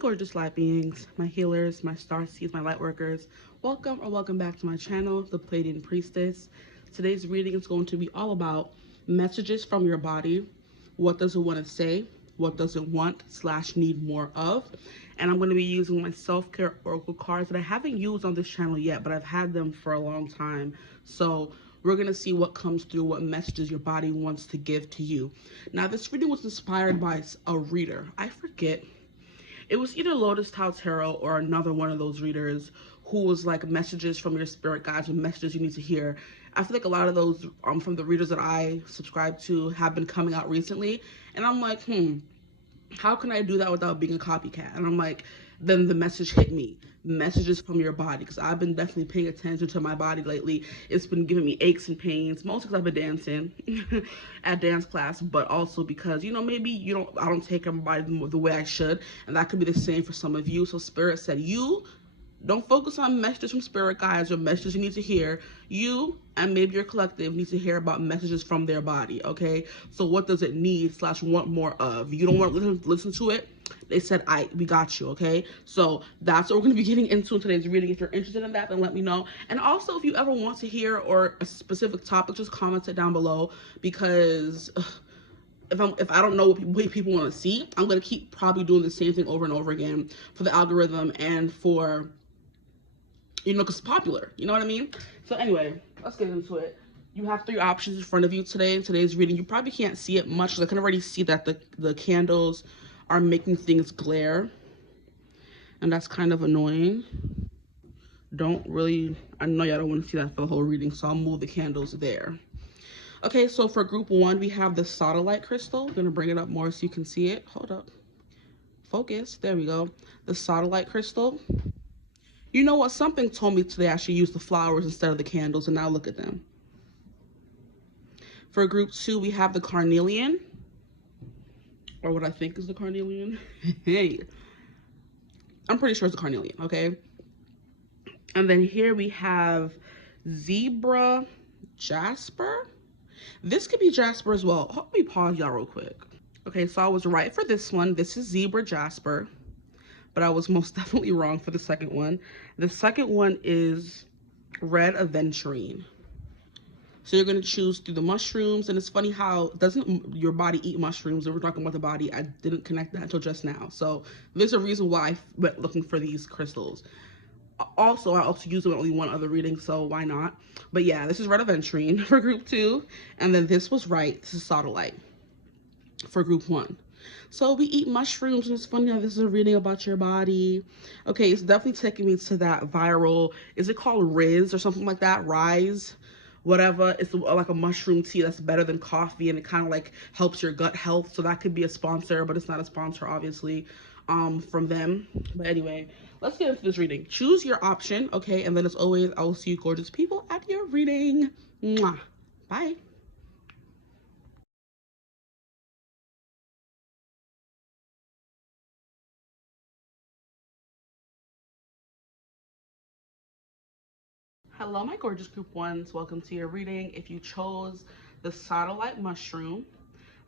gorgeous light beings, my healers, my star seeds, my light workers. Welcome back to my channel, the Pleiadian Priestess. Today's reading is going to be all about messages from your body. What does it want to say? What does it want / need more of? And I'm going to be using my self-care oracle cards that I haven't used on this channel yet, but I've had them for a long time. So we're going to see what comes through, what messages your body wants to give to you. Now, this reading was inspired by a reader. I forget. It was either Lotus Tao Tarot or another one of those readers who was like messages from your spirit guides and messages you need to hear. I feel like a lot of those from the readers that I subscribe to have been coming out recently. And I'm like, how can I do that without being a copycat? And I'm like, then the message hit me. Messages from your body, because I've been definitely paying attention to my body lately. It's been giving me aches and pains, mostly because I've been dancing at dance class, but also because, you know, maybe I don't take care of my body the way I should, and that could be the same for some of you. So Spirit said, you don't focus on messages from spirit guides or messages you need to hear. You and maybe your collective needs to hear about messages from their body, okay? So what does it need / want more of? You don't want to listen to it? They said, we got you, okay? So that's what we're going to be getting into in today's reading. If you're interested in that, then let me know. And also, if you ever want to hear or a specific topic, just comment it down below, because if I don't know what people want to see, I'm going to keep probably doing the same thing over and over again for the algorithm and for, you know, because it's popular, you know what I mean? So anyway, let's get into it. You have 3 options in front of you today in today's reading. You probably can't see it much because I can already see that the candles are making things glare, and that's kind of annoying. I know y'all don't want to see that for the whole reading, so I'll move the candles there. Okay, so for group 1, we have the Sodalite crystal. I'm gonna bring it up more so you can see it. Hold up, focus, there we go. The Sodalite crystal. You know what? Something told me today I should use the flowers instead of the candles, and now look at them. For group 2, we have the carnelian, or what I think is the carnelian. Hey, I'm pretty sure it's the carnelian, okay? And then here we have zebra jasper. This could be jasper as well. Let me pause y'all real quick. Okay, so I was right for this one. This is zebra jasper, but I was most definitely wrong for the second one. The second one is red aventurine. So you're going to choose through the mushrooms. And it's funny how doesn't your body eat mushrooms? And we're talking about the body. I didn't connect that until just now. So there's a reason why I went looking for these crystals. Also, I also use them in only one other reading, so why not? But yeah, this is red aventurine for group 2. And then this was right. This is sodalite for group 1. So we eat mushrooms, and it's funny how this is a reading about your body. Okay, it's definitely taking me to that viral, is it called Riz or something like that? Rise? Whatever. It's like a mushroom tea that's better than coffee, and it kind of like helps your gut health. So that could be a sponsor, but it's not a sponsor, obviously, from them. But anyway, let's get into this reading. Choose your option, okay? And then as always, I will see you gorgeous people at your reading. Mwah. Bye. Hello, my gorgeous group 1s. Welcome to your reading. If you chose the sodalite mushroom,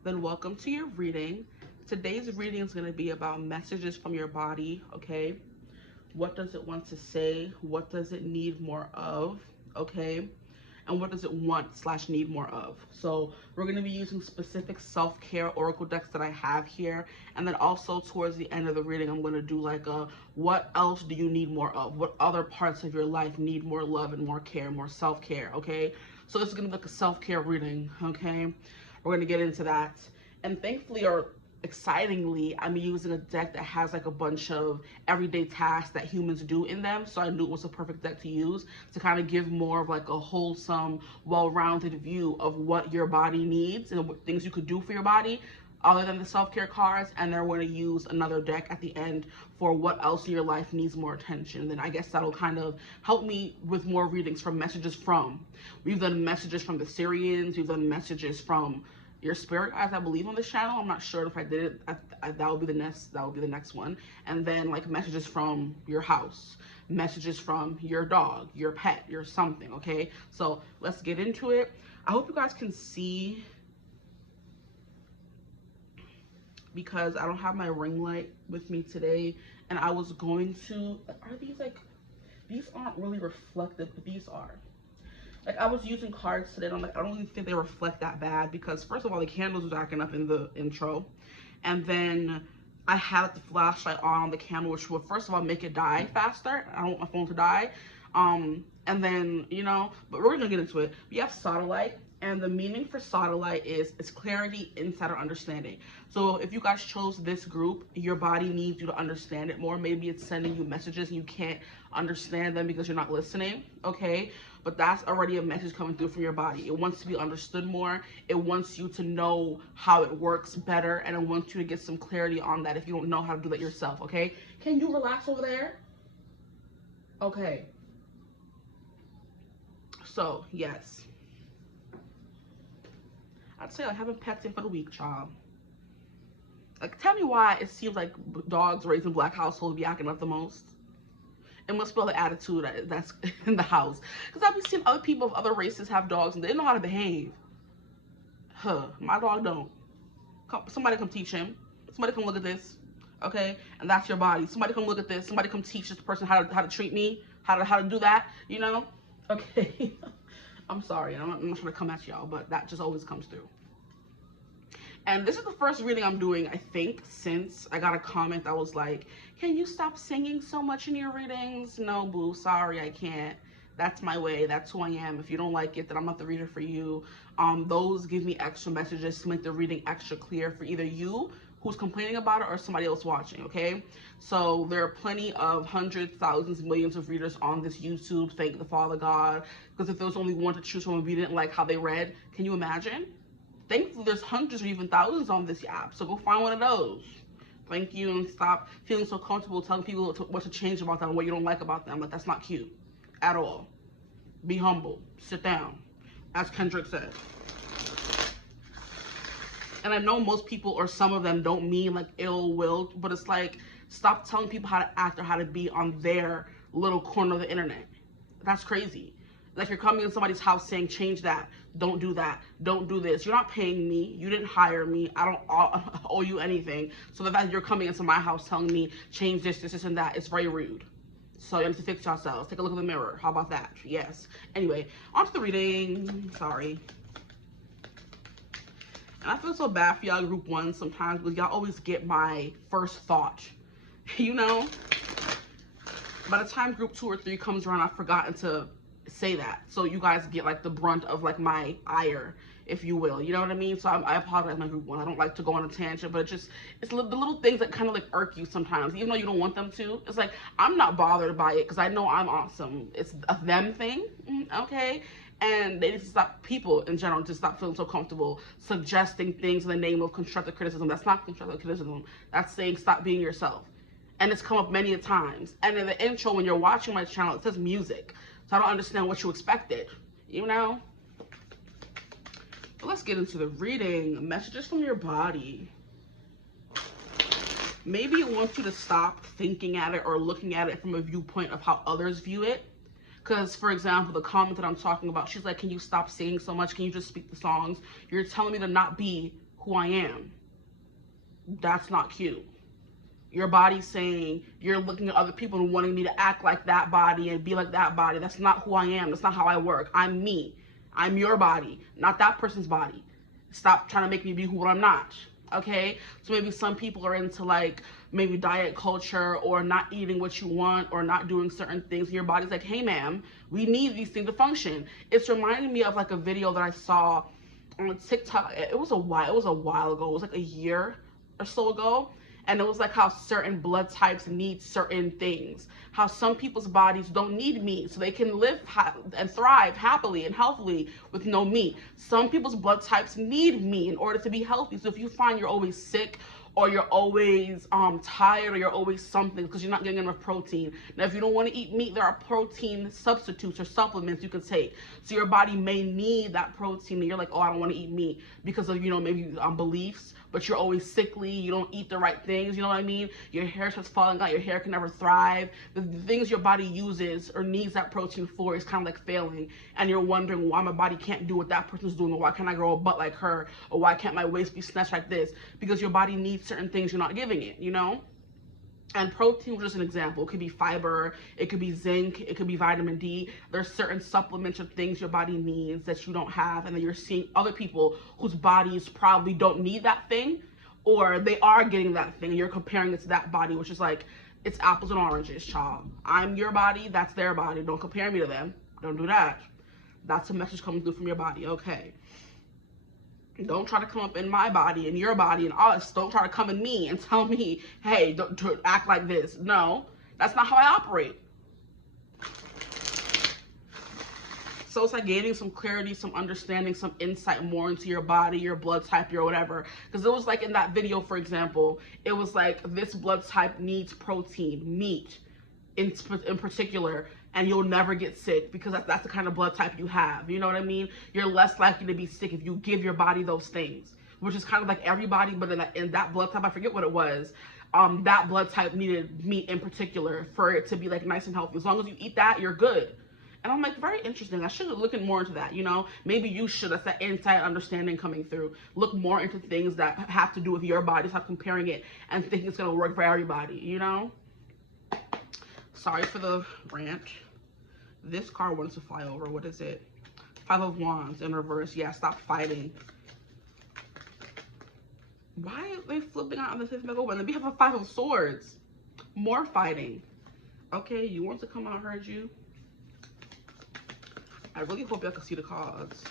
then welcome to your reading. Today's reading is going to be about messages from your body, okay? What does it want to say? What does it need more of, okay? And what does it want / need more of? So we're going to be using specific self-care oracle decks that I have here. And then also towards the end of the reading, I'm going to do like a, what else do you need more of? What other parts of your life need more love and more care, more self-care, okay? So this is going to be like a self-care reading, okay? We're going to get into that. And thankfully, or excitingly, I'm using a deck that has like a bunch of everyday tasks that humans do in them. So I knew it was a perfect deck to use to kind of give more of like a wholesome, well-rounded view of what your body needs and what things you could do for your body other than the self-care cards. And then we're going to use another deck at the end for what else in your life needs more attention. Then I guess that'll kind of help me with more readings from messages from. We've done messages from the Syrians. We've done messages from your spirit guides, I believe, on this channel. I'm not sure if I did it. That will be the next one. And then like messages from your house, messages from your dog, your pet, your something, okay? So let's get into it. I hope you guys can see, because I don't have my ring light with me today, and I was going to, are these like, these aren't really reflective, but these are. Like, I was using cards today, and I'm like, I don't even think they reflect that bad, because first of all, the candles was acting up in the intro, and then I had the flashlight on the candle, which would first of all make it die faster. I don't want my phone to die. And then, you know, but we're gonna get into it. We have satellite, and the meaning for satellite is it's clarity, insight, or understanding. So if you guys chose this group, your body needs you to understand it more. Maybe it's sending you messages and you can't understand them because you're not listening, okay? But that's already a message coming through from your body. It wants to be understood more. It wants you to know how it works better, and it wants you to get some clarity on that if you don't know how to do that yourself, okay? Can you relax over there? Okay. So, yes. I'd say I haven't pets in for the week, child. Like, tell me why it seems like dogs raised in black households be acting up the most. It must be the attitude that's in the house. Because I've been seeing other people of other races have dogs and they know how to behave. Huh, my dog don't. Somebody come teach him. Somebody come look at this, okay? And that's your body. Somebody come look at this. Somebody come teach this person how to treat me, how to do that, you know? Okay. I'm sorry, I'm not trying to come at y'all, but that just always comes through. And this is the first reading I'm doing, I think, since I got a comment that was like, can you stop singing so much in your readings? No, boo, sorry, I can't. That's my way. That's who I am. If you don't like it, then I'm not the reader for you. Those give me extra messages to make the reading extra clear for either you who's complaining about it or somebody else watching, okay? So there are plenty of hundreds, thousands, millions of readers on this YouTube, thank the Father God, because if there was only one to choose from and we didn't like how they read, can you imagine? Thankfully, there's hundreds or even thousands on this app, so go find one of those. Thank you, and stop feeling so comfortable telling people what to change about them and what you don't like about them. Like, that's not cute at all. Be humble. Sit down, as Kendrick said. And I know most people, or some of them, don't mean like ill will, but it's like, stop telling people how to act or how to be on their little corner of the internet. That's crazy. Like, you're coming in somebody's house saying, change that, don't do that, don't do this. You're not paying me, you didn't hire me, I don't owe you anything. So the fact that you're coming into my house telling me, change this, this, and that, it's very rude. So you have to fix yourselves. Take a look in the mirror. How about that? Yes. Anyway, on to the reading. Sorry. And I feel so bad for y'all group one sometimes, because y'all always get my first thought. You know? By the time group 2 or 3 comes around, I've forgotten to say that. So you guys get like the brunt of like my ire, if you will. You know what I mean? So I apologize, my group 1. I don't like to go on a tangent, but it's the little things that kind of like irk you sometimes, even though you don't want them to. It's like, I'm not bothered by it because I know I'm awesome. It's a them thing, okay? And they need to stop, people in general, to stop feeling so comfortable suggesting things in the name of constructive criticism. That's not constructive criticism. That's saying stop being yourself. And it's come up many a times. And in the intro, when you're watching my channel, it says music. So I don't understand what you expected, you know? But let's get into the reading. Messages from your body. Maybe it wants you to stop thinking at it or looking at it from a viewpoint of how others view it. Because, for example, the comment that I'm talking about, she's like, can you stop singing so much? Can you just speak the songs? You're telling me to not be who I am. That's not cute. Your body's saying you're looking at other people and wanting me to act like that body and be like that body. That's not who I am. That's not how I work. I'm me. I'm your body, not that person's body. Stop trying to make me be who I'm not. Okay? So maybe some people are into like maybe diet culture or not eating what you want or not doing certain things. Your body's like, hey ma'am, we need these things to function. It's reminding me of like a video that I saw on TikTok. It was a while ago. It was like a year or so ago. And it was like how certain blood types need certain things. How some people's bodies don't need meat, so they can live and thrive happily and healthily with no meat. Some people's blood types need meat in order to be healthy. So if you find you're always sick, or you're always tired, or you're always something because you're not getting enough protein. Now, if you don't want to eat meat, there are protein substitutes or supplements you can take. So your body may need that protein, and you're like, oh, I don't want to eat meat because of, you know, maybe beliefs, but you're always sickly, you don't eat the right things, you know what I mean? Your hair starts falling out, your hair can never thrive. The things your body uses or needs that protein for is kind of like failing, and you're wondering why my body can't do what that person's doing, or why can't I grow a butt like her, or why can't my waist be snatched like this? Because your body needs certain things you're not giving it, you know? And protein was just an example. It could be fiber, it could be zinc, it could be vitamin D. There's certain supplements or things your body needs that you don't have, and then you're seeing other people whose bodies probably don't need that thing, or they are getting that thing, and you're comparing it to that body, which is like, it's apples and oranges, child. I'm your body, that's their body. Don't compare me to them. Don't do that. That's a message coming through from your body, okay? Don't try to come up in my body and your body and us. Don't try to come in me and tell me, hey, don't act like this. No, that's not how I operate. So it's like gaining some clarity, some understanding, some insight more into your body, your blood type, your whatever. Because it was like in that video, for example, it was like this blood type needs protein, meat in particular, and you'll never get sick because that's the kind of blood type you have. You know what I mean? You're less likely to be sick if you give your body those things, which is kind of like everybody, but in that blood type, I forget what it was. That blood type needed meat in particular for it to be like nice and healthy. As long as you eat that, you're good. And I'm like, very interesting. I should have looked more into that, you know? Maybe you should. That's that insight understanding coming through. Look more into things that have to do with your body. Stop comparing it and think it's going to work for everybody, you know? Sorry for the rant. This card wants to fly over. What is it? Five of Wands in reverse. Yeah, stop fighting. Why are they flipping out on the fifth mega one? Then we have a Five of Swords. More fighting. Okay, you want to come out, heard you. I really hope y'all can see the cards.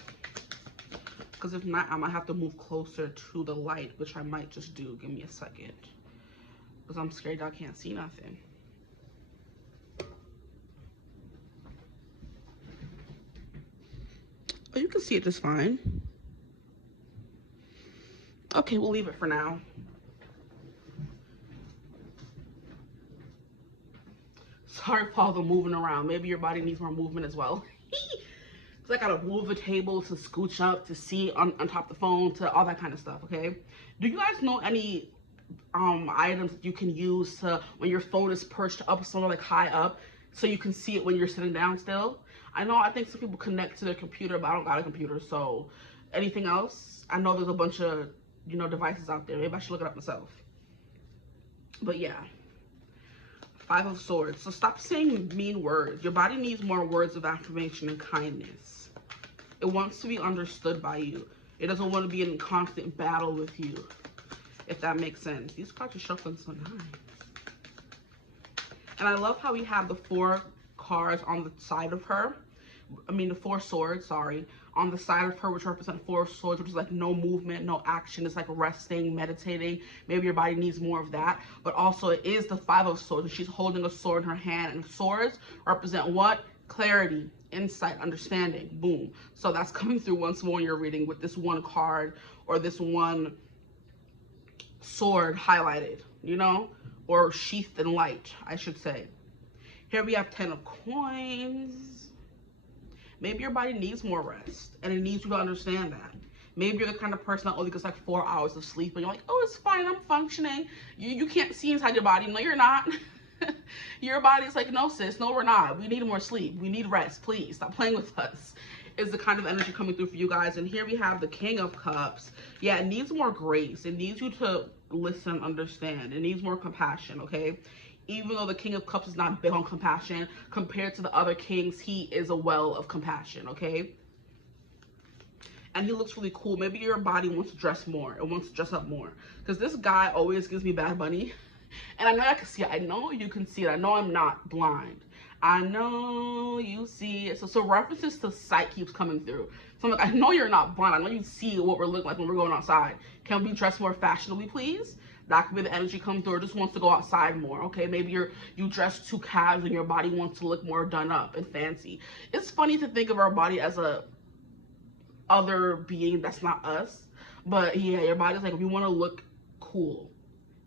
Because if not, I might have to move closer to the light, which I might just do. Give me a second. Because I'm scared y'all can't see nothing. Oh, you can see it just fine. Okay, we'll leave it for now. Sorry for all the moving around. Maybe your body needs more movement as well. Because I gotta move the table to scooch up, to see on top of the phone, to all that kind of stuff, okay? Do you guys know any items that you can use to, when your phone is perched up somewhere like high up, so you can see it when you're sitting down still? I think some people connect to their computer, but I don't got a computer, so anything else? I know there's a bunch of, you know, devices out there. Maybe I should look it up myself. But yeah. Five of Swords. So stop saying mean words. Your body needs more words of affirmation and kindness. It wants to be understood by you. It doesn't want to be in constant battle with you, if that makes sense. These cards are shuffling so nice. And I love how we have the four cards on the side of her. I mean, the Four Swords, sorry. On the side of her, which represent Four Swords, which is like no movement, no action. It's like resting, meditating. Maybe your body needs more of that. But also, it is the Five of Swords, and she's holding a sword in her hand. And swords represent what? Clarity, insight, understanding. Boom. So that's coming through once more in your reading with this one card or this one sword highlighted, you know? Or sheathed in light, I should say. Here we have 10 of Coins. Maybe your body needs more rest, and it needs you to understand that. Maybe you're the kind of person that only gets like 4 hours of sleep, and you're like, oh, it's fine, I'm functioning. You can't see inside your body. No, you're not. Your body's like, no, sis, no, we're not. We need more sleep. We need rest. Please, stop playing with us. Is the kind of energy coming through for you guys. And here we have the King of Cups. Yeah, it needs more grace. It needs you to listen, understand. It needs more compassion, okay? Even though the King of Cups is not big on compassion, compared to the other kings, he is a well of compassion, okay? And he looks really cool. Maybe your body wants to dress more. It wants to dress up more. Because this guy always gives me Bad Bunny. And I know I can see it. I know you can see it. I know I'm not blind. I know you see it. So references to sight keeps coming through. So I'm like, I know you're not blind. I know you see what we're looking like when we're going outside. Can we dress more fashionably, please? That could be the energy coming through, or just wants to go outside more, okay? Maybe you dress too casual and your body wants to look more done up and fancy. It's funny to think of our body as a other being that's not us. But yeah, your body's like, we want to look cool.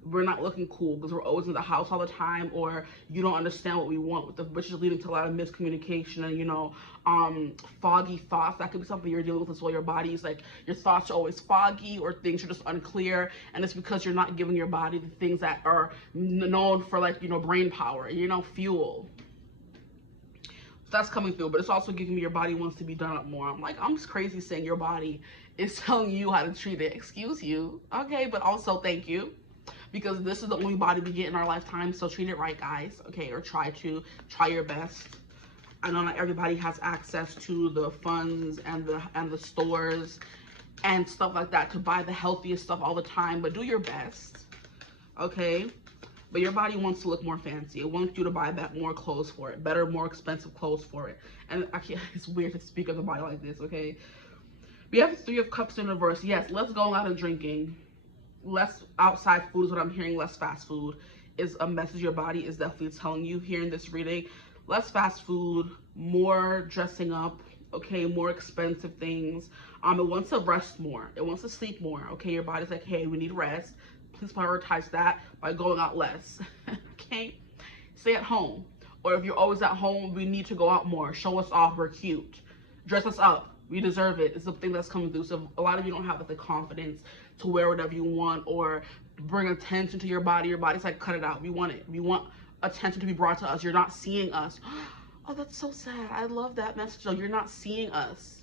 We're not looking cool because we're always in the house all the time, or you don't understand what we want, which is leading to a lot of miscommunication and, you know, foggy thoughts. That could be something you're dealing with as well. Your body's like, your thoughts are always foggy, or things are just unclear, and it's because you're not giving your body the things that are known for, like, you know, brain power, you know, fuel. So that's coming through, but it's also giving me your body wants to be done up more. I'm like, I'm just crazy saying your body is telling you how to treat it. Excuse you. Okay, but also thank you. because this is the only body we get in our lifetime. So treat it right, guys. Okay, or try your best. I know not everybody has access to the funds and the stores and stuff like that to buy the healthiest stuff all the time, but do your best. Okay, but your body wants to look more fancy. It wants you to buy back more clothes for it, better, more expensive clothes for it. And I can't, it's weird to speak of the body like this. Okay, we have the Three of Cups in reverse. Yes, less going out and drinking, less outside food is what I'm hearing. Less fast food is a message your body is definitely telling you here in this reading. Less fast food, more dressing up, okay, more expensive things. It wants to rest more. It wants to sleep more, okay? Your body's like, hey, we need rest. Please prioritize that by going out less, okay? Stay at home. Or if you're always at home, we need to go out more. Show us off, we're cute. Dress us up, we deserve it. It's the thing that's coming through. So a lot of you don't have the confidence to wear whatever you want or bring attention to your body. Your body's like, cut it out. We want it. We want attention to be brought to us. You're not seeing us. Oh, that's so sad. I love that message though. You're not seeing us.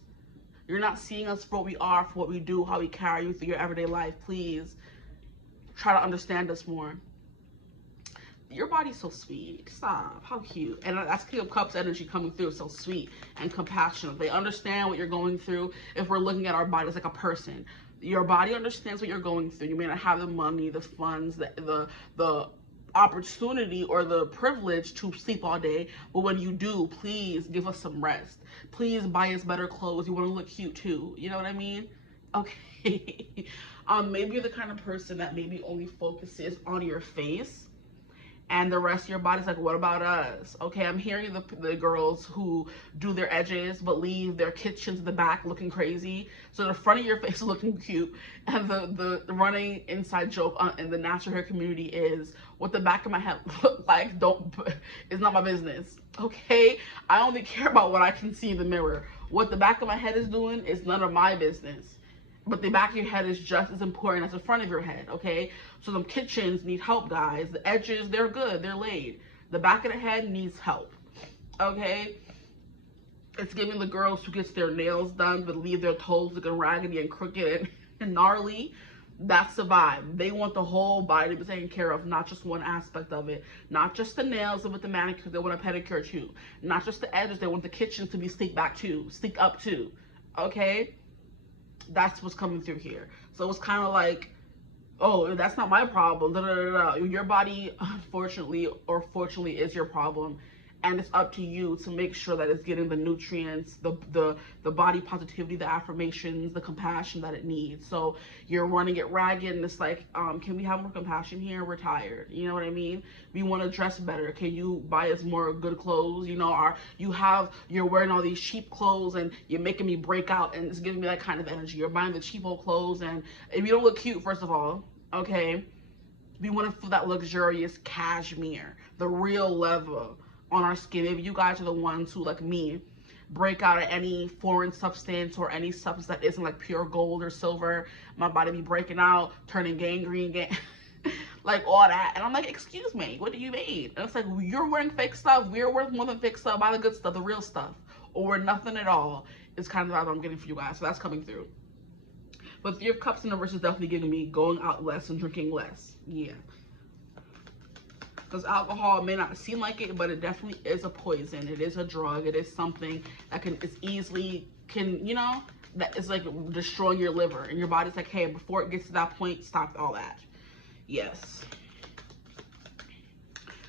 You're not seeing us for what we are, for what we do, how we carry you through your everyday life. Please try to understand us more. Your body's so sweet. Stop. How cute. And that's King of Cups energy coming through. So sweet and compassionate. They understand what you're going through. If we're looking at our bodies like a person, your body understands what you're going through. You may not have the money, the funds, the opportunity or the privilege to sleep all day, but when you do, please give us some rest. Please buy us better clothes. You want to look cute too. You know what I mean? Okay. Maybe you're the kind of person that maybe only focuses on your face and the rest of your body's like, what about us? Okay, I'm hearing the girls who do their edges but leave their kitchens in the back looking crazy. So the front of your face is looking cute, and the running inside joke in the natural hair community is, what the back of my head look like, it's not my business. Okay, I only care about what I can see in the mirror. What the back of my head is doing is none of my business. But the back of your head is just as important as the front of your head, okay? So them kitchens need help, guys. The edges, they're good, they're laid. The back of the head needs help, okay? It's giving the girls who gets their nails done but leave their toes looking raggedy and crooked and gnarly. That's the vibe. They want the whole body to be taken care of, not just one aspect of it. Not just the nails with the manicure, they want a pedicure too. Not just the edges, they want the kitchens to be sleek back too, sleek up too, okay? That's what's coming through here. So it's kind of like, oh, that's not my problem. Da, da, da, da. Your body, unfortunately or fortunately, is your problem, and it's up to you to make sure that it's getting the nutrients, the body positivity, the affirmations, the compassion that it needs. So you're running it ragged, and it's like, can we have more compassion here? We're tired. You know what I mean? We want to dress better. Can you buy us more good clothes? You know, you're wearing all these cheap clothes, and you're making me break out, and it's giving me that kind of energy. You're buying the cheap old clothes, and if you don't look cute, first of all, okay, we want to feel that luxurious cashmere, the real leather on our skin. Maybe you guys are the ones who, like me, break out at any foreign substance or any substance that isn't like pure gold or silver. My body be breaking out, turning gangrene, like all that. And I'm like, excuse me, what do you mean? And it's like, you're wearing fake stuff. We're worth more than fake stuff. Buy the good stuff, the real stuff. Or we're nothing at all. It's kind of the vibe I'm getting for you guys. So that's coming through. But Three of Cups in reverse is definitely giving me going out less and drinking less. Yeah. Because alcohol may not seem like it, but it definitely is a poison. It is a drug. It is something that you know, that is like destroying your liver. And your body's like, hey, before it gets to that point, stop all that. Yes.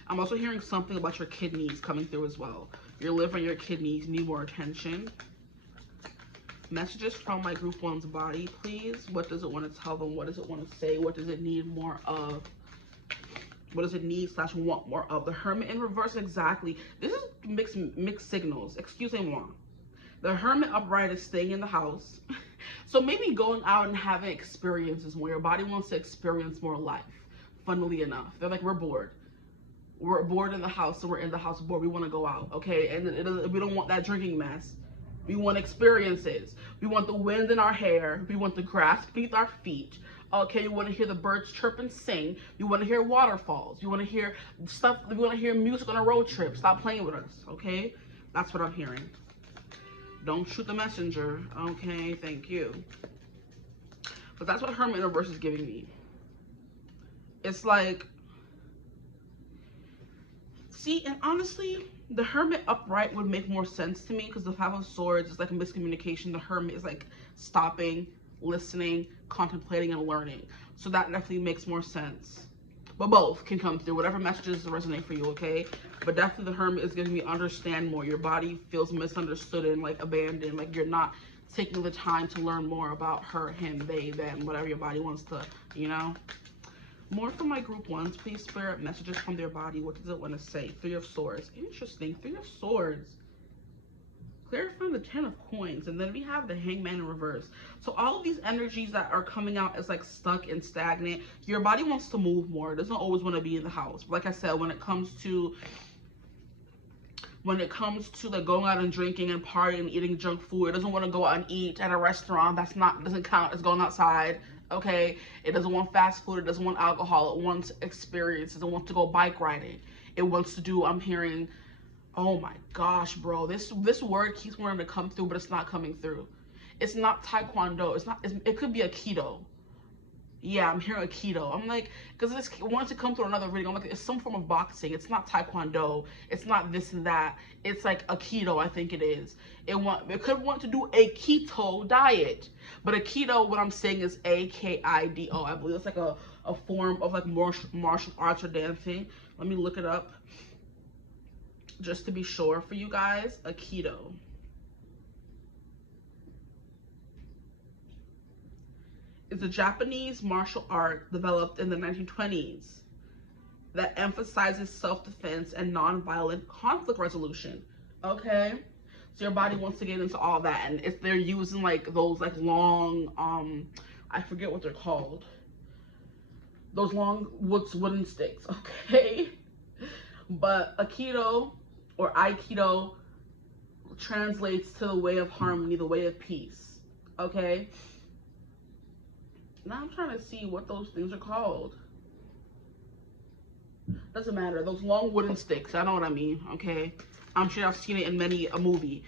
I'm also hearing something about your kidneys coming through as well. Your liver and your kidneys need more attention. Messages from my group one's body, please. What does it want to tell them? What does it want to say? What does it need more of? What does it need / want more of? The Hermit in reverse, exactly. This is mixed signals. Excusez-moi. The Hermit upright is staying in the house. So maybe going out and having experiences more. Your body wants to experience more life, funnily enough. They're like, we're bored. We're bored in the house, so we're in the house bored. We want to go out, okay? And we don't want that drinking mess. We want experiences. We want the wind in our hair. We want the grass beneath our feet. Okay, you want to hear the birds chirp and sing. You want to hear waterfalls. You want to hear stuff. You want to hear music on a road trip. Stop playing with us, okay? That's what I'm hearing. Don't shoot the messenger. Okay, thank you. But that's what Hermit in reverse is giving me. It's like, see, and honestly, the Hermit upright would make more sense to me because the Five of Swords is like a miscommunication. The Hermit is like stopping, listening, contemplating, and learning. So that definitely makes more sense. But both can come through, whatever messages resonate for you, okay? But definitely the Hermit is giving me understand more. Your body feels misunderstood and like abandoned, like you're not taking the time to learn more about her, him, they, them, whatever your body wants to, you know? More from my group ones, please. Spirit messages from their body. What does it want to say? Three of Swords. Interesting. Three of Swords. Clarifying the 10 of Coins. And then we have the Hangman in reverse. So all of these energies that are coming out as like stuck and stagnant, your body wants to move more. It doesn't always want to be in the house. Like I said, when it comes to like going out and drinking and partying and eating junk food, it doesn't want to go out and eat at a restaurant. Doesn't count as going outside. Okay, it doesn't want fast food, it doesn't want alcohol, it wants experiences, it wants to go bike riding, it wants to do, I'm hearing, oh my gosh, bro, this word keeps wanting to come through, but it's not coming through. It's not Taekwondo, it could be Aikido. Yeah, I'm hearing Aikido. I'm like, because this wants to come through another reading. I'm like, it's some form of boxing. It's not Taekwondo. It's not this and that. It's like Aikido, I think it is. It could want to do a keto diet. But Aikido, what I'm saying is A-K-I-D-O. I believe it's like a form of like martial arts or dancing. Let me look it up just to be sure for you guys. Aikido. It's a Japanese martial art developed in the 1920s that emphasizes self-defense and non-violent conflict resolution. Okay, so your body wants to get into all that, and if they're using like those like long, I forget what they're called. Those long wooden sticks. Okay, but Aikido or Aikido translates to the way of harmony, the way of peace. Okay. Now I'm trying to see what those things are called. Doesn't matter. Those long wooden sticks. I know what I mean. Okay. I'm sure I've seen it in many a movie.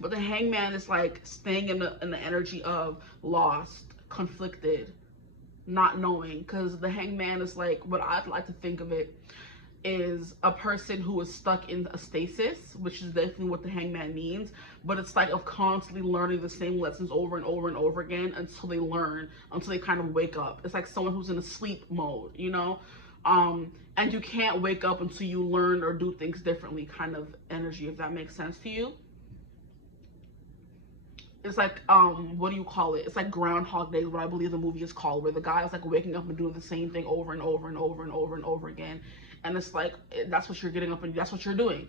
But the Hangman is like staying in the energy of lost, conflicted, not knowing. Because the Hangman is like, what I'd like to think of it is a person who is stuck in a stasis, which is definitely what the Hangman means, but it's like of constantly learning the same lessons over and over and over again until they kind of wake up. It's like someone who's in a sleep mode, you know, and you can't wake up until you learn or do things differently kind of energy, if that makes sense to you. It's like, what do you call it? It's like Groundhog Day, what I believe the movie is called, where the guy is like waking up and doing the same thing over and over and over and over and over again. And it's like, that's what you're getting up and that's what you're doing.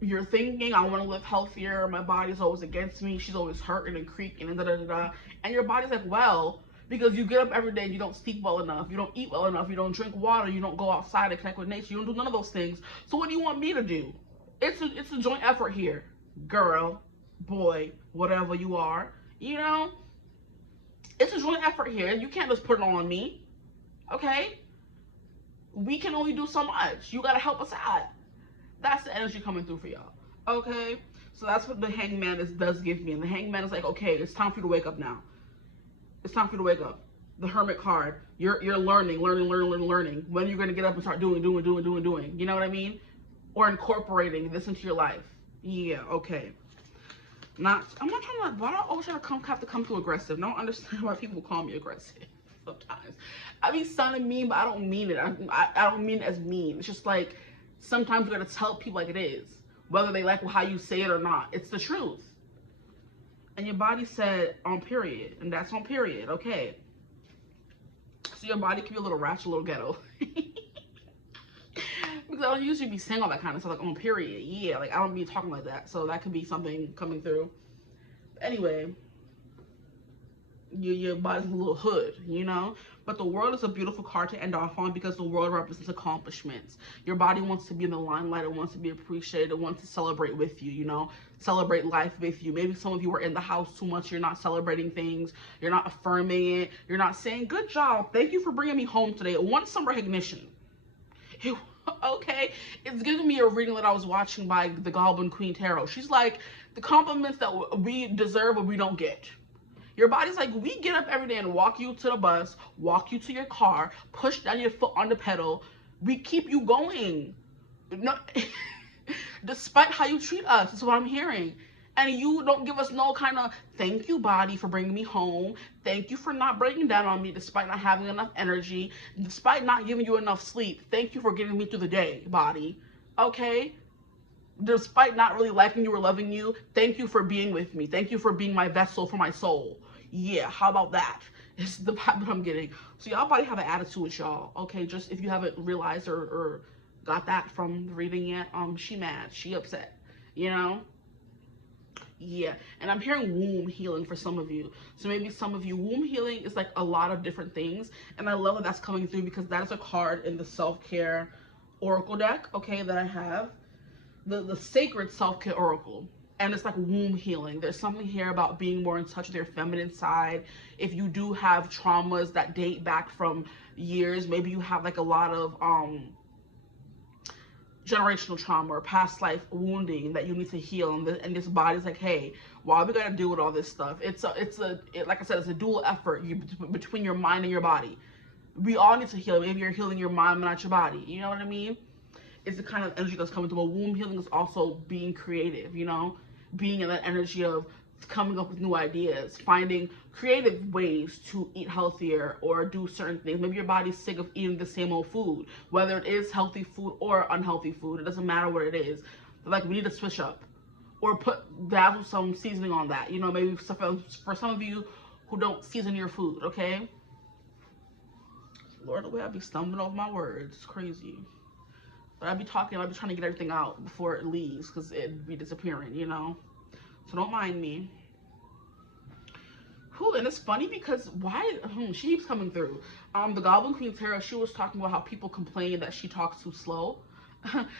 You're thinking, I want to live healthier. My body's always against me. She's always hurting and creaking and da-da-da-da. And your body's like, well, because you get up every day and you don't sleep well enough. You don't eat well enough. You don't drink water. You don't go outside and connect with nature. You don't do none of those things. So what do you want me to do? It's a joint effort here. Girl, boy, whatever you are. You know? It's a joint effort here. You can't just put it all on me. Okay? We can only do so much. You gotta help us out. That's the energy coming through for y'all. Okay? So that's what the Hangman does give me. And the Hangman is like, okay, it's time for you to wake up now. It's time for you to wake up. The Hermit card. You're learning. When are you gonna get up and start doing? You know what I mean? Or incorporating this into your life. Yeah, okay. I'm not trying to, why do I always have to come too aggressive? I don't understand why people call me aggressive sometimes. I be sounding mean, but I don't mean it. I don't mean it as mean. It's just like, sometimes you gotta tell people like it is, whether they like how you say it or not. It's the truth. And your body said on period, and that's on period, okay. So your body can be a little ratchet, a little ghetto. Because I don't usually be saying all that kind of stuff, like on period. Yeah, like I don't be talking like that. So that could be something coming through. But anyway, your body's a little hood, you know. But the World is a beautiful card to end off on because the World represents accomplishments. Your body wants to be in the limelight. It wants to be appreciated. It wants to celebrate with you, you know. Celebrate life with you. Maybe some of you are in the house too much. You're not celebrating things. You're not affirming it. You're not saying, good job. Thank you for bringing me home today. I want some recognition. Okay, it's giving me a reading that I was watching by the Goblin Queen Tarot. She's like, the compliments that we deserve but we don't get. Your body's like, we get up every day and walk you to the bus, walk you to your car, push down your foot on the pedal. We keep you going. No, despite how you treat us, that's what I'm hearing. And you don't give us no kind of thank you, body, for bringing me home. Thank you for not breaking down on me despite not having enough energy, despite not giving you enough sleep. Thank you for getting me through the day, body. Okay? Despite not really liking you or loving you, thank you for being with me. Thank you for being my vessel for my soul. Yeah, how about that? It's the vibe that I'm getting. So y'all body have an attitude with y'all. Okay, just if you haven't realized or got that from the reading yet, she mad, she upset, you know? Yeah, and I'm hearing womb healing for some of you. So maybe some of you, womb healing is like a lot of different things. And I love that that's coming through because that is a card in the self-care oracle deck, okay, that I have. The sacred self-care oracle. And it's like womb healing. There's something here about being more in touch with your feminine side. If you do have traumas that date back from years, maybe you have like a lot of generational trauma or past life wounding that you need to heal, and this body's like, hey, why we gotta deal with all this stuff? It's like I said, it's a dual effort between your mind and your body. We all need to heal. Maybe you're healing your mind but not your body, you know what I mean? It's the kind of energy that's coming through. But womb healing is also being creative, you know, being in that energy of coming up with new ideas, finding creative ways to eat healthier or do certain things. Maybe your body's sick of eating the same old food, whether it is healthy food or unhealthy food. It doesn't matter what it is. Like, we need to switch up or dazzle some seasoning on that. You know, maybe for some of you who don't season your food, okay? Lord, the way I be stumbling over my words, it's crazy. But I be talking, I be trying to get everything out before it leaves because it'd be disappearing, you know? So don't mind me. Whew, and it's funny because she keeps coming through. The Goblin Queen Tarot, she was talking about how people complain that she talks too slow.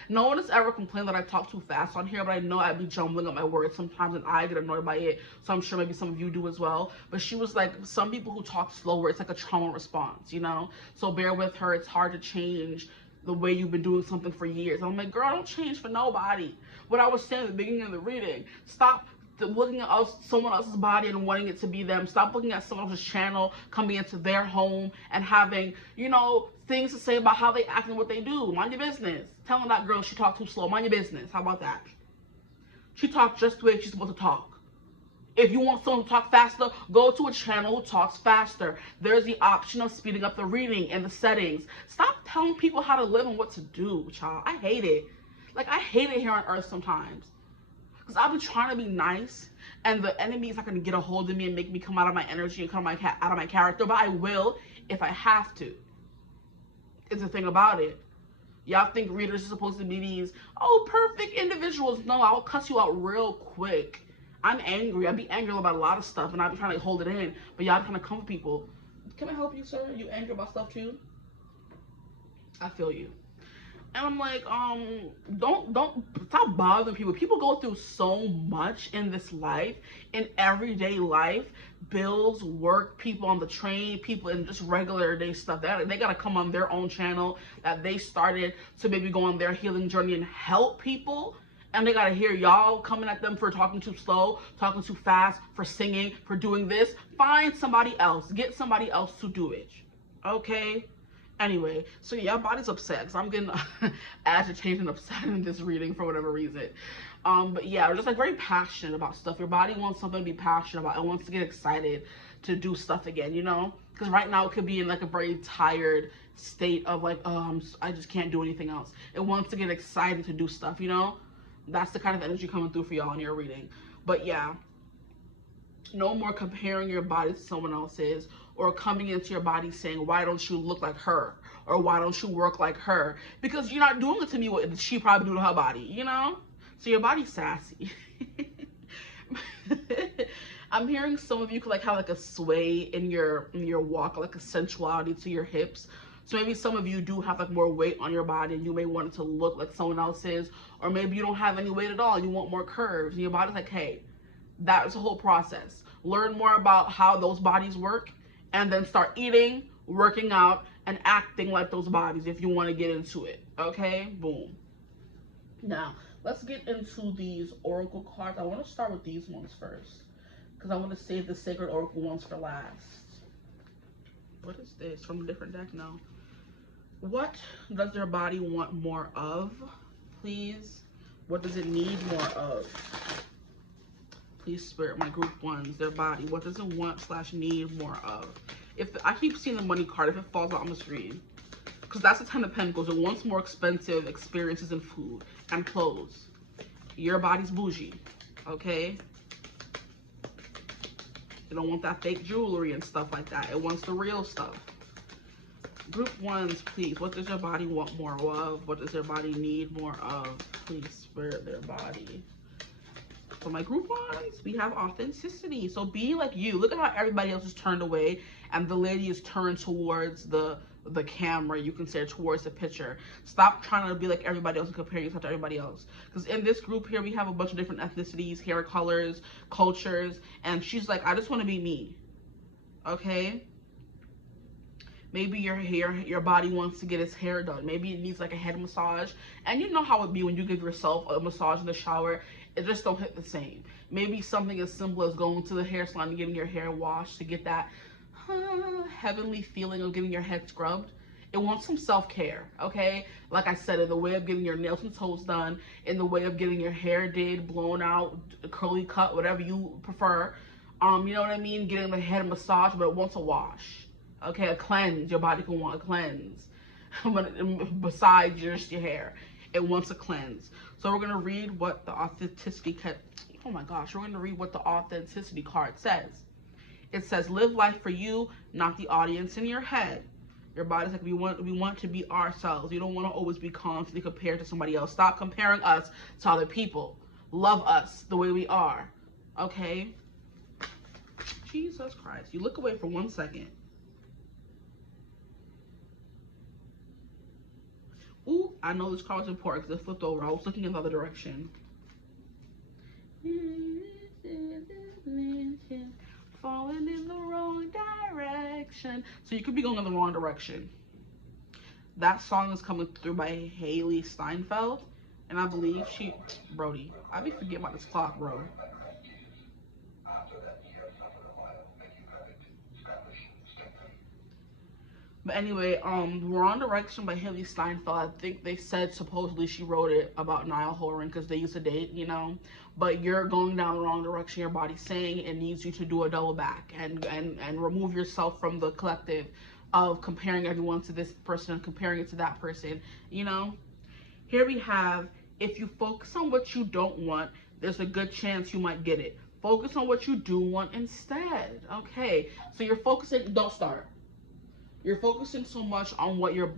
No one has ever complained that I talk too fast on here, but I know I'd be jumbling up my words sometimes and I get annoyed by it. So I'm sure maybe some of you do as well. But she was like, some people who talk slower, it's like a trauma response, you know? So bear with her. It's hard to change the way you've been doing something for years. I'm like, girl, don't change for nobody. What I was saying at the beginning of the reading, stop looking at someone else's body and wanting it to be them. Stop looking at someone else's channel, coming into their home and having, you know, things to say about how they act and what they do. Mind your business. Telling that girl she talked too slow. Mind your business. How about that? She talked just the way she's supposed to talk. If you want someone to talk faster, go to a channel who talks faster. There's the option of speeding up the reading and the settings. Stop telling people how to live and what to do, child. I hate it. Like, I hate it here on Earth sometimes. Because I've been trying to be nice, and the enemy is not going to get a hold of me and make me come out of my energy and come out of my character. But I will if I have to. It's the thing about it. Y'all think readers are supposed to be these, oh, perfect individuals. No, I'll cuss you out real quick. I'm angry. I be angry about a lot of stuff, and I be trying to hold it in. But y'all trying to comfort people. Can I help you, sir? You angry about stuff too? I feel you. And I'm like, don't stop bothering people. People go through so much in this life, in everyday life. Bills, work, people on the train, people in just regular day stuff. They gotta come on their own channel that they started to maybe go on their healing journey and help people. And they gotta hear y'all coming at them for talking too slow, talking too fast, for singing, for doing this. Find somebody else. Get somebody else to do it. Okay? Anyway, so y'all body's upset because I'm getting agitated and upset in this reading for whatever reason. But yeah, we're just like very passionate about stuff. Your body wants something to be passionate about. It wants to get excited to do stuff again, you know? Because right now it could be in like a very tired state of like, oh, I just can't do anything else. It wants to get excited to do stuff, you know? That's the kind of energy coming through for y'all in your reading. But yeah, no more comparing your body to someone else's, or coming into your body saying, why don't you look like her? Or why don't you work like her? Because you're not doing it to me what she probably do to her body, you know? So your body's sassy. I'm hearing some of you could like have like a sway in your walk, like a sensuality to your hips. So maybe some of you do have like more weight on your body and you may want it to look like someone else's, or maybe you don't have any weight at all and you want more curves, and your body's like, hey, that's a whole process. Learn more about how those bodies work and then start eating, working out, and acting like those bodies if you want to get into it. Okay? Boom. Now, let's get into these oracle cards. I want to start with these ones first, because I want to save the sacred oracle ones for last. What is this? From a different deck? No. What does their body want more of? Please. What does it need more of? Please, Spirit, my group ones, their body. What does it want / need more of? If I keep seeing the money card, if it falls out on the screen, because that's the 10 of Pentacles. It wants more expensive experiences and food and clothes. Your body's bougie, okay? You don't want that fake jewelry and stuff like that. It wants the real stuff. Group ones, please. What does your body want more of? What does their body need more of? Please, Spirit, their body. For my group ones, we have authenticity. So be like you. Look at how everybody else is turned away and the lady is turned towards the camera, you can say, towards the picture. Stop trying to be like everybody else and comparing yourself to everybody else. Because in this group here, we have a bunch of different ethnicities, hair colors, cultures, and she's like, I just want to be me. Okay? Maybe your body wants to get its hair done. Maybe it needs like a head massage. And you know how it be when you give yourself a massage in the shower. It just don't hit the same. Maybe something as simple as going to the hair salon and getting your hair washed to get that heavenly feeling of getting your head scrubbed. It wants some self-care, okay? Like I said, in the way of getting your nails and toes done, in the way of getting your hair did, blown out, curly cut, whatever you prefer. You know what I mean? Getting the head massage, but it wants a wash. Okay, a cleanse. Your body can want a cleanse. Besides just your hair, it wants a cleanse. So we're gonna read what the authenticity we're gonna read what the authenticity card says. It says, live life for you, not the audience in your head. Your body's like, we want to be ourselves. You don't want to always be constantly compared to somebody else. Stop comparing us to other people. Love us the way we are. Okay? Jesus Christ. You look away for 1 second. Ooh, I know this card was important because it flipped over. I was looking in the other direction. Falling in the wrong direction. So you could be going in the wrong direction. That song is coming through by Hailee Steinfeld. And I believe Brody, I be forgetting about this clock, bro. But anyway, Wrong Direction by Hailee Steinfeld. I think they said supposedly she wrote it about Niall Horan because they used to date, you know. But you're going down the wrong direction. Your body's saying it needs you to do a double back and remove yourself from the collective of comparing everyone to this person and comparing it to that person, you know. Here we have, if you focus on what you don't want, there's a good chance you might get it. Focus on what you do want instead. Okay, so you're focusing, don't start. You're focusing so much on what your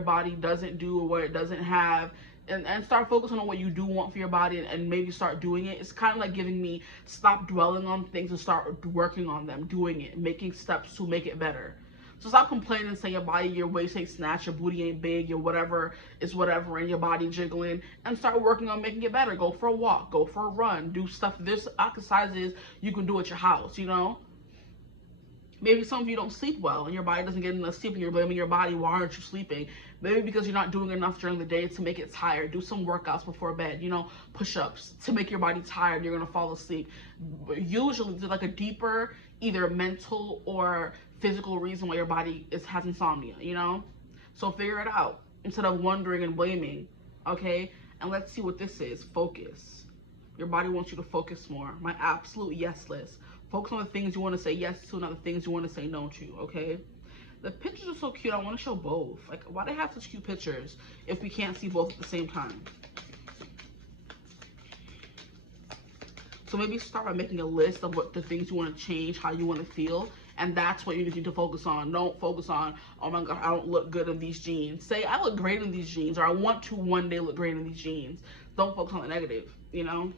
body doesn't do or what it doesn't have, and start focusing on what you do want for your body and maybe start doing it. It's kind of like giving me, stop dwelling on things and start working on them, doing it, making steps to make it better. So stop complaining and saying your body, your waist ain't snatched, your booty ain't big, your whatever is whatever, and your body jiggling, and start working on making it better. Go for a walk, go for a run, do stuff. There's exercises you can do at your house, you know. Maybe some of you don't sleep well and your body doesn't get enough sleep and you're blaming your body. Why aren't you sleeping? Maybe because you're not doing enough during the day to make it tired. Do some workouts before bed, you know, push-ups to make your body tired. You're going to fall asleep. Usually there's like a deeper either mental or physical reason why your body has insomnia, you know. So figure it out instead of wondering and blaming, okay? And let's see what this is. Focus. Your body wants you to focus more. My absolute yes list. Focus on the things you want to say yes to, not the things you want to say no to, okay? The pictures are so cute. I want to show both. Like, why do they have such cute pictures if we can't see both at the same time? So maybe start by making a list of what the things you want to change, how you want to feel, and that's what you need to focus on. Don't focus on, oh my God, I don't look good in these jeans. Say, I look great in these jeans, or I want to one day look great in these jeans. Don't focus on the negative, you know?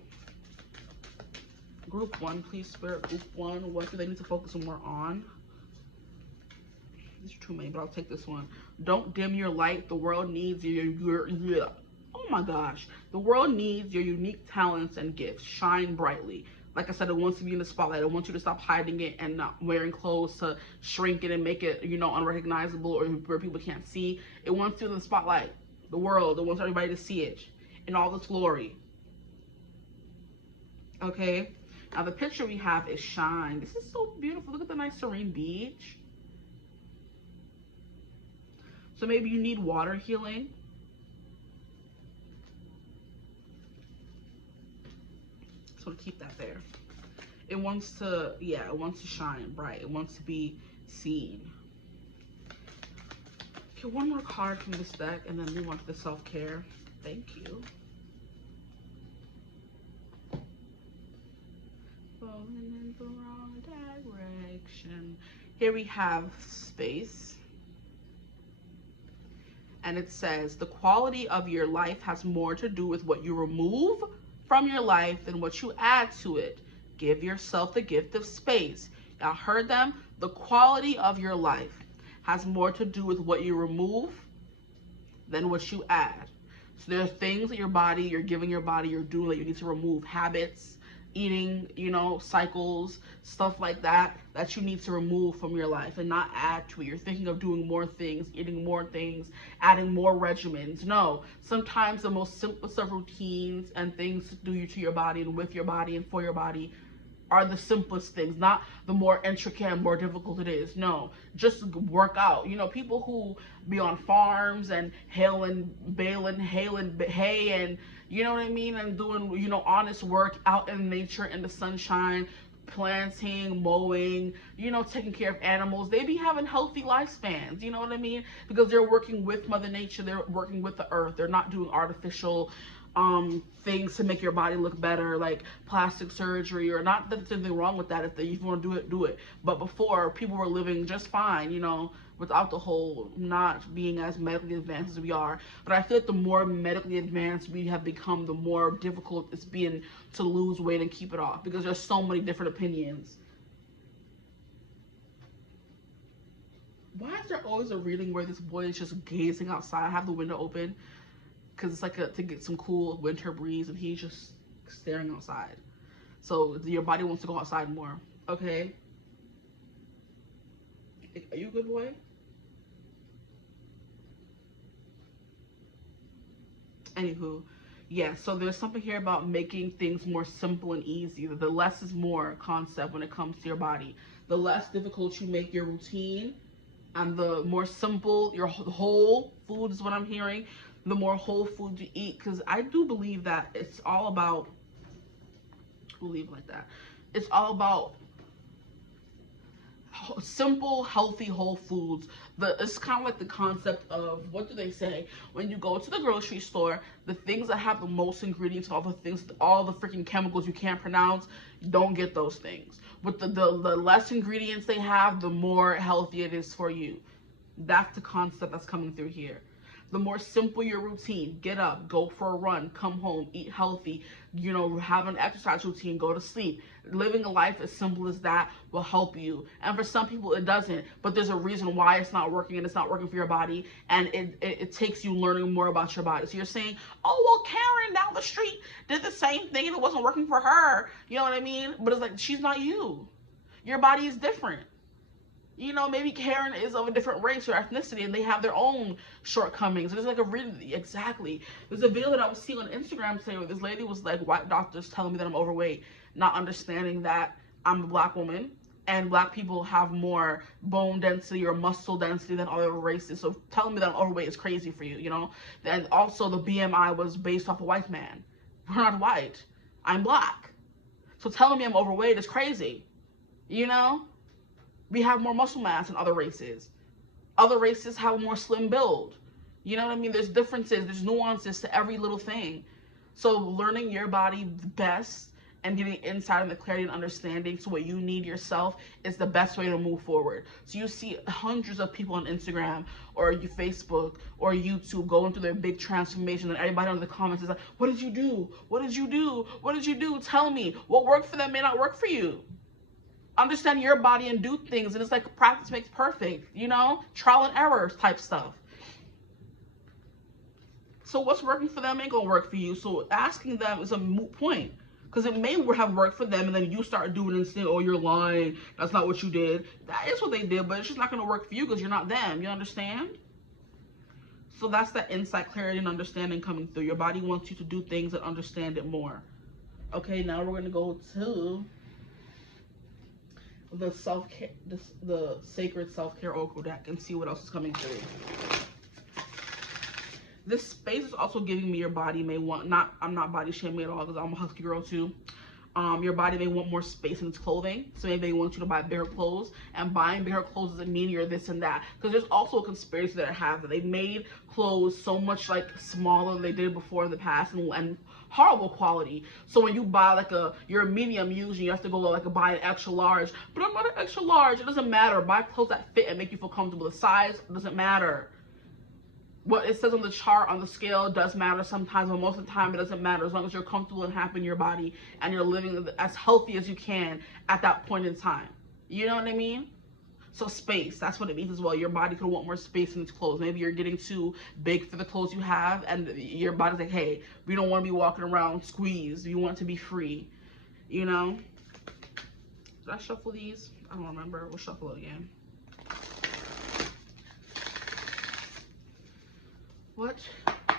Group one, please, Spirit. Group one, what do they need to focus more on? These are too many, but I'll take this one. Don't dim your light. The world needs your oh my gosh. The world needs your unique talents and gifts. Shine brightly. Like I said, it wants to be in the spotlight. It wants you to stop hiding it and not wearing clothes to shrink it and make it, you know, unrecognizable or where people can't see. It wants you in the spotlight. The world, it wants everybody to see it in all its glory. Okay? Now the picture we have is Shine. This is so beautiful. Look at the nice serene beach. So maybe you need water healing. So keep that there. It wants to, yeah, it wants to shine bright. It wants to be seen. Okay, one more card from this deck and then move on to the self-care. Thank you. Falling in the wrong direction. Here we have Space. And it says, the quality of your life has more to do with what you remove from your life than what you add to it. Give yourself the gift of space. Y'all heard them? The quality of your life has more to do with what you remove than what you add. So there are things that you're giving your body, you're doing that you need to remove. Habits, eating, you know, cycles, stuff like that, that you need to remove from your life and not add to it. You're thinking of doing more things, eating more things, adding more regimens. No, sometimes the most simplest of routines and things to do to your body and with your body and for your body are the simplest things, not the more intricate and more difficult it is. No, just work out. You know, people who be on farms and baling hay and, you know what I mean, and doing, you know, honest work out in nature in the sunshine, planting, mowing, you know, taking care of animals, they be having healthy lifespans, you know what I mean? Because they're working with Mother Nature, they're working with the earth, they're not doing artificial things to make your body look better, like plastic surgery, or not that there's anything wrong with that. If you want to do it, do it. But before, people were living just fine, you know, without the whole not being as medically advanced as we are. But I feel like the more medically advanced we have become, the more difficult it's been to lose weight and keep it off, because there's so many different opinions. Why is there always a reading where this boy is just gazing outside? I have the window open because it's like to get some cool winter breeze, and he's just staring outside. So your body wants to go outside more. Okay. Are you a good boy? Anywho, yeah, so there's something here about making things more simple and easy. The less is more concept when it comes to your body. The less difficult you make your routine, and the more simple your whole food is what I'm hearing, the more whole food you eat. Because I do believe that it's all about, believe like that, it's all about simple, healthy, whole foods. It's kind of like the concept of, what do they say? When you go to the grocery store, the things that have the most ingredients, all the freaking chemicals you can't pronounce, don't get those things. With the less ingredients they have, the more healthy it is for you. That's the concept that's coming through here. The more simple your routine, get up, go for a run, come home, eat healthy, you know, have an exercise routine, go to sleep. Living a life as simple as that will help you. And for some people it doesn't, but there's a reason why it's not working, and it's not working for your body, and it takes you learning more about your body. So you're saying, oh, well, Karen down the street did the same thing and it wasn't working for her. You know what I mean? But it's like, she's not you. Your body is different. You know, maybe Karen is of a different race or ethnicity, and they have their own shortcomings. There's like a really, exactly. There's a video that I was seeing on Instagram today where this lady was like, white doctors telling me that I'm overweight, not understanding that I'm a black woman, and black people have more bone density or muscle density than other races. So telling me that I'm overweight is crazy for you, you know? And also the BMI was based off a white man. We're not white. I'm black. So telling me I'm overweight is crazy, you know? We have more muscle mass than other races. Other races have a more slim build. You know what I mean? There's differences, there's nuances to every little thing. So learning your body best and getting insight and the clarity and understanding to what you need yourself is the best way to move forward. So you see hundreds of people on Instagram or Facebook or YouTube going through their big transformation, and everybody in the comments is like, what did you do? What did you do? What did you do? Tell me. What worked for them may not work for you. Understand your body and do things, and it's like practice makes perfect, you know, trial and error type stuff. So what's working for them ain't gonna work for you. So asking them is a moot point, because it may have worked for them, and then you start doing it and saying, oh, you're lying, that's not what you did. That is what they did, but it's just not gonna work for you because you're not them. You understand? So that's that insight, clarity, and understanding coming through. Your body wants you to do things and understand it more. Okay, now we're gonna go to the self-care, the sacred self-care oracle deck, and see what else is coming through. This space is also giving me your body may want, I'm not body shaming at all because I'm a husky girl too. Your body may want more space in its clothing. So maybe they want you to buy bigger clothes, and buying bigger clothes doesn't mean you're this and that. Because there's also a conspiracy that I have that they made clothes so much like smaller than they did before in the past, and horrible quality. So when you buy like you're a medium usually, you have to go like buy an extra large. But I'm not an extra large. It doesn't matter. Buy clothes that fit and make you feel comfortable. The size doesn't matter. What it says on the chart, on the scale, does matter sometimes, but most of the time it doesn't matter as long as you're comfortable and happy in your body and you're living as healthy as you can at that point in time. You know what I mean? So space, that's what it means as well. Your body could want more space in its clothes. Maybe you're getting too big for the clothes you have, and your body's like, hey, we don't want to be walking around squeezed. We want to be free, you know? Did I shuffle these? I don't remember. We'll shuffle it again. What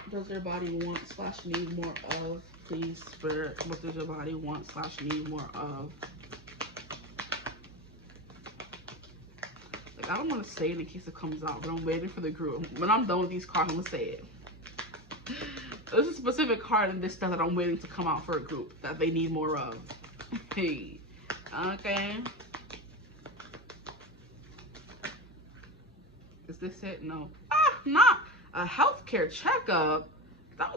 does your body want / need more of? Please, Spirit, what does your body want / need more of? Like, I don't want to say it in case it comes out, but I'm waiting for the group. When I'm done with these cards, I'm going to say it. There's a specific card in this deck that I'm waiting to come out for a group that they need more of. Hey, okay. Is this it? No. Not a healthcare checkup.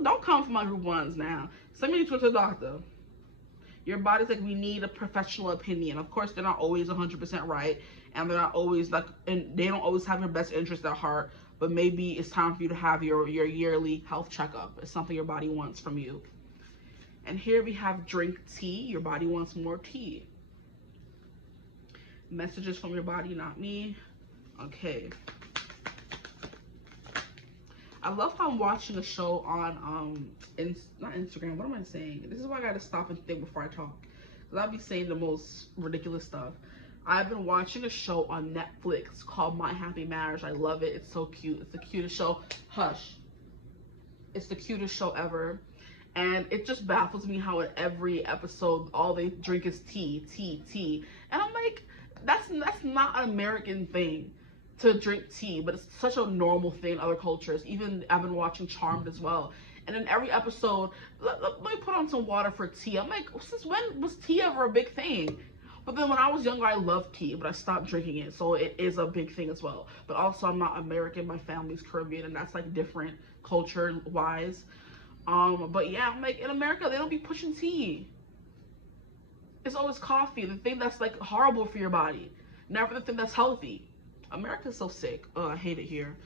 Don't come for my group ones now. Send me to the doctor. Your body's like, we need a professional opinion. Of course, they're not always 100% right, and they're not always like, and they don't always have your best interest at heart. But maybe it's time for you to have your yearly health checkup. It's something your body wants from you. And here we have drink tea. Your body wants more tea. Messages from your body, not me. Okay. I love how I'm watching a show on, not Instagram, what am I saying? This is why I gotta stop and think before I talk. Because I'll be saying the most ridiculous stuff. I've been watching a show on Netflix called My Happy Marriage. I love it. It's so cute. It's the cutest show. Hush. It's the cutest show ever. And it just baffles me how in every episode, all they drink is tea, tea, tea. And I'm like, that's not an American thing to drink tea, but it's such a normal thing in other cultures. Even I've been watching Charmed as well, and in every episode, let me put on some water for tea. I'm like, since when was tea ever a big thing? But then when I was younger, I loved tea, but I stopped drinking it, so it is a big thing as well. But also, I'm not American. My family's Caribbean, and that's like different culture wise. But yeah, I'm like, in America, they don't be pushing tea. It's always coffee, the thing that's like horrible for your body, never the thing that's healthy. America's so sick. Oh, I hate it here.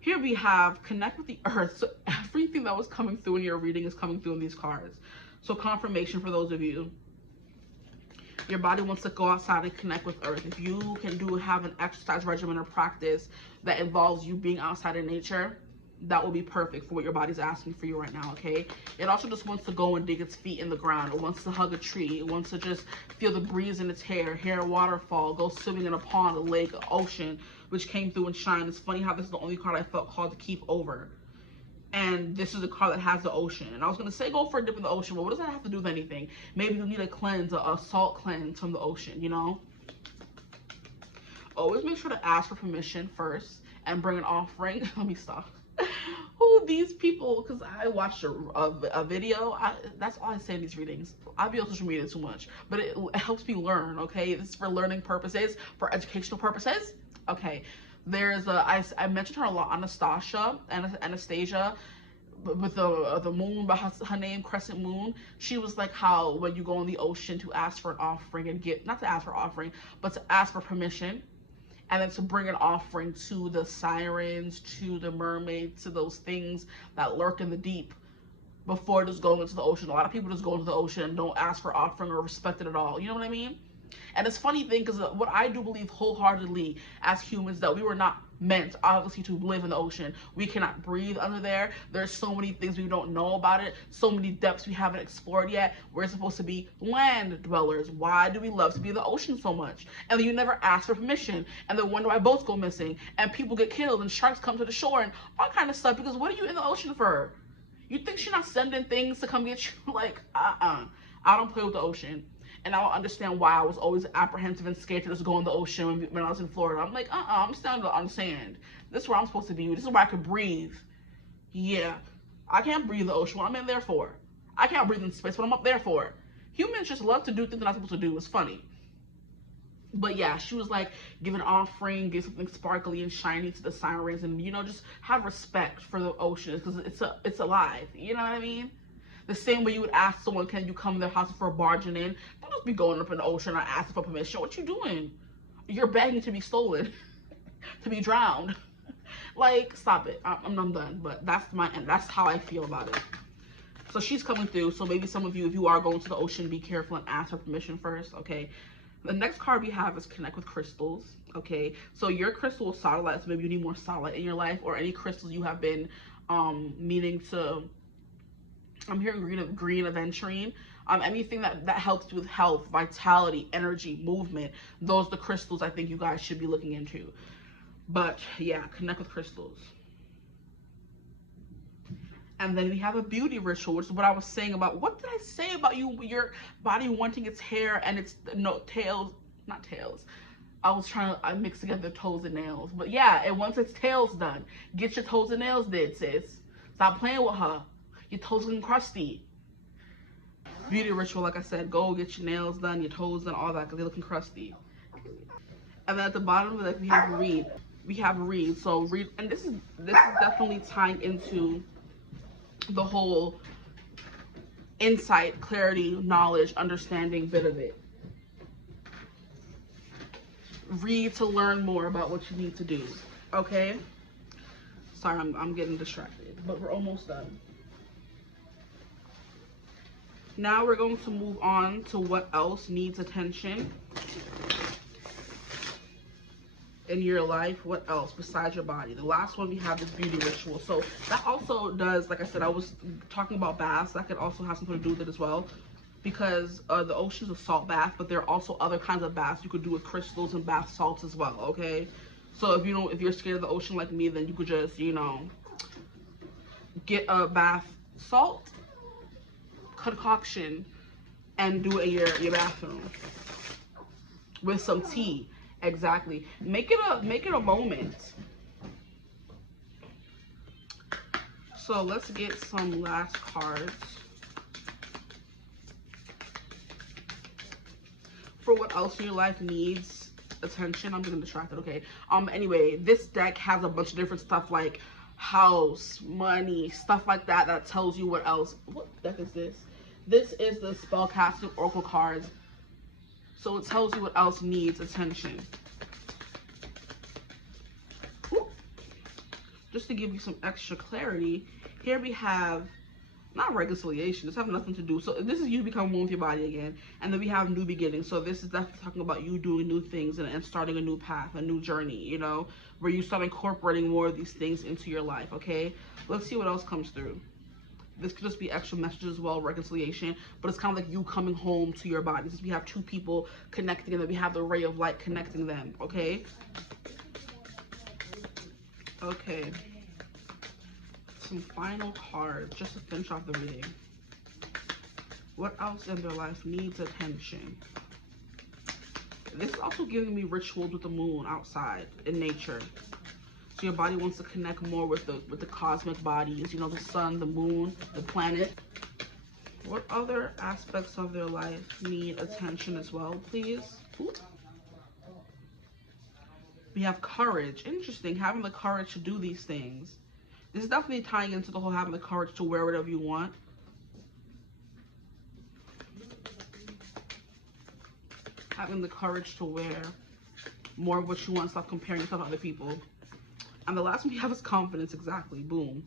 Here we have connect with the earth. So everything that was coming through in your reading is coming through in these cards. So confirmation for those of you. Your body wants to go outside and connect with earth. If you can have an exercise regimen or practice that involves you being outside in nature, that will be perfect for what your body's asking for you right now, okay? It also just wants to go and dig its feet in the ground. It wants to hug a tree. It wants to just feel the breeze in its hair, hear a waterfall, go swimming in a pond, a lake, an ocean, which came through and shined. It's funny how this is the only card I felt called to keep over. And this is a card that has the ocean. And I was going to say go for a dip in the ocean, but what does that have to do with anything? Maybe you need a cleanse, a salt cleanse from the ocean, you know? Always make sure to ask for permission first and bring an offering. Let me stop. Who these people, because I watched a video, that's all I say in these readings. I be on social media too much, but it helps me learn, okay? This is for learning purposes, for educational purposes. Okay, there's I mentioned her a lot, Anastasia, with the moon, but her name, Crescent Moon. She was like how when you go in the ocean to ask for an offering and get, not to ask for offering, but to ask for permission. And then to bring an offering to the sirens, to the mermaids, to those things that lurk in the deep before just going into the ocean. A lot of people just go into the ocean and don't ask for offering or respect it at all. You know what I mean? And it's funny thing, because what I do believe wholeheartedly as humans, that we were not meant, obviously, to live in the ocean. We cannot breathe under there. There's so many things we don't know about it, so many depths we haven't explored yet. We're supposed to be land dwellers. Why do we love to be in the ocean so much? And then you never ask for permission, and then wonder why boats go missing, and people get killed, and sharks come to the shore, and all kind of stuff, because what are you in the ocean for? You think she's not sending things to come get you? Like, I don't play with the ocean. And I don't understand why I was always apprehensive and scared to just go in the ocean when I was in Florida. I'm like, I'm standing on sand. This is where I'm supposed to be. This is where I could breathe. Yeah, I can't breathe the ocean. What am I there for? I can't breathe in space. What I'm up there for? Humans just love to do things they're not supposed to do. It's funny. But yeah, she was like, give an offering, give something sparkly and shiny to the sirens, and just have respect for the ocean because it's alive. You know what I mean? The same way you would ask someone, can you come to their house for a barging in? Don't just be going up in the ocean or asking for permission. What you doing? You're begging to be stolen, to be drowned. Like, stop it. I'm done. But that's how I feel about it. So she's coming through. So maybe some of you, if you are going to the ocean, be careful and ask for permission first. Okay. The next card we have is connect with crystals. Okay. So your crystal is satellite. So maybe you need more satellite in your life, or any crystals you have been meaning to. I'm hearing green aventurine. Anything that helps you with health, vitality, energy, movement. Those are the crystals I think you guys should be looking into. But yeah, connect with crystals. And then we have a beauty ritual, which is what I was saying about, what did I say about your body wanting its hair and its, no, tails, not tails. I mixed together toes and nails. But yeah, it wants its tails done. Get your toes and nails did, sis. Stop playing with her. Your toes looking crusty. Beauty ritual, like I said, go get your nails done, your toes done, all that, because they're looking crusty. And then at the bottom of it, we have read. We have read. So read, and this is definitely tying into the whole insight, clarity, knowledge, understanding bit of it. Read to learn more about what you need to do. Okay? Sorry, I'm getting distracted, but we're almost done. Now we're going to move on to what else needs attention in your life. What else besides your body? The last one we have is beauty ritual. So that also does, like I said, I was talking about baths. That could also have something to do with it as well, because the ocean's a salt bath, but there are also other kinds of baths you could do with crystals and bath salts as well. Okay, so if you're scared of the ocean like me, then you could just get a bath salt concoction and do it in your bathroom with some tea. Exactly. Make it a moment. So let's get some last cards for what else in your life needs attention. I'm getting distracted. Okay. Anyway, this deck has a bunch of different stuff like house, money, stuff like that, that tells you what else. What deck is this? This is the spellcasting oracle cards. So it tells you what else needs attention. Ooh. Just to give you some extra clarity, here we have, not reconciliation, this has nothing to do. So this is you becoming one with your body again. And then we have new beginnings. So this is definitely talking about you doing new things and starting a new path, a new journey, where you start incorporating more of these things into your life, okay? Let's see what else comes through. This could just be extra messages as well, reconciliation, but it's kind of like you coming home to your body. Since we have two people connecting, and then we have the ray of light connecting them, okay? Okay. Some final cards just to finish off the reading. What else in their life needs attention? This is also giving me rituals with the moon outside in nature. So your body wants to connect more with the cosmic bodies, the sun, the moon, the planet. What other aspects of their life need attention as well, please? Ooh. We have courage. Interesting, having the courage to do these things. This is definitely tying into the whole having the courage to wear whatever you want. Having the courage to wear more of what you want, stop comparing yourself to other people. And the last one we have is confidence. Exactly. Boom.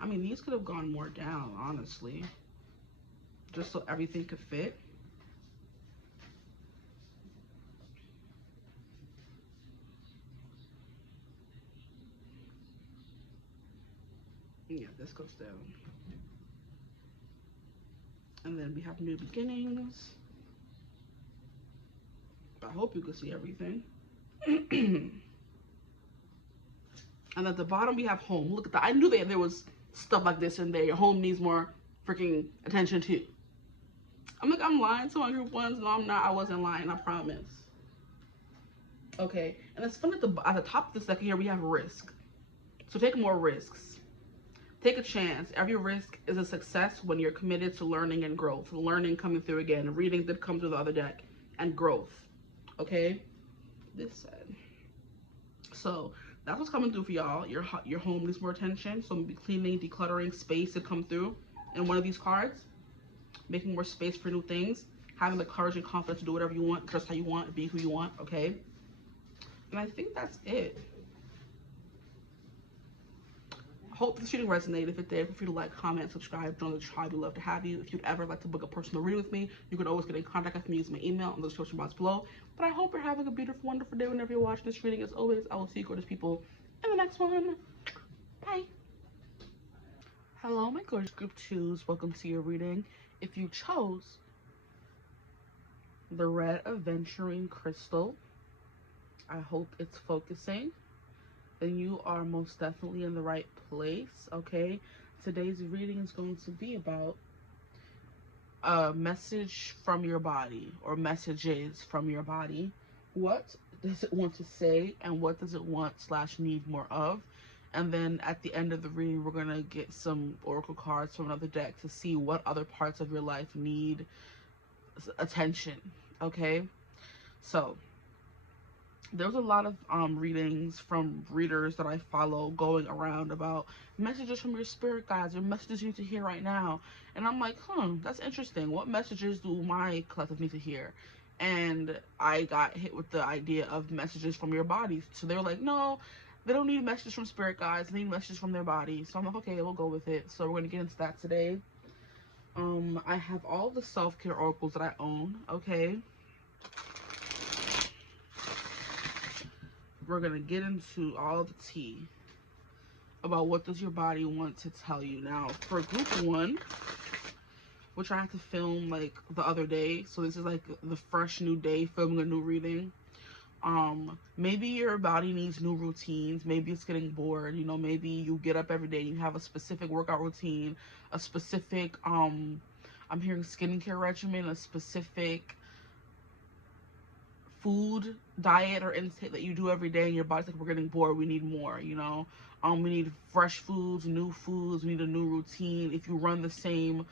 I mean, these could have gone more down, honestly, just so everything could fit. Yeah, this goes down. And then we have new beginnings. I hope you can see everything. And at the bottom we have home. Look at that. I knew that there was stuff like this in there. Your home needs more freaking attention too. I'm like, I'm lying to my group ones. No, I'm not. I wasn't lying. I promise. Okay, and it's fun at the top of the second here we have risk. So take more risks. Take a chance. Every risk is a success when you're committed to learning and growth. Learning coming through again. Reading did come through the other deck. And growth. Okay? This said. So that's what's coming through for y'all. Your home needs more attention. So maybe cleaning, decluttering, space to come through in one of these cards. Making more space for new things. Having the courage and confidence to do whatever you want. Dress how you want. Be who you want. Okay? And I think that's it. Hope this reading resonated. If it did, feel free to like, comment, subscribe, join the tribe. We'd love to have you. If you'd ever like to book a personal reading with me, you can always get in contact with me using my email in the description box below. But I hope you're having a beautiful, wonderful day whenever you're watching this reading. As always, I will see you gorgeous people in the next one. Bye. Hello, my gorgeous group 2s. Welcome to your reading. If you chose the red aventurine crystal, I hope it's focusing. Then you are most definitely in the right place. Okay, today's reading is going to be about a message from your body, or messages from your body. What does it want to say, and what does it want / need more of? And then at the end of the reading, we're going to get some oracle cards from another deck to see what other parts of your life need attention. Okay, so there's a lot of readings from readers that I follow going around about messages from your spirit guides or messages you need to hear right now. And I'm like, that's interesting. What messages do my collective need to hear? And I got hit with the idea of messages from your body. So they were like, no, they don't need messages from spirit guides. They need messages from their body. So I'm like, okay, we'll go with it. So we're going to get into that today. I have all the self-care oracles that I own. Okay. We're going to get into all the tea about what does your body want to tell you. Now, for group 1, which I had to film like the other day, so this is like the fresh new day filming a new reading. Maybe your body needs new routines. Maybe it's getting bored. You know, maybe you get up every day and you have a specific workout routine, a specific, I'm hearing skincare regimen, a specific food diet or intake that you do every day, and your body's like, we're getting bored, we need more, you know. We need fresh foods, new foods, we need a new routine. If you run the same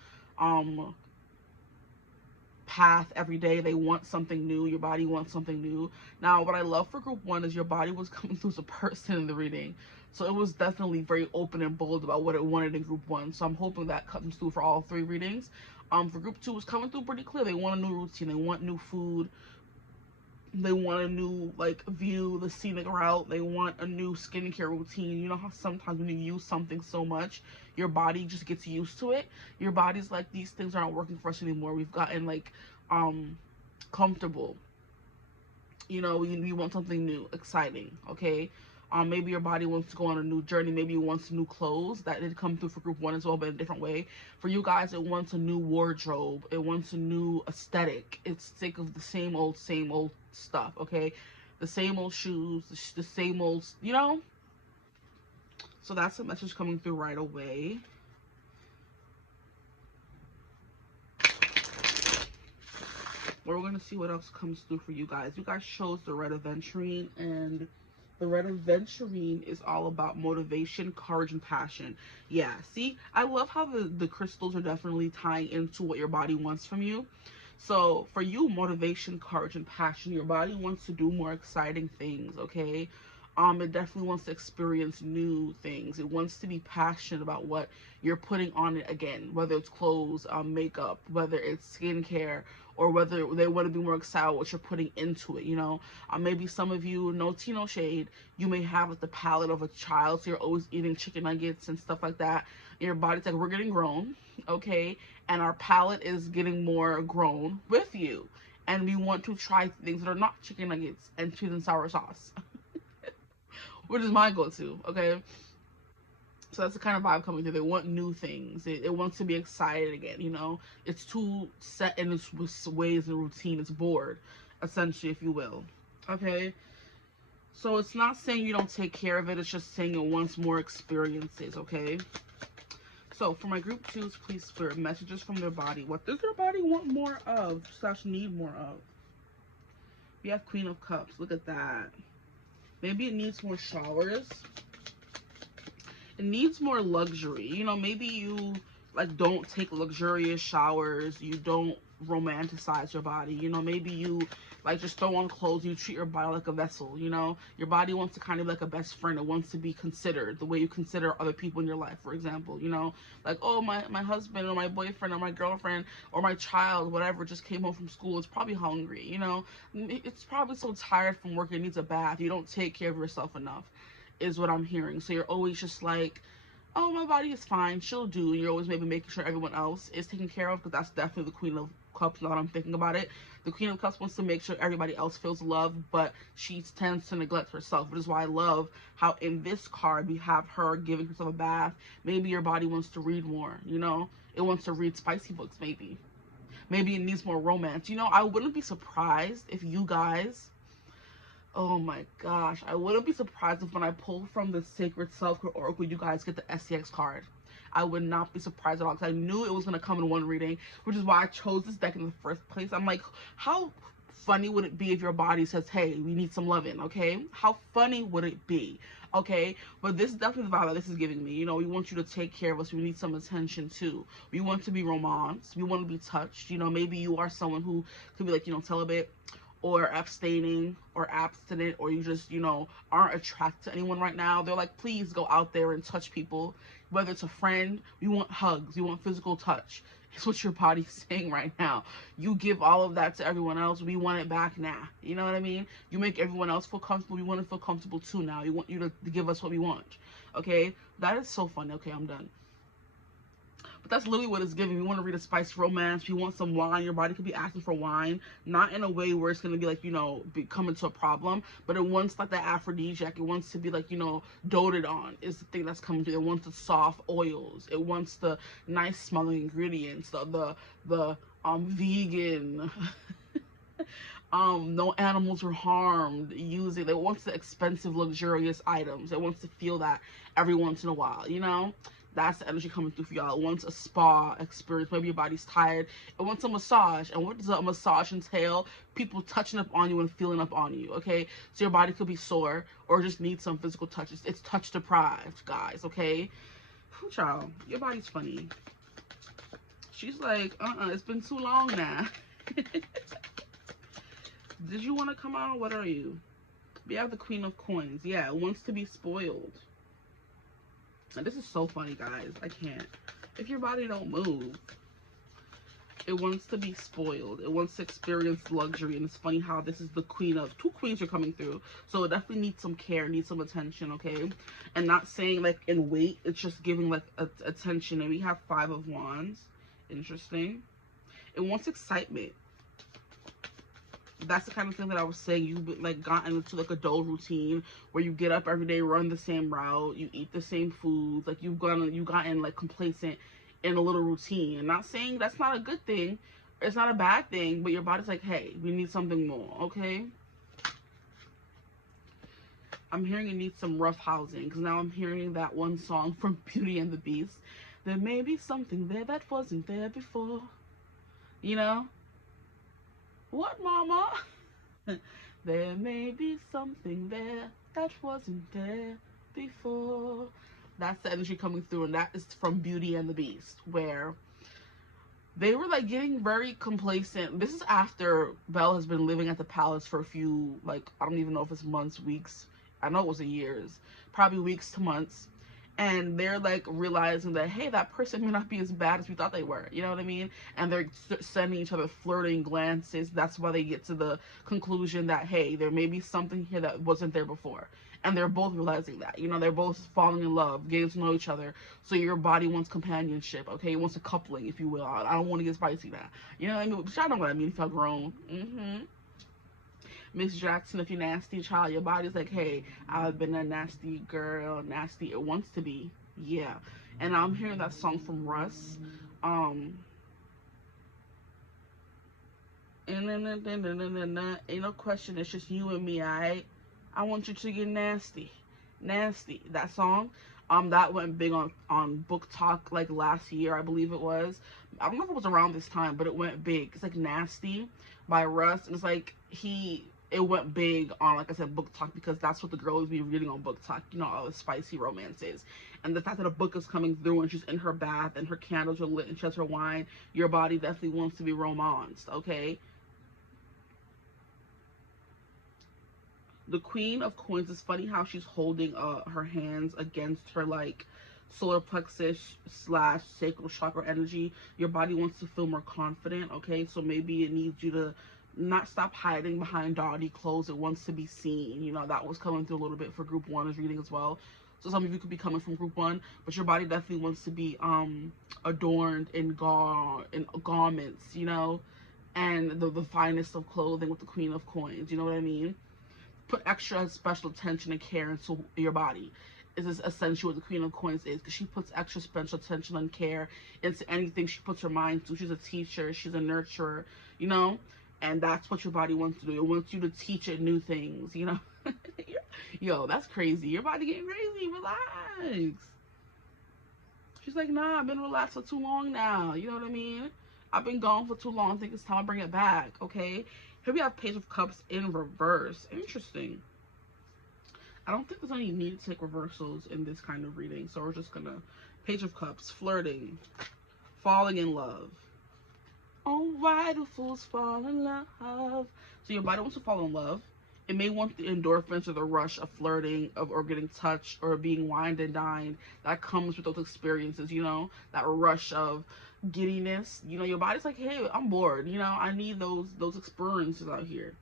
path every day, they want something new. Your body wants something new. Now, what I love for group 1 is your body was coming through as a person in the reading, so it was definitely very open and bold about what it wanted in group 1. So I'm hoping that comes through for all 3 readings. For group 2, was coming through pretty clear. They want a new routine, they want new food, they want a new view, the scenic route, they want a new skincare routine. You know how sometimes when you use something so much, your body just gets used to it. Your body's like, these things aren't working for us anymore. We've gotten comfortable. You know, we want something new, exciting. Okay, maybe your body wants to go on a new journey. Maybe it wants new clothes. That did come through for group 1 as well, but in a different way. For you guys, it wants a new wardrobe. It wants a new aesthetic. It's sick of the same old stuff. Okay, the same old shoes, the same old, you know. So that's a message coming through right away. We're going to see what else comes through for you guys. You guys chose the red aventurine, and the red aventurine is all about motivation, courage, and passion. Yeah, see, I love how the crystals are definitely tying into what your body wants from you. So for you, motivation, courage, and passion, your body wants to do more exciting things, okay? It definitely wants to experience new things. It wants to be passionate about what you're putting on it again, whether it's clothes, makeup, whether it's skincare, or whether they want to be more excited about what you're putting into it, you know. Maybe some of you, no tea, no shade, you may have the palate of a child, so you're always eating chicken nuggets and stuff like that. Your body's like, we're getting grown, okay? And our palate is getting more grown with you. And we want to try things that are not chicken nuggets and sweet and sour sauce. Which is my go-to, okay? So that's the kind of vibe coming through. They want new things. It wants to be excited again, you know? It's too set in its ways and routine. It's bored, essentially, if you will. Okay? So it's not saying you don't take care of it. It's just saying it wants more experiences, okay? So for my group 2s, please spirit messages from their body. What does their body want more of / need more of? We have Queen of Cups. Look at that. Maybe it needs more showers. It needs more luxury. You know, maybe you like don't take luxurious showers. You don't romanticize your body. You know, maybe you like just throw on clothes. You treat your body like a vessel. You know, your body wants to kind of be like a best friend. It wants to be considered the way you consider other people in your life. For example, you know, like, oh, my husband or my boyfriend or my girlfriend or my child, whatever, just came home from school. It's probably hungry. You know, it's probably so tired from work. It needs a bath. You don't take care of yourself enough, is what I'm hearing. So you're always just like, oh, my body is fine, she'll do. And you're always maybe making sure everyone else is taken care of, because that's definitely the Queen of Cups, now that I'm thinking about it. The Queen of Cups wants to make sure everybody else feels loved, but she tends to neglect herself, which is why I love how in this card we have her giving herself a bath. Maybe your body wants to read more, you know? It wants to read spicy books, maybe. Maybe it needs more romance. You know, I wouldn't be surprised if you guys, oh my gosh, I wouldn't be surprised if when I pull from the Sacred Self-Care Oracle, you guys get the SCX card. I would not be surprised at all, because I knew it was going to come in one reading, which is why I chose this deck in the first place. I'm like, how funny would it be if your body says, hey, we need some loving, okay? How funny would it be, okay? But this is definitely the vibe that this is giving me. You know, we want you to take care of us. We need some attention, too. We want to be romanced. We want to be touched. You know, maybe you are someone who could be like, you know, celibate, or abstaining or abstinent, or you just, you know, aren't attracted to anyone right now. They're like, please go out there and touch people. Whether it's a friend, we want hugs, we want physical touch. It's what your body's saying right now. You give all of that to everyone else, we want it back now. You know what I mean? You make everyone else feel comfortable, we want to feel comfortable too now. You want you to give us what we want. Okay? That is so funny. Okay, I'm done. But that's literally what it's giving. We want to read a spicy romance. You want some wine. Your body could be asking for wine. Not in a way where it's going to be like, you know, come into a problem. But it wants like that aphrodisiac. It wants to be like, you know, doted on is the thing that's coming through. It wants the soft oils. It wants the nice smelling ingredients. The vegan. No animals were harmed using. It wants the expensive, luxurious items. It wants to feel that every once in a while, you know? That's the energy coming through for y'all. It wants a spa experience. Maybe your body's tired. It wants a massage. And what does a massage entail? People touching up on you and feeling up on you, okay? So your body could be sore or just need some physical touch. It's touch deprived, guys, okay? Whew, child, your body's funny. She's like, it's been too long now. Did you want to come out? What are you? We have the Queen of Coins. Yeah, it wants to be spoiled. And this is so funny, guys. I can't. If your body don't move, it wants to be spoiled. It wants to experience luxury. And it's funny how this is the queen of... Two queens are coming through. So it definitely needs some care, needs some attention, okay? And not saying, like, in weight. It's just giving, like, attention. And we have 5 of Wands. Interesting. It wants excitement. That's the kind of thing that I was saying. You've like gotten into like a dull routine where you get up every day, run the same route, you eat the same foods. Like you've gotten like complacent in a little routine. And not saying that's not a good thing. It's not a bad thing, but your body's like, hey, we need something more, okay? I'm hearing you need some rough housing, because now I'm hearing that one song from Beauty and the Beast. There may be something there that wasn't there before. You know? What, mama? There may be something there that wasn't there before. That's the energy coming through, and that is from Beauty and the Beast, where they were like getting very complacent. This is after Belle has been living at the palace for a few, like, I don't even know if it's months, weeks. I know it was years, probably weeks to months. And they're like realizing that, hey, that person may not be as bad as we thought they were. You know what I mean? And they're sending each other flirting glances. That's why they get to the conclusion that, hey, there may be something here that wasn't there before. And they're both realizing that. You know, they're both falling in love, getting to know each other. So your body wants companionship, okay? It wants a coupling, if you will. I don't want to get spicy now. You know what I mean? But y'all know what I mean if y'all grown. Miss Jackson, if you're nasty, child, your body's like, hey, I've been a nasty girl, nasty. It wants to be, yeah. And I'm hearing that song from Russ. Ain't no question, it's just you and me, alright? I want you to get nasty. Nasty. That song, That went big on Book Talk like last year, I believe it was. I don't know if it was around this time, but it went big. It's like Nasty by Russ, and it's like it went big on, like I said, Book Talk, because that's what the girls be reading on Book Talk, you know, all the spicy romances. And the fact that a book is coming through and she's in her bath and her candles are lit and she has her wine, your body definitely wants to be romanced, okay? The Queen of Coins, is funny how she's holding her hands against her like solar plexus slash sacral chakra energy. Your body wants to feel more confident, okay? So maybe it needs you to not stop hiding behind doggy clothes. It wants to be seen. You know, that was coming through a little bit for group 1's reading as well. So some of you could be coming from group 1, but your body definitely wants to be adorned in garments, you know, and the finest of clothing with the Queen of Coins. You know what I mean? Put extra special attention and care into your body. Is essentially what the Queen of Coins is, because she puts extra special attention and care into anything she puts her mind to. She's a teacher, she's a nurturer, you know, and that's what your body wants to do. It wants you to teach it new things, you know. Yo, that's crazy. Your body getting crazy. Relax. She's like, nah, I've been relaxed for too long now. You know what I mean? I've been gone for too long. I think it's time to bring it back, okay? Here we have Page of Cups in reverse. Interesting. I don't think there's any need to take reversals in this kind of reading. So we're just going to... Page of Cups. Flirting. Falling in love. Oh, why do fools fall in love? So your body wants to fall in love. It may want the endorphins or the rush of flirting, or getting touched, or being wined and dined. That comes with those experiences, you know? That rush of giddiness. You know, your body's like, hey, I'm bored. You know, I need those experiences out here.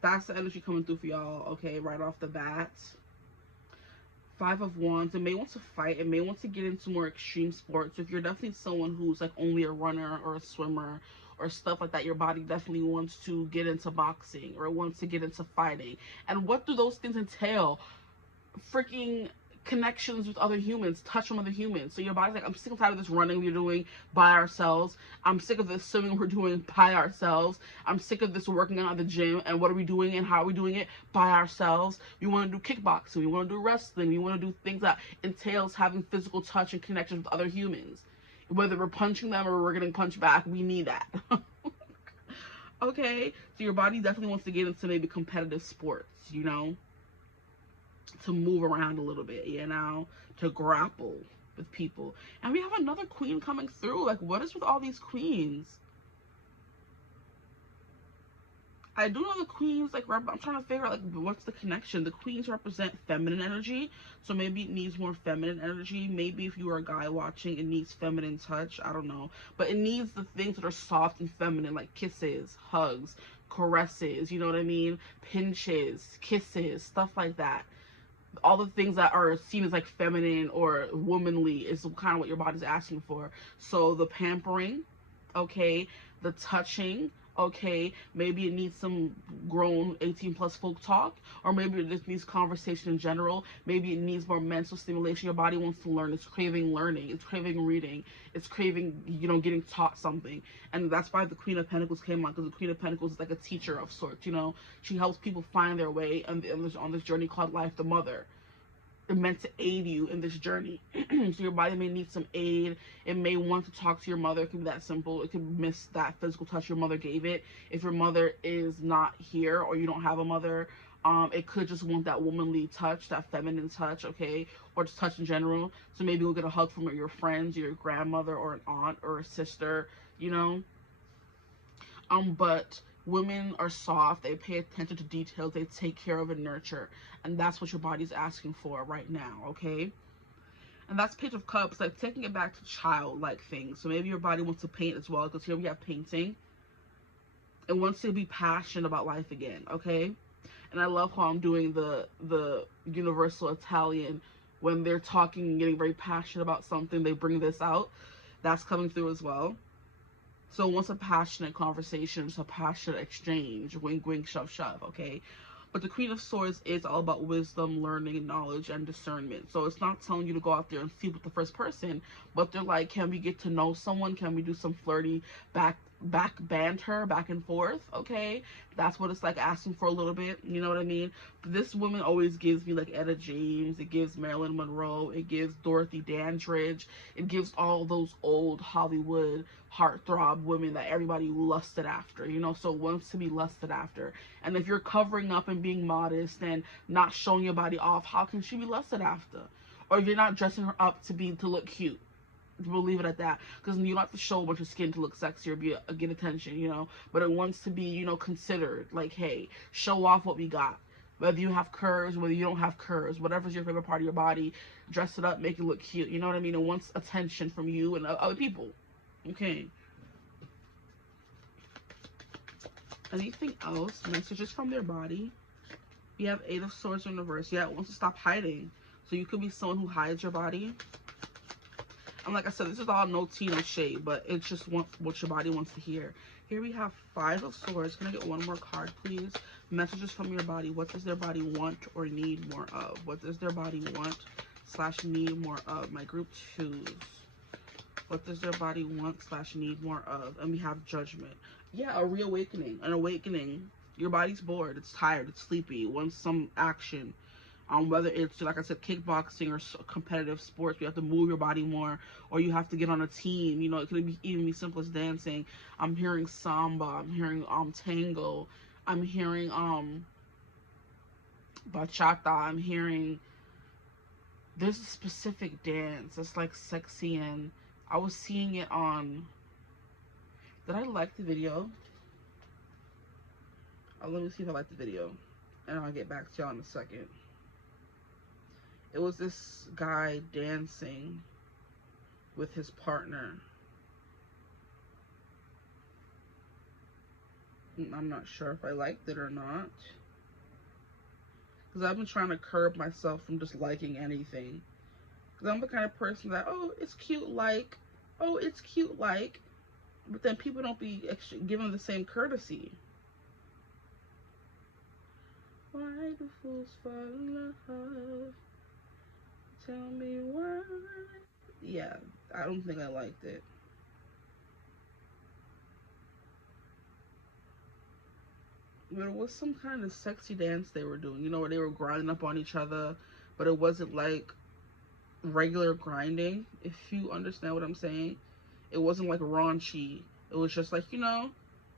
That's the energy coming through for y'all, okay, right off the bat. 5 of Wands. It may want to fight. It may want to get into more extreme sports. If you're definitely someone who's like only a runner or a swimmer or stuff like that, your body definitely wants to get into boxing or wants to get into fighting. And what do those things entail? Freaking connections with other humans, touch from other humans. So your body's like, I'm sick and tired of this running we're doing by ourselves. I'm sick of this swimming we're doing by ourselves. I'm sick of this working out at the gym, and what are we doing and how are we doing it? By ourselves. We want to do kickboxing, we want to do wrestling, we want to do things that entails having physical touch and connections with other humans. Whether we're punching them or we're getting punched back, we need that. Okay, so your body definitely wants to get into maybe competitive sports, you know, to move around a little bit, you know, to grapple with people. And we have another queen coming through. Like, what is with all these queens? I do know the queens, like, I'm trying to figure out, like, what's the connection? The queens represent feminine energy, so maybe it needs more feminine energy. Maybe if you are a guy watching, it needs feminine touch. I don't know. But it needs the things that are soft and feminine, like kisses, hugs, caresses, you know what I mean? Pinches, kisses, stuff like that. All the things that are seen as like feminine or womanly is kind of what your body's asking for. So the pampering, okay, the touching, okay, maybe it needs some grown 18+ folk talk, or maybe it just needs conversation in general. Maybe it needs more mental stimulation. Your body wants to learn. It's craving learning, it's craving reading, it's craving, you know, getting taught something. And that's why the Queen of Pentacles came on, because the Queen of Pentacles is like a teacher of sorts, you know. She helps people find their way on this journey called life. The mother, it's meant to aid you in this journey. So your body may need some aid. It may want to talk to your mother. It can be that simple. It could miss that physical touch your mother gave it. If your mother is not here, or you don't have a mother, it could just want that womanly touch, that feminine touch, okay, or just touch in general. So maybe you'll get a hug from your friends, your grandmother, or an aunt, or a sister, you know. But women are soft. They pay attention to details. They take care of and nurture. And that's what your body's asking for right now, okay? And that's Page of Cups, like taking it back to childlike things. So maybe your body wants to paint as well, because here we have painting. It wants to be passionate about life again, okay? And I love how I'm doing the universal Italian. When they're talking and getting very passionate about something, they bring this out. That's coming through as well. So once a passionate conversation, just a passionate exchange, wink, wink, shove, shove, okay? But the Queen of Swords is all about wisdom, learning, knowledge, and discernment. So it's not telling you to go out there and sleep with the first person, but they're like, can we get to know someone? Can we do some flirty back banter back and forth. Okay, that's what it's like, asking for a little bit, you know what I mean? But this woman always gives me like Etta James, it gives Marilyn Monroe, it gives Dorothy Dandridge, it gives all those old Hollywood heartthrob women that everybody lusted after, you know, so wants to be lusted after. And if you're covering up and being modest and not showing your body off, how can she be lusted after? Or if you're not dressing her up to look cute, we'll leave it at that, because you don't have to show a bunch of skin to look sexy or get attention, you know, but it wants to be, you know, considered, like, hey, show off what we got, whether you have curves, whether you don't have curves, whatever's your favorite part of your body, dress it up, make it look cute, you know what I mean? It wants attention from you and other people. Okay, anything else? Messages from their body. You have Eight of Swords in reverse. Yeah, it wants to stop hiding, so you could be someone who hides your body. And like I said, this is all no tea, no shade, but it's just what your body wants to hear. Here we have Five of Swords. Can I get one more card, please? Messages from your body. What does their body want or need more of? What does their body want / need more of? My group twos. What does their body want / need more of? And we have Judgment. Yeah, a reawakening, an awakening. Your body's bored, it's tired, it's sleepy, it wants some action. Whether it's, like I said, kickboxing or competitive sports, you have to move your body more, or you have to get on a team. You know, it could even be simple as dancing. I'm hearing samba, I'm hearing tango, I'm hearing bachata, I'm hearing, there's a specific dance that's like sexy, and I was seeing it on, did I like the video? Let me see if I like the video, and I'll get back to y'all in a second. It was this guy dancing with his partner. I'm not sure if I liked it or not, because I've been trying to curb myself from just liking anything. Because I'm the kind of person that, oh, it's cute, like, oh, it's cute, like, but then people don't be giving the same courtesy. Why do fools fall in love? Tell me why. Yeah, I don't think I liked it. But it was some kind of sexy dance they were doing, you know, where they were grinding up on each other, but it wasn't like regular grinding, if you understand what I'm saying. It wasn't like raunchy. It was just like, you know,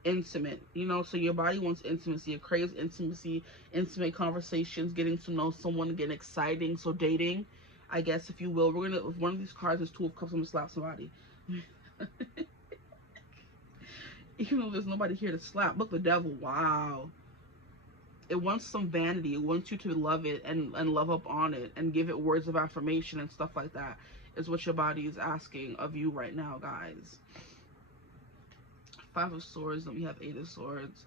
intimate, you know. So your body wants intimacy, it craves intimacy, intimate conversations, getting to know someone, getting exciting. So dating, I guess, if you will. We're gonna, if one of these cards is Two of Cups, I'm gonna slap somebody. Even though there's nobody here to slap. Look, the Devil. Wow. It wants some vanity. It wants you to love it and love up on it and give it words of affirmation and stuff like that, is what your body is asking of you right now, guys. Five of Swords, then we have Eight of Swords.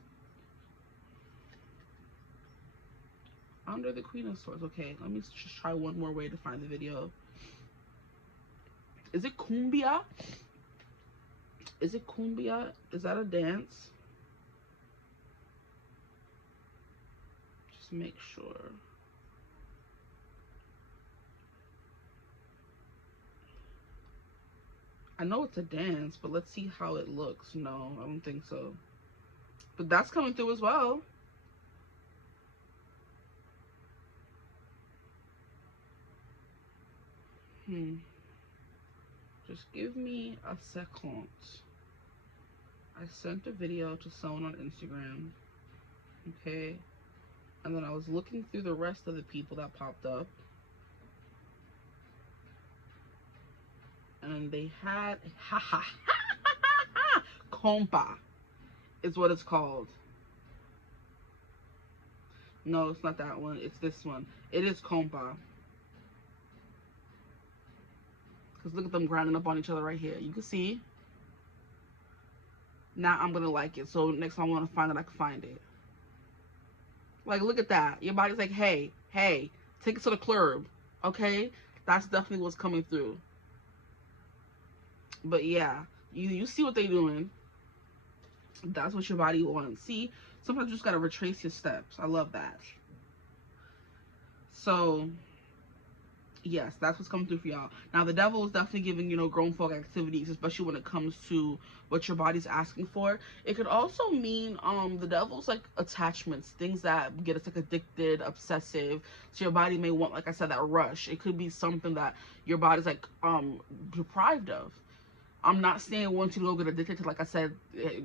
Under the Queen of Swords. Okay, let me just try one more way to find the video. Is it cumbia? Is it cumbia? Is that a dance? Just make sure. I know it's a dance, but let's see how it looks. No, I don't think so. But that's coming through as well. Just give me a second. I sent a video to someone on Instagram. Okay. And then I was looking through the rest of the people that popped up. And they had, compa is what it's called. No, it's not that one. It's this one. It is compa. Because look at them grinding up on each other right here. You can see. Now I'm going to like it. So next time I want to find it, I can find it. Like, look at that. Your body's like, hey, hey, take it to the club. Okay? That's definitely what's coming through. But yeah, you see what they're doing. That's what your body wants. See, sometimes you just got to retrace your steps. I love that. So Yes, that's what's coming through for y'all. Now, the devil is definitely giving, grown folk activities, especially when it comes to what your body's asking for. It could also mean, the devil's like attachments, things that get us like addicted, obsessive. So your body may want, like I said, that rush. It could be something that your body's like, deprived of. I'm not saying I want you to go get addicted to, like I said,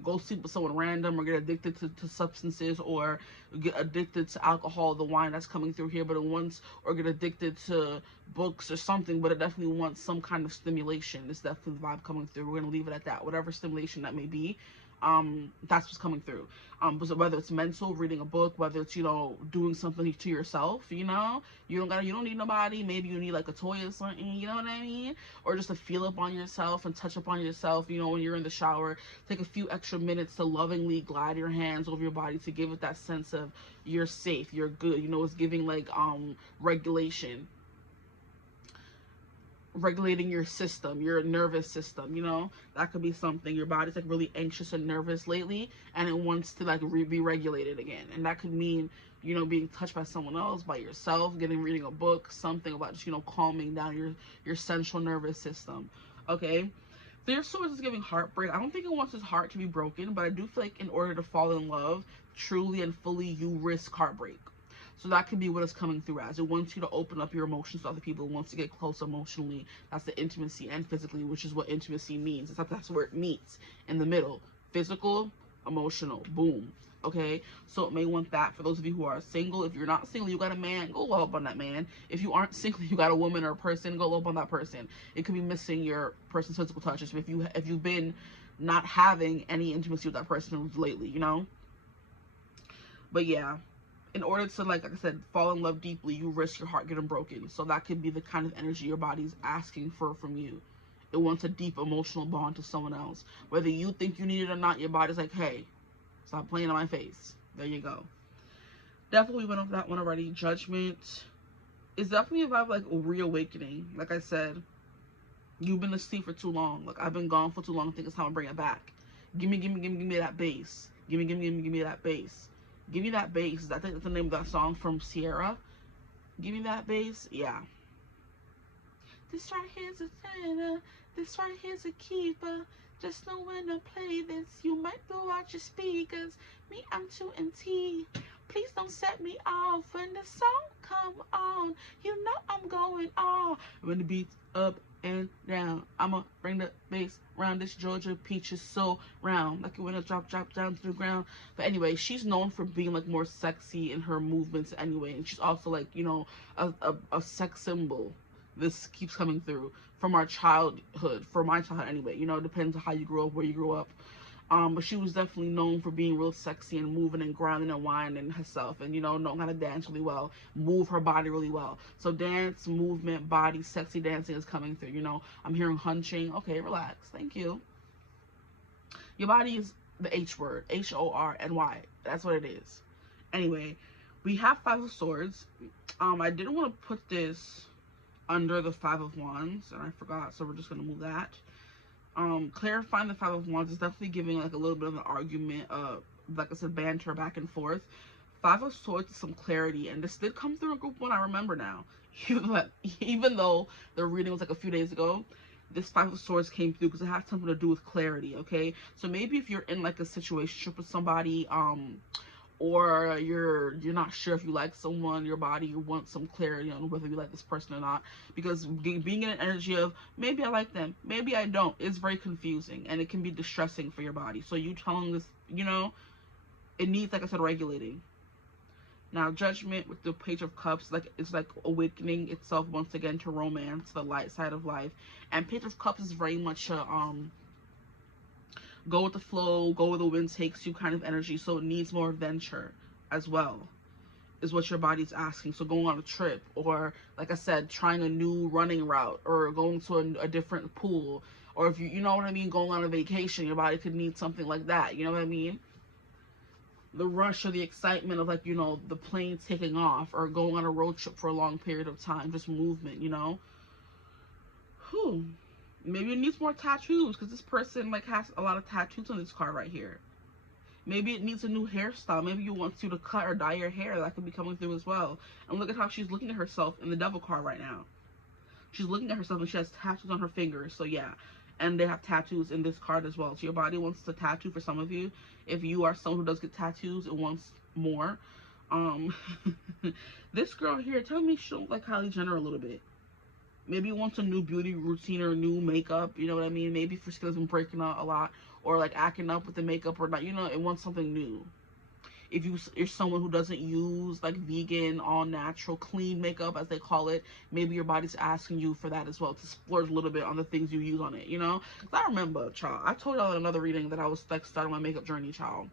go sleep with someone random or get addicted to substances or get addicted to alcohol, the wine that's coming through here, but it wants, or get addicted to books or something, but it definitely wants some kind of stimulation. It's definitely the vibe coming through. We're going to leave it at that. Whatever stimulation that may be, that's what's coming through. Whether it's mental, reading a book, whether it's, doing something to yourself, you don't need nobody. Maybe you need like a toy or something, you know what I mean? Or just to feel up on yourself and touch up on yourself, when you're in the shower. Take a few extra minutes to lovingly glide your hands over your body to give it that sense of you're safe, you're good. It's giving like regulation, regulating your system, your nervous system. That could be something. Your body's like really anxious and nervous lately, and it wants to like be regulated again. And that could mean, being touched by someone else, by yourself, reading a book, something about just, calming down your central nervous system. Okay. Their source is giving heartbreak. I don't think it wants his heart to be broken, but I do feel like in order to fall in love truly and fully, you risk heartbreak. So that could be what it's coming through as. It wants you to open up your emotions to other people. It wants to get close emotionally. That's the intimacy, and physically, which is what intimacy means. That's where it meets in the middle. Physical, emotional, boom. Okay, so it may want that. For those of you who are single, if you're not single, you got a man, go love up on that man. If you aren't single, you got a woman or a person, go love up on that person. It could be missing your person's physical touches. If you've been not having any intimacy with that person lately, But yeah, in order to, like I said, fall in love deeply, you risk your heart getting broken. So that could be the kind of energy your body's asking for from you. It wants a deep emotional bond to someone else. Whether you think you need it or not, your body's like, hey, stop playing on my face. There you go. Definitely went over that one already. Judgment is definitely a vibe like reawakening. Like I said, you've been asleep for too long. Like, I've been gone for too long. I think it's time to bring it back. Give me that bass. Give me that bass. Give me that bass. I think that's the name of that song from Sierra. Give me that bass. Yeah. This right here's a tenor. This right here's a keeper. Just know when to play this. You might blow out your speakers. Me, I'm 2 and T. Please don't set me off when the song come on. You know I'm going on. When the beat's up and down, I'ma bring the bass round. This Georgia peach is so round, like it when it drop down to the ground. But anyway, she's known for being like more sexy in her movements anyway, and she's also like, a sex symbol. This keeps coming through from our childhood, for my childhood anyway. It depends on how you grew up, where you grew up. But she was definitely known for being real sexy and moving and grinding and whining herself, and knowing how to dance really well, move her body really well. So dance, movement, body, sexy dancing is coming through. I'm hearing hunching. Okay, relax. Thank you. Your body is the H word, HORNY. That's what it is. Anyway, we have 5 of Swords. I didn't want to put this under the 5 of Wands, and I forgot, so we're just gonna move that. Clarifying the 5 of Wands is definitely giving like a little bit of an argument, like I said, banter back and forth. 5 of Swords is some clarity, and this did come through in group 1, I remember now. Even though the reading was like a few days ago, this 5 of Swords came through because it has something to do with clarity. Okay, so maybe if you're in like a situationship with somebody, or you're not sure if you like someone, your body, you want some clarity on whether you like this person or not, because being in an energy of maybe I like them, maybe I don't, is very confusing, and it can be distressing for your body. So you telling this, it needs, like I said, regulating. Now, Judgment with the Page of Cups, it's like awakening itself once again to romance, the light side of life. And Page of Cups is very much a go with the flow, go where the wind takes you kind of energy. So it needs more adventure as well, is what your body's asking. So going on a trip, or like I said, trying a new running route, or going to a different pool, or if you know what I mean, going on a vacation, your body could need something like that. You know what I mean? The rush or the excitement of, like, the plane taking off, or going on a road trip for a long period of time, just movement, Whew. Maybe it needs more tattoos, because this person like has a lot of tattoos on this card right here. Maybe it needs a new hairstyle. Maybe you want to cut or dye your hair. That could be coming through as well. And look at how she's looking at herself in the Devil card right now. She's looking at herself and she has tattoos on her fingers. So yeah, and they have tattoos in this card as well. So your body wants to tattoo for some of you. If you are someone who does get tattoos, it wants more. This girl here, tell me she don't like Kylie Jenner a little bit. Maybe it wants a new beauty routine or new makeup, you know what I mean? Maybe if her skin has been breaking out a lot or like acting up with the makeup or not, you know, it wants something new. If you're someone who doesn't use like vegan, all natural, clean makeup as they call it, maybe your body's asking you for that as well, to splurge a little bit on the things you use on it, you know? Because I remember, child, I told y'all in another reading that I was like starting my makeup journey, child.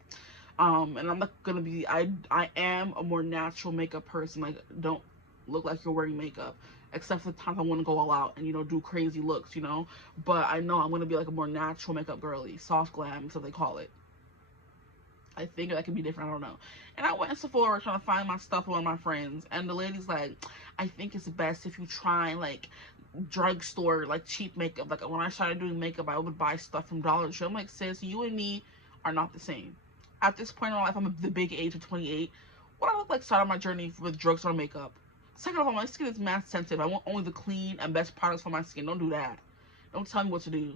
And I'm not gonna be, I am a more natural makeup person. Like, don't look like you're wearing makeup, except for the times I want to go all out and, you know, do crazy looks, you know. But I know I'm gonna be like a more natural makeup girly, soft glam, so they call it. I think that could be different, I don't know. And I went in Sephora trying to find my stuff with one of my friends, and the lady's like, I think it's best if you try like drugstore, like cheap makeup. Like when I started doing makeup, I would buy stuff from Dollar Tree. I'm like, sis, you and me are not the same. At this point in my life, I'm at the big age of 28. What I look like starting my journey with drugstore makeup. Second of all, my skin is mass sensitive. I want only the clean and best products for my skin. Don't do that. Don't tell me what to do.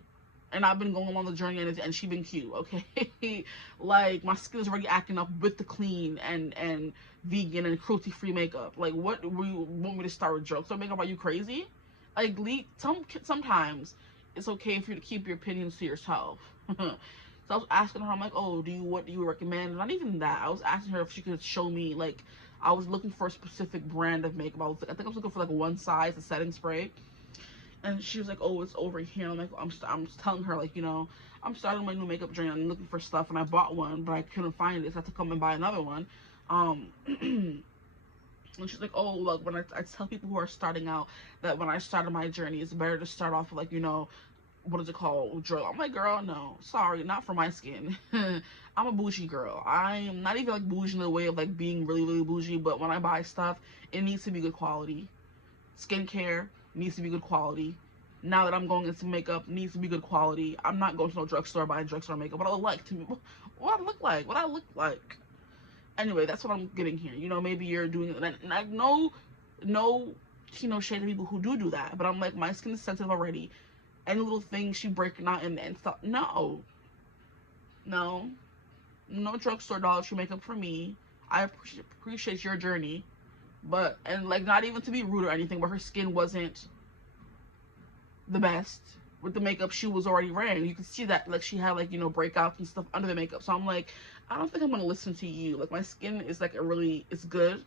And I've been going along the journey, and she been cute, okay? Like, my skin is already acting up with the clean and vegan and cruelty-free makeup. Like, what do you want me to start with drugstore makeup? Are you crazy? Like, sometimes it's okay for you to keep your opinions to yourself. So I was asking her, I'm like, oh, what do you recommend? Not even that. I was asking her if she could show me, like, I was looking for a specific brand of makeup. I think I was looking for like one size, a setting spray. And she was like, oh, it's over here. I'm like, I'm just telling her, like, you know, I'm starting my new makeup journey. I'm looking for stuff, and I bought one, but I couldn't find it, so I had to come and buy another one. And she's like, oh, look, when I tell people who are starting out that when I started my journey, it's better to start off with, like, you know, what is it called? Drug. I'm like, girl, no, sorry, not for my skin. I'm a bougie girl. I'm not even like bougie in the way of like being really, really bougie, but when I buy stuff, it needs to be good quality. Skincare needs to be good quality. Now that I'm going into makeup, needs to be good quality. I'm not going to no drugstore buying drugstore makeup. What I look like to me, what I look like, what I look like. Anyway, that's what I'm getting here. You know, maybe you're doing it, and I know, no, you know, shade of people who do that, but I'm like, my skin is sensitive already. Any little thing she breaking out and stuff. No drugstore Dollar Tree makeup for me. I appreciate your journey, but, and like, not even to be rude or anything, but her skin wasn't the best with the makeup she was already wearing. You can see that, like, she had, like, you know, breakouts and stuff under the makeup. So I'm like, I don't think I'm gonna listen to you. Like, my skin is like it's good.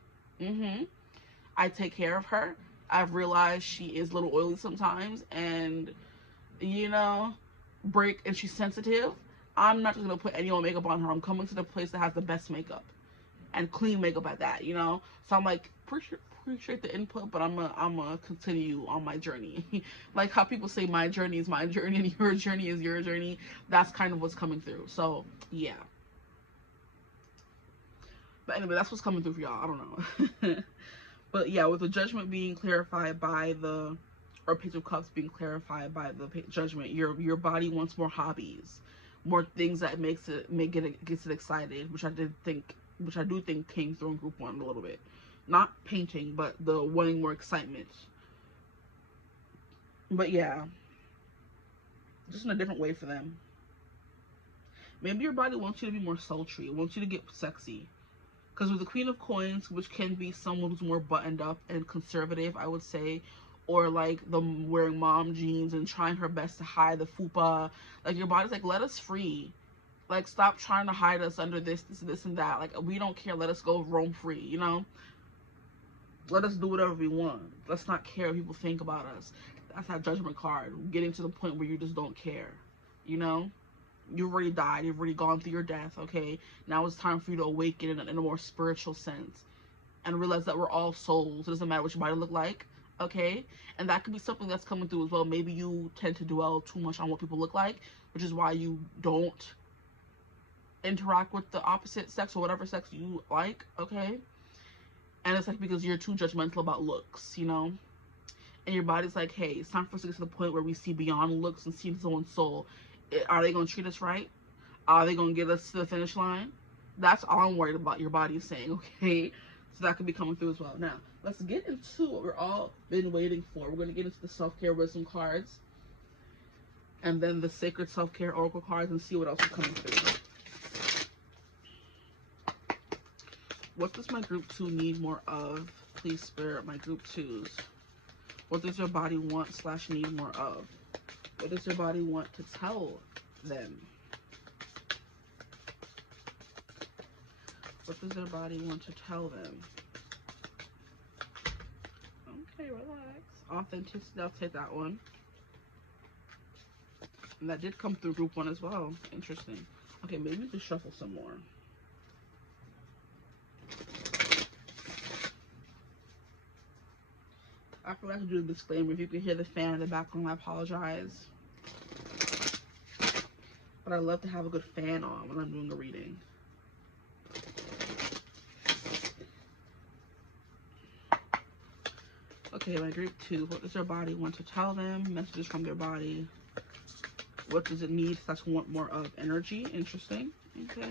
I take care of her. I've realized she is a little oily sometimes, and, you know, and she's sensitive. I'm not just gonna put any old makeup on her. I'm coming to the place that has the best makeup and clean makeup at that, you know. So I'm like, appreciate the input, but I'm gonna continue on my journey. Like how people say my journey is my journey and your journey is your journey. That's kind of what's coming through. So yeah. But anyway, that's what's coming through for y'all. I don't know. But yeah, with the judgment being clarified by the, or Page of Cups being clarified by the judgment, your body wants more hobbies, more things that gets it excited, which I do think came through in group 1 a little bit. Not painting, but the wanting more excitement. But yeah, just in a different way for them. Maybe your body wants you to be more sultry. It wants you to get sexy. Because with the Queen of Coins, which can be someone who's more buttoned up and conservative, I would say, or like the wearing mom jeans and trying her best to hide the fupa. Like, your body's like, let us free. Like, stop trying to hide us under this, and that. Like, we don't care. Let us go roam free, you know? Let us do whatever we want. Let's not care what people think about us. That's that judgment card. Getting to the point where you just don't care, you know? You've already died. You've already gone through your death, okay? Now it's time for you to awaken in a more spiritual sense and realize that we're all souls. It doesn't matter what your body look like, okay? And that could be something that's coming through as well. Maybe you tend to dwell too much on what people look like, which is why you don't interact with the opposite sex or whatever sex you like, okay? And it's like because you're too judgmental about looks, you know? And your body's like, hey, it's time for us to get to the point where we see beyond looks and see someone's soul. Are they going to treat us right? Are they going to get us to the finish line? That's all I'm worried about, your body is saying, okay? So that could be coming through as well. Now, let's get into what we're all been waiting for. We're going to get into the self-care wisdom cards, and then the sacred self-care oracle cards, and see what else is coming through. What does my group 2 need more of? Please, Spirit, my group 2s. What does your body want / need more of? What does your body want to tell them? What does their body want to tell them? Okay, relax. Authenticity, I'll take that one. And that did come through group 1 as well. Interesting. Okay, maybe we could shuffle some more. I forgot to do the disclaimer. If you can hear the fan in the background, I apologize. But I love to have a good fan on when I'm doing a reading. Okay, my group 2. What does their body want to tell them? Messages from their body. What does it need / want more of? Energy. Interesting. Okay.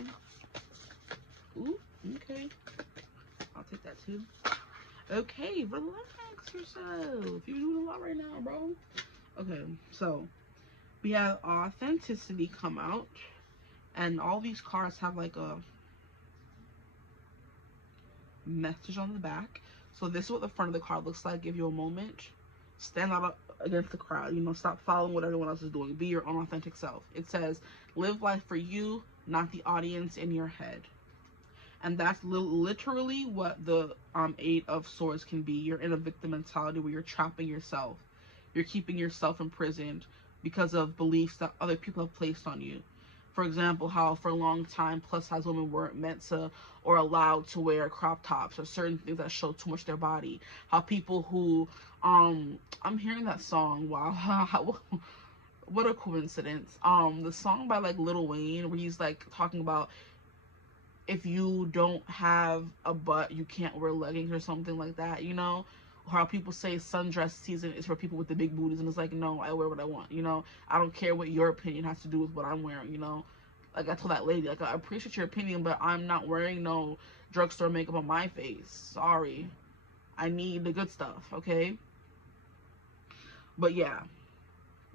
Ooh, okay. I'll take that too. Okay, relax yourself. You're doing a lot right now, bro. Okay, so we have authenticity come out. And all these cards have like a message on the back. So this is what the front of the card looks like. Give you a moment. Stand out against the crowd. You know, stop following what everyone else is doing. Be your own authentic self. It says, live life for you, not the audience in your head. And that's literally what the 8 of Swords can be. You're in a victim mentality where you're trapping yourself. You're keeping yourself imprisoned because of beliefs that other people have placed on you. For example, how for a long time plus-size women weren't meant to or allowed to wear crop tops or certain things that show too much their body. How people who, I'm hearing that song, wow, what a coincidence. The song by like Lil Wayne where he's like talking about if you don't have a butt, you can't wear leggings or something like that, you know? How people say sundress season is for people with the big booties, and it's like, no, I wear what I want, you know? I don't care what your opinion has to do with what I'm wearing, you know? Like I told that lady, like, I appreciate your opinion, but I'm not wearing no drugstore makeup on my face. Sorry. I need the good stuff, okay? But yeah,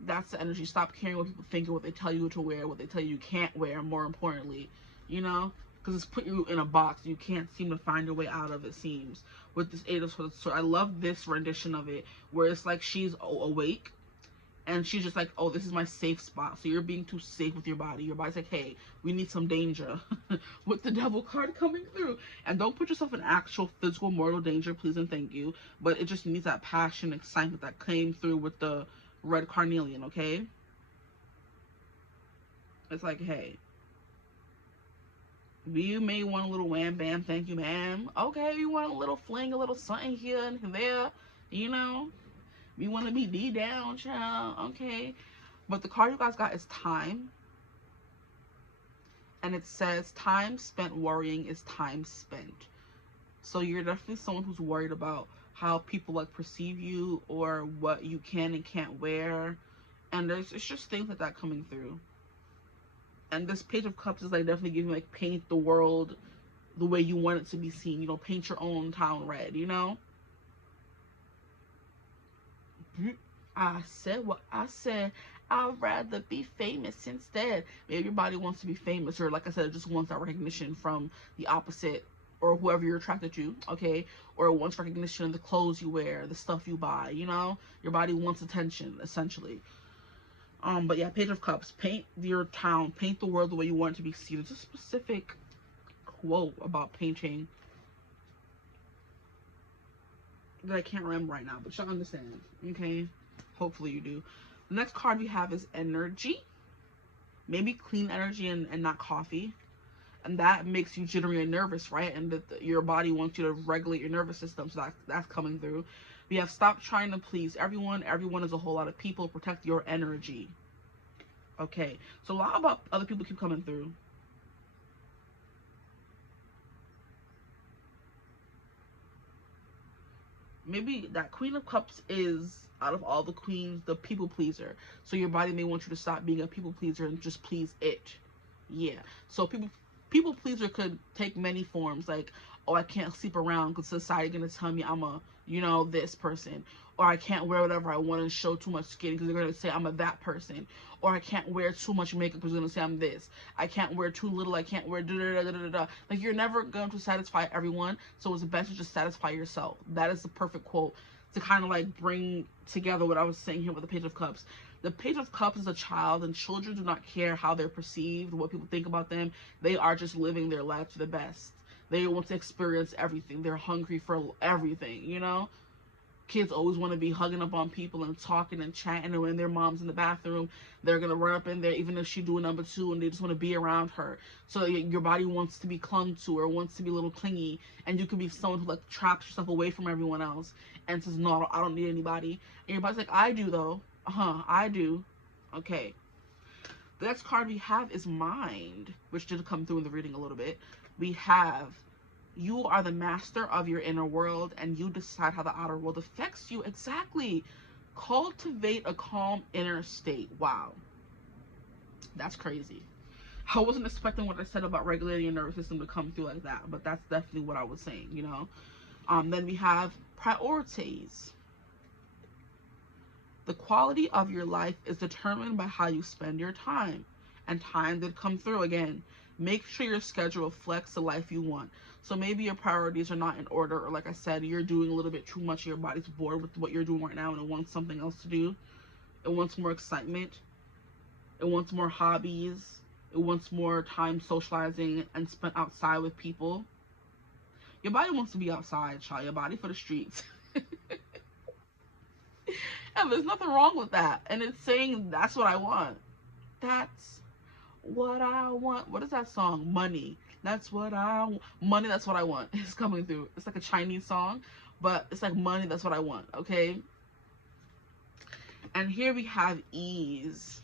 that's the energy. Stop caring what people think and what they tell you to wear, what they tell you can't wear, more importantly, you know? Because it's put you in a box you can't seem to find your way out of, it seems, with this 8 of Swords. So I love this rendition of it, where it's like she's awake, and she's just like, oh, this is my safe spot. So you're being too safe with your body. Your body's like, hey, we need some danger. With the Devil card coming through. And don't put yourself in actual physical mortal danger, please and thank you. But it just needs that passion, excitement that came through with the red carnelian, okay? It's like, hey, you may want a little wham bam, thank you, ma'am. Okay, you want a little fling, a little something here and there, you know? You want to be D down, child, okay? But the card you guys got is time. And it says, time spent worrying is time spent. So you're definitely someone who's worried about how people like perceive you or what you can and can't wear. And it's just things like that coming through. And this Page of Cups is like definitely giving like paint the world the way you want it to be seen. You know, paint your own town red, you know? I said what I said. I'd rather be famous instead. Maybe your body wants to be famous, or like I said, it just wants that recognition from the opposite or whoever you're attracted to, okay? Or it wants recognition in the clothes you wear, the stuff you buy, you know? Your body wants attention, essentially. But yeah, Page of Cups. Paint your town. Paint the world the way you want it to be seen. It's a specific quote about painting that I can't remember right now, but y'all understand, okay? Hopefully you do. The next card we have is energy. Maybe clean energy and not coffee. And that makes you jittery and nervous, right? And your body wants you to regulate your nervous system, so that's coming through. We have stop trying to please everyone. Everyone is a whole lot of people. Protect your energy. Okay, so a lot about other people keep coming through. Maybe that Queen of Cups is, out of all the queens, the people pleaser. So your body may want you to stop being a people pleaser and just please it. Yeah. So people People pleaser could take many forms, like, oh, I can't sleep around because society gonna tell me I'm a, you know, this person, or I can't wear whatever I want and show too much skin because they're gonna say I'm a that person, or I can't wear too much makeup because they're gonna say I'm this. I can't wear too little. I can't wear da da da da da da. Like, you're never going to satisfy everyone, so it's best to just satisfy yourself. That is the perfect quote to kind of like bring together what I was saying here with the Page of Cups. The Page of Cups is a child, and children do not care how they're perceived, what people think about them. They are just living their life to the best. They want to experience everything. They're hungry for everything, you know? Kids always want to be hugging up on people and talking and chatting, and when their mom's in the bathroom, they're going to run up in there, even if she's doing number two, and they just want to be around her. So your body wants to be clung to, or wants to be a little clingy, and you can be someone who like traps yourself away from everyone else and says, no, I don't need anybody. And your body's like, I do though. I do. Okay. The next card we have is Mind, which did come through in the reading a little bit. We have, you are the master of your inner world, and you decide how the outer world affects you. Exactly. Cultivate a calm inner state. Wow. That's crazy. I wasn't expecting what I said about regulating your nervous system to come through like that, but that's definitely what I was saying, you know. Then we have priorities. The quality of your life is determined by how you spend your time. And time did come through again. Make sure your schedule reflects the life you want. So maybe your priorities are not in order, or like I said, you're doing a little bit too much, your body's bored with what you're doing right now and it wants something else to do. It wants more excitement. It wants more hobbies. It wants more time socializing and spent outside with people. Your body wants to be outside, child. Your body for the streets. And there's nothing wrong with that. And it's saying, that's what I want. That's what I want. What is that song? Money. That's what I want. Money, that's what I want. It's coming through. It's like a Chinese song, but it's like money, that's what I want. Okay? And here we have ease.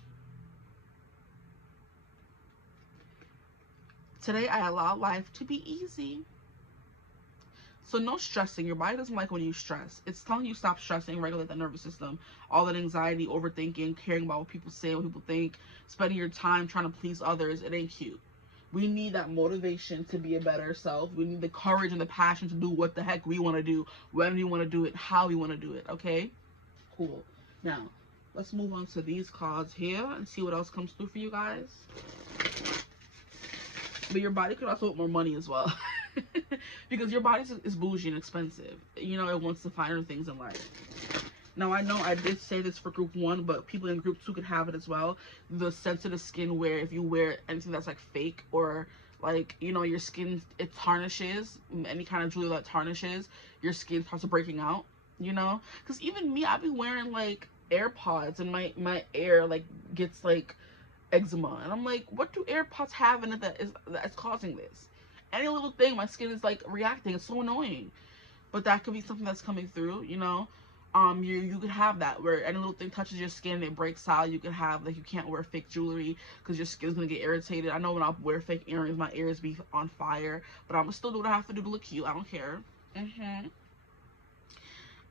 Today, I allow life to be easy. So no stressing. Your body doesn't like when you stress. It's telling you stop stressing, regulate the nervous system. All that anxiety, overthinking, caring about what people say, what people think, spending your time trying to please others, it ain't cute. We need that motivation to be a better self. We need the courage and the passion to do what the heck we want to do, when we want to do it, how we want to do it, okay? Cool. Now, let's move on to these cards here and see what else comes through for you guys. But your body could also want more money as well. Because your body is bougie and expensive. You know, it wants the finer things in life. Now, I know I did say this for group 1, but people in group 2 could have it as well. The sensitive skin, where if you wear anything that's like fake, or like, you know, your skin, it tarnishes, any kind of jewelry that tarnishes, your skin starts breaking out, you know? Because even me, I've been wearing like AirPods, and my air like gets like eczema, and I'm like, what do AirPods have in it that's causing this? Any little thing, my skin is like reacting. It's so annoying. But that could be something that's coming through, you know. You could have that where any little thing touches your skin, it breaks out. You could have, like, you can't wear fake jewelry because your skin's gonna get irritated. I know when I wear fake earrings, my ears be on fire, but I'm gonna still do what I have to do to look cute. I don't care.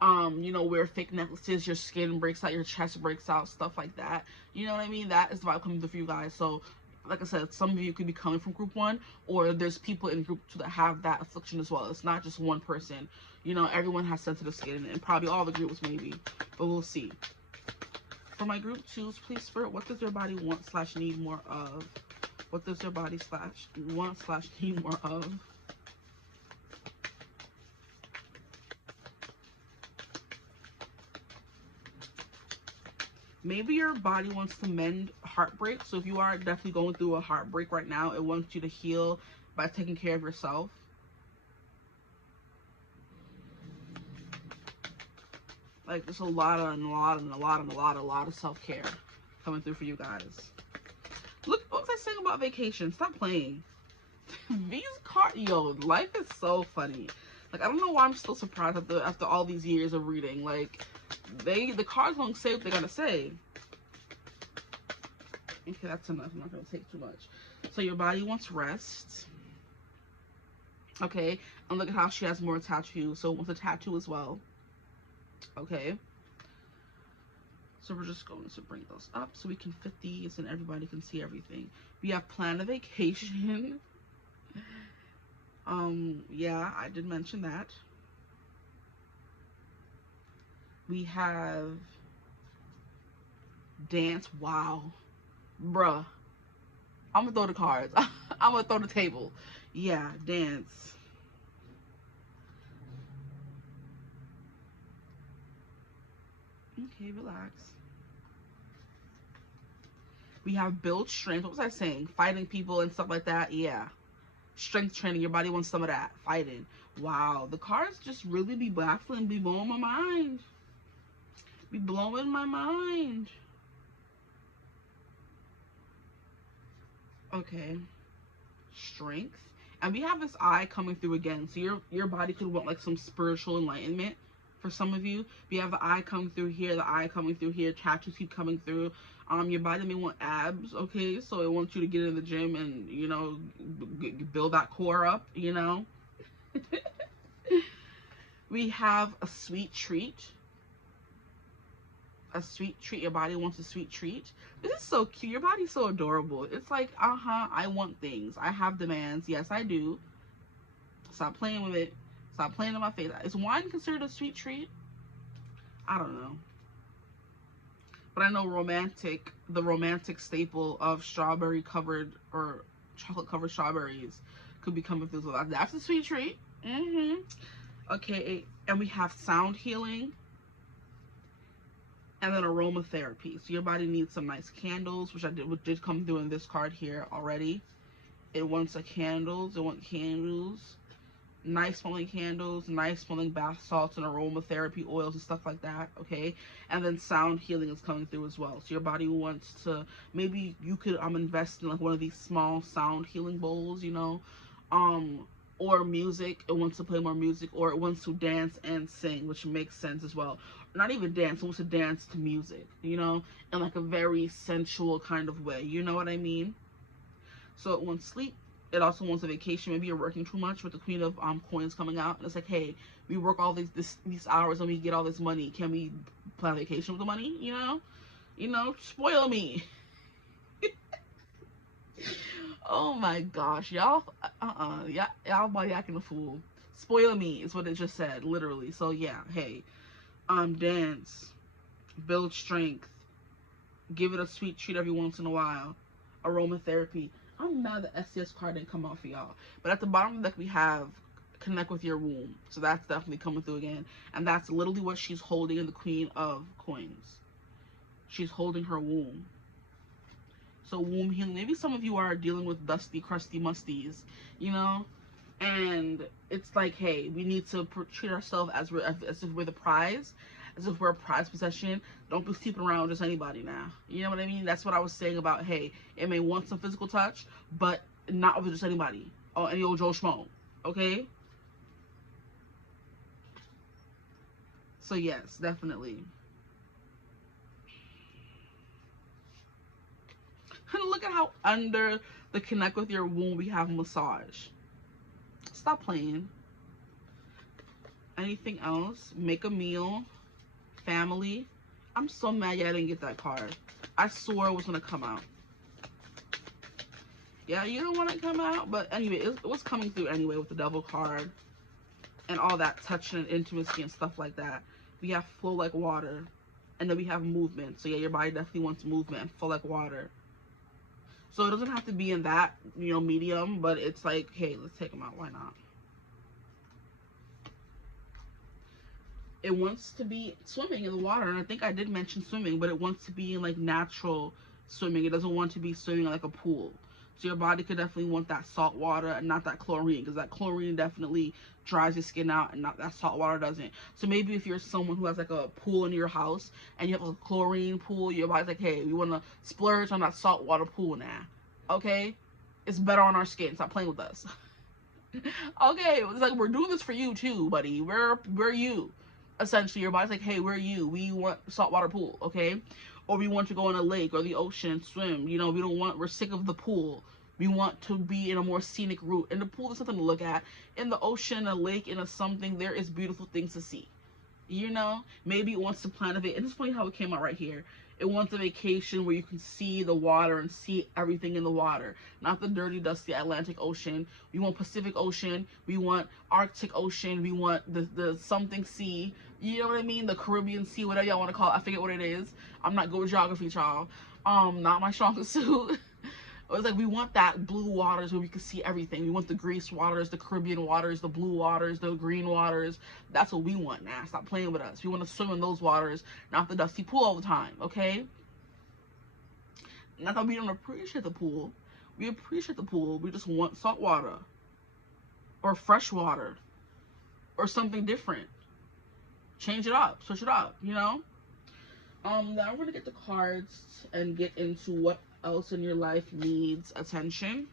You know, wear fake necklaces, your skin breaks out, your chest breaks out, stuff like that. You know what I mean? That is the vibe coming through for you guys. So, like I said, some of you could be coming from group 1, or there's people in group 2 that have that affliction as well. It's not just one person. You know, everyone has sensitive skin, and probably all the groups maybe, but we'll see. For my group 2s, please, Spirit, what does your body want / need more of? What does your body want / need more of? Maybe your body wants to mend heartbreak. So if you are definitely going through a heartbreak right now, it wants you to heal by taking care of yourself. Like, there's a lot of self-care coming through for you guys. Look, what was I saying about vacation? Stop playing. These cards, yo, life is so funny. Like, I don't know why I'm still surprised after all these years of reading. Like, the cards don't say what they're gonna say. Okay, that's enough. I'm not gonna take too much. So your body wants rest. Okay, and look at how she has more tattoos. So it wants a tattoo as well. Okay. So we're just going to bring those up so we can fit these and everybody can see everything. We have plan a vacation. Yeah, I did mention that. We have dance. Wow. Bruh. I'm gonna throw the cards. I'm gonna throw the table. Yeah, dance. Okay, relax. We have build strength. What was I saying? Fighting people and stuff like that. Yeah. Strength training. Your body wants some of that. Fighting. Wow. The cards just really be baffling, be blowing my mind. Be blowing my mind. Okay. Strength. And we have this eye coming through again. So your body could want like some spiritual enlightenment for some of you. We have the eye coming through here, the eye coming through here, tattoos keep coming through. Your body may want abs, okay? So it wants you to get in the gym and, you know, build that core up, you know? We have a sweet treat. A sweet treat. Your body wants a sweet treat. This is so cute. Your body's so adorable. It's like, I want things. I have demands. Yes, I do. Stop playing with it. Stop playing in my face. Is wine considered a sweet treat? I don't know. But I know the romantic staple of strawberry covered or chocolate covered strawberries could be coming through. So that's a sweet treat. Okay, and we have sound healing. And then aromatherapy. So your body needs some nice candles, which did come through in this card here already. It wants candles. It wants candles. Nice smelling candles, nice smelling bath salts and aromatherapy oils and stuff like that, okay? And then sound healing is coming through as well. So your body wants to, maybe you could invest in like one of these small sound healing bowls, you know? Or music, it wants to play more music, or it wants to dance and sing, which makes sense as well. Not even dance, it wants to dance to music, you know, in like a very sensual kind of way, you know what I mean? So it wants sleep. It also wants a vacation. Maybe you're working too much with the Queen of Coins coming out, and it's like, hey, we work all these hours and we get all this money. Can we plan a vacation with the money? You know, spoil me. Oh my gosh, y'all, y'all body acting a fool. Spoil me is what it just said, literally. So yeah, hey, dance, build strength, give it a sweet treat every once in a while, aromatherapy. I'm mad the SCS card didn't come out for y'all. But at the bottom of the deck we have connect with your womb. So that's definitely coming through again. And that's literally what she's holding in the Queen of Coins. She's holding her womb. So womb healing. Maybe some of you are dealing with dusty, crusty musties, you know? And it's like, hey, we need to treat ourselves as if we're the prize, as if we're a prize possession. Don't be sleeping around with just anybody now. You know what I mean? That's what I was saying about, hey, it may want some physical touch, but not with just anybody. Or any old Joe Schmo. Okay? So yes, definitely. And look at how under the connect with your womb we have massage. Stop playing. Anything else? Make a meal. Family. I'm so mad I didn't get that card. I swore it was gonna come out. Yeah, you don't want to come out, but anyway, it was coming through anyway with the Devil card and all that touching and intimacy and stuff like that. We have flow like water, and then we have movement. So yeah, your body definitely wants movement and flow like water. So it doesn't have to be in that, you know, medium, but it's like, hey, let's take them out. Why not? It wants to be swimming in the water, and I think I did mention swimming, but it wants to be in like natural swimming. It doesn't want to be swimming in like a pool. So your body could definitely want that salt water and not that chlorine, because that chlorine definitely dries your skin out and not that salt water doesn't. So maybe if you're someone who has like a pool in your house and you have a chlorine pool, your body's like, hey, we want to splurge on that salt water pool now. Okay? It's better on our skin. Stop playing with us. Okay, it's like we're doing this for you too, buddy. We're you. Essentially, your body's like, hey, we're you. We want saltwater pool, okay? Or we want to go in a lake or the ocean and swim. You know, we're sick of the pool. We want to be in a more scenic route. In the pool, there's something to look at. In the ocean, a lake, in a something, there is beautiful things to see. You know? Maybe it wants to plan of it. And it's funny how it came out right here. It wants a vacation where you can see the water and see everything in the water. Not the dirty, dusty Atlantic Ocean. We want Pacific Ocean. We want Arctic Ocean. We want the something sea. You know what I mean? The Caribbean Sea, whatever y'all want to call it. I forget what it is. I'm not good with geography, y'all. Not my strongest suit. It was like, we want that blue waters where we can see everything. We want the Greece waters, the Caribbean waters, the blue waters, the green waters. That's what we want now. Stop playing with us. We want to swim in those waters, not the dusty pool all the time, okay? Not that we don't appreciate the pool. We appreciate the pool. We just want salt water or fresh water or something different. Change it up, switch it up, you know? Now we're going to get the cards and get into what else in your life needs attention.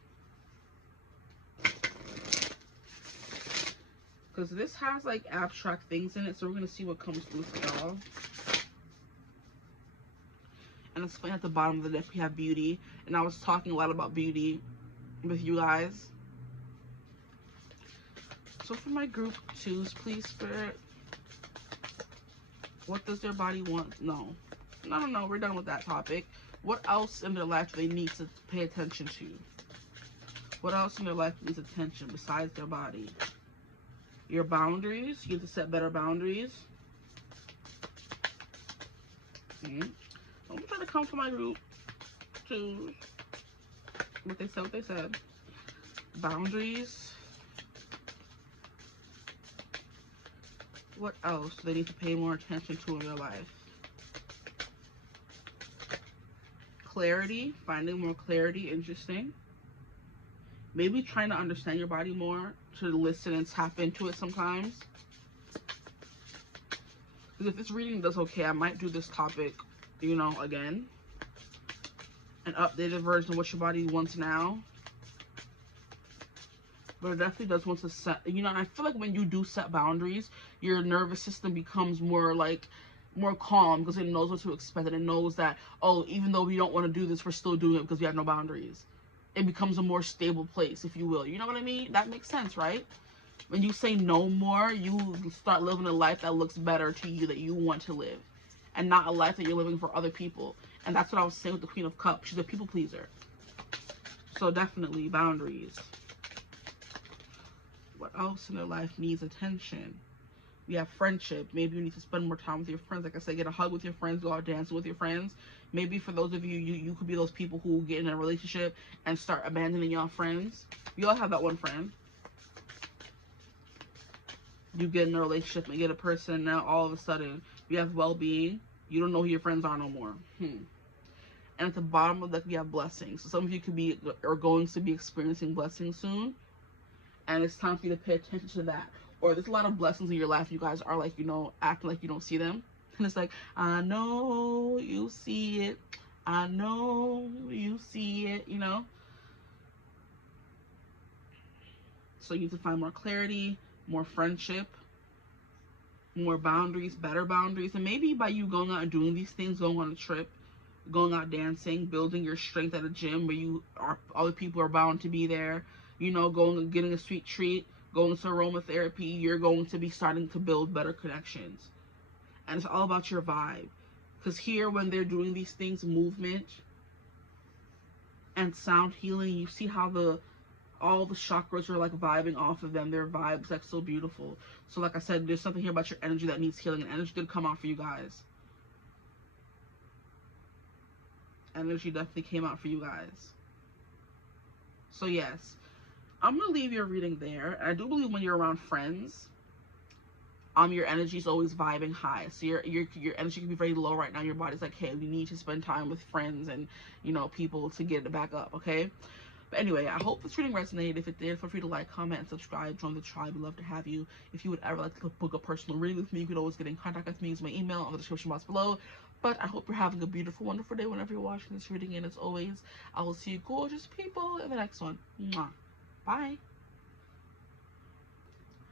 Because this has like abstract things in it, so we're going to see what comes through for y'all. And it's funny, at the bottom of the deck we have beauty. And I was talking a lot about beauty with you guys. So for my group 2s, please, Spirit. What does their body want? No, we're done with that topic. What else in their life do they need to pay attention to? What else in their life needs attention besides their body? Your boundaries. You have to set better boundaries. I'm trying to come for my group to what they said. Boundaries. What else do they need to pay more attention to in their life? Clarity, finding more clarity, interesting. Maybe trying to understand your body more, to listen and tap into it sometimes. Because if this reading does okay, I might do this topic, you know, again. An updated version of what your body wants now. But it definitely does want to set, you know, and I feel like when you do set boundaries, your nervous system becomes more calm, because it knows what to expect, and it knows that, oh, even though we don't want to do this, we're still doing it because we have no boundaries. It becomes a more stable place, if you will. You know what I mean? That makes sense, right? When you say no more, you start living a life that looks better to you, that you want to live, and not a life that you're living for other people. And that's what I was saying with the Queen of Cups. She's a people pleaser. So definitely boundaries. What else in their life needs attention? We have friendship. Maybe you need to spend more time with your friends. Like I said, get a hug with your friends, go out dancing with your friends. Maybe for those of you, you could be those people who get in a relationship and start abandoning your friends. You all have that one friend. You get in a relationship and get a person, now all of a sudden you have well-being. You don't know who your friends are no more. And at the bottom of that, we have blessings. So some of you could be, or going to be, experiencing blessings soon. And it's time for you to pay attention to that. Or there's a lot of blessings in your life. You guys are like, you know, acting like you don't see them. And it's like, I know you see it. I know you see it, you know. So you need to find more clarity, more friendship, more boundaries, better boundaries. And maybe by you going out and doing these things, going on a trip, going out dancing, building your strength at a gym where you are, other people are bound to be there, you know, going and getting a sweet treat, going to aromatherapy, you're going to be starting to build better connections. And it's all about your vibe. Because here, when they're doing these things, movement and sound healing, you see how all the chakras are like vibing off of them. Their vibes like so beautiful. So like I said, there's something here about your energy that needs healing, and energy did come out for you guys. Energy definitely came out for you guys. So yes, I'm gonna leave your reading there. I do believe when you're around friends, your energy is always vibing high. So your energy can be very low right now. Your body's like, hey, we need to spend time with friends and, you know, people to get it back up. Okay. But anyway, I hope this reading resonated. If it did, feel free to like, comment, and subscribe. Join the tribe. We'd love to have you. If you would ever like to book a personal reading with me, you could always get in contact with me. Use my email on the description box below. But I hope you're having a beautiful, wonderful day whenever you're watching this reading. And as always, I will see you gorgeous people in the next one. Mwah. Bye.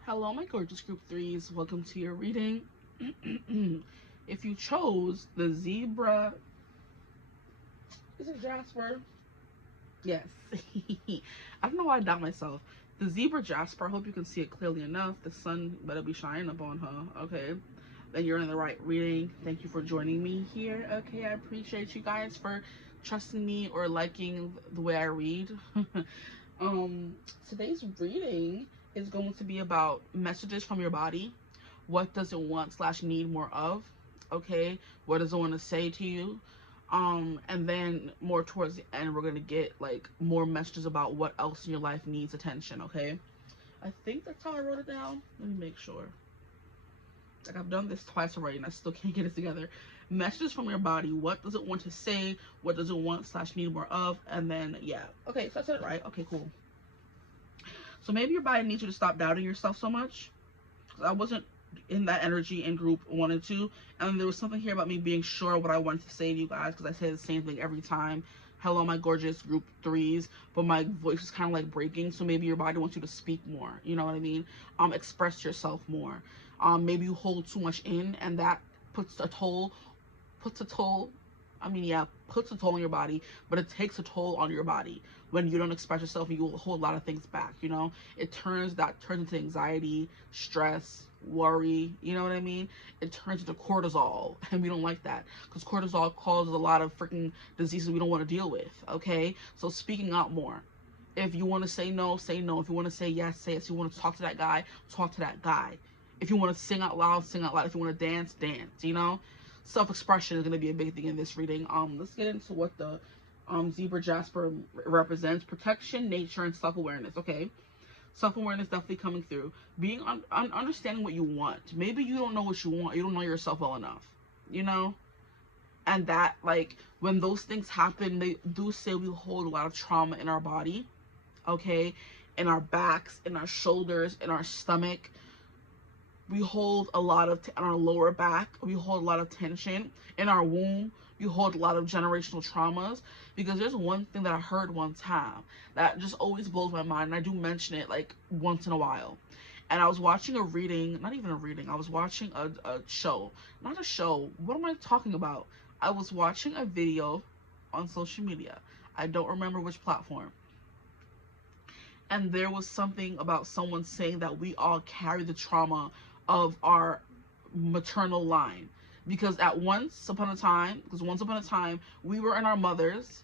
Hello, my gorgeous group 3s. Welcome to your reading. If you chose the zebra, is it Jasper? Yes. I don't know why I doubt myself. The zebra Jasper, I hope you can see it clearly enough. The sun better be shining upon her, okay? then you're in the right reading. Thank you for joining me here. Okay, I appreciate you guys for trusting me or liking the way I read. Today's reading is going to be about messages from your body. What does it want / need more of? Okay, what does it want to say to you? And then more towards the end, we're gonna get like more messages about what else in your life needs attention. Okay, I think that's how I wrote it down. Let me make sure. Like, I've done this twice already and I still can't get it together. Messages from your body. What does it want to say? What does it want / need more of? And then, yeah. Okay, so I said it right. Okay, cool. So maybe your body needs you to stop doubting yourself so much. I wasn't in that energy in group 1 and 2. And there was something here about me being sure what I wanted to say to you guys, because I say the same thing every time. Hello, my gorgeous group 3s, but my voice is kind of like breaking. So maybe your body wants you to speak more. You know what I mean? Express yourself more. Maybe you hold too much in, and that puts a toll on your body, but it takes a toll on your body when you don't express yourself and you hold a lot of things back. You know, it turns into anxiety, stress, worry. You know what I mean? It turns into cortisol, and we don't like that, because cortisol causes a lot of freaking diseases we don't want to deal with. Okay, so speaking out more. If you want to say no, say no. If you want to say yes, say yes. If you want to talk to that guy, talk to that guy. If you want to sing out loud, sing out loud. If you want to dance, dance. You know, self-expression is going to be a big thing in this reading. Let's get into what the zebra jasper represents. Protection, nature, and self-awareness. Okay, self-awareness definitely coming through. Being understanding what you want. Maybe you don't know what you want. You don't know yourself well enough. You know, and that, like, when those things happen, they do say we hold a lot of trauma in our body. Okay, in our backs, in our shoulders, in our stomach. We hold a lot of, on our lower back, we hold a lot of tension. In our womb, you hold a lot of generational traumas. Because there's one thing that I heard one time that just always blows my mind, and I do mention it like once in a while. And I was watching a reading, not even a reading, I was watching a show. Not a show, what am I talking about? I was watching a video on social media. I don't remember which platform. And there was something about someone saying that we all carry the trauma of our maternal line, because once upon a time we were in our mothers,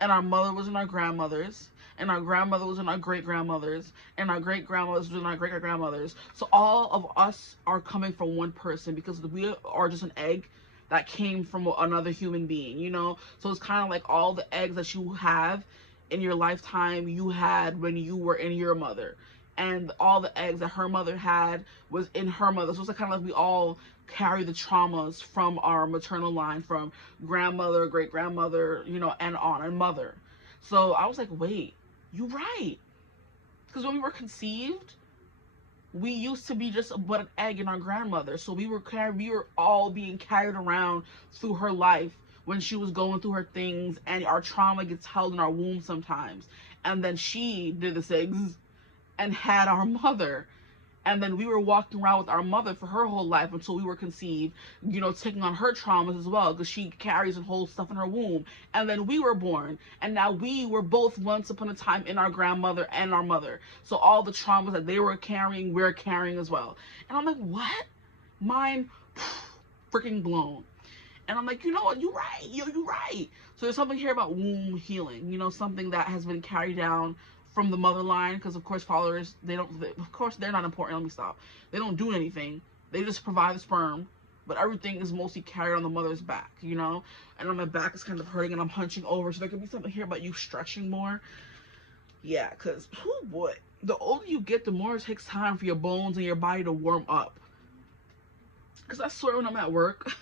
and our mother was in our grandmothers, and our grandmother was in our great grandmothers, and our great grandmothers was in our great great grandmothers. So all of us are coming from one person, because we are just an egg that came from another human being, you know. So it's kind of like all the eggs that you have in your lifetime you had when you were in your mother, and all the eggs that her mother had was in her mother. So it's kind of like we all carry the traumas from our maternal line, from grandmother, great grandmother, you know, and on, and mother. So I was like, wait, you're right, because when we were conceived, we used to be just but an egg in our grandmother. So we were all being carried around through her life when she was going through her things, and our trauma gets held in our womb sometimes. And then she did the eggs and had our mother. And then we were walking around with our mother for her whole life until we were conceived, you know, taking on her traumas as well, because she carries and holds stuff in her womb. And then we were born, and now we were both once upon a time in our grandmother and our mother. So all the traumas that they were carrying, we're carrying as well. And I'm like, what? Mind freaking blown. And I'm like, you know what? You're right. You're right. So there's something here about womb healing, you know, something that has been carried down from the mother line, because of course fathers, of course they're not important. Let me stop. They don't do anything. They just provide the sperm, but everything is mostly carried on the mother's back, you know. And on my back is kind of hurting, and I'm hunching over, so there could be something here about you stretching more. Yeah, because, oh boy, the older you get, the more it takes time for your bones and your body to warm up. Because I swear, when I'm at work,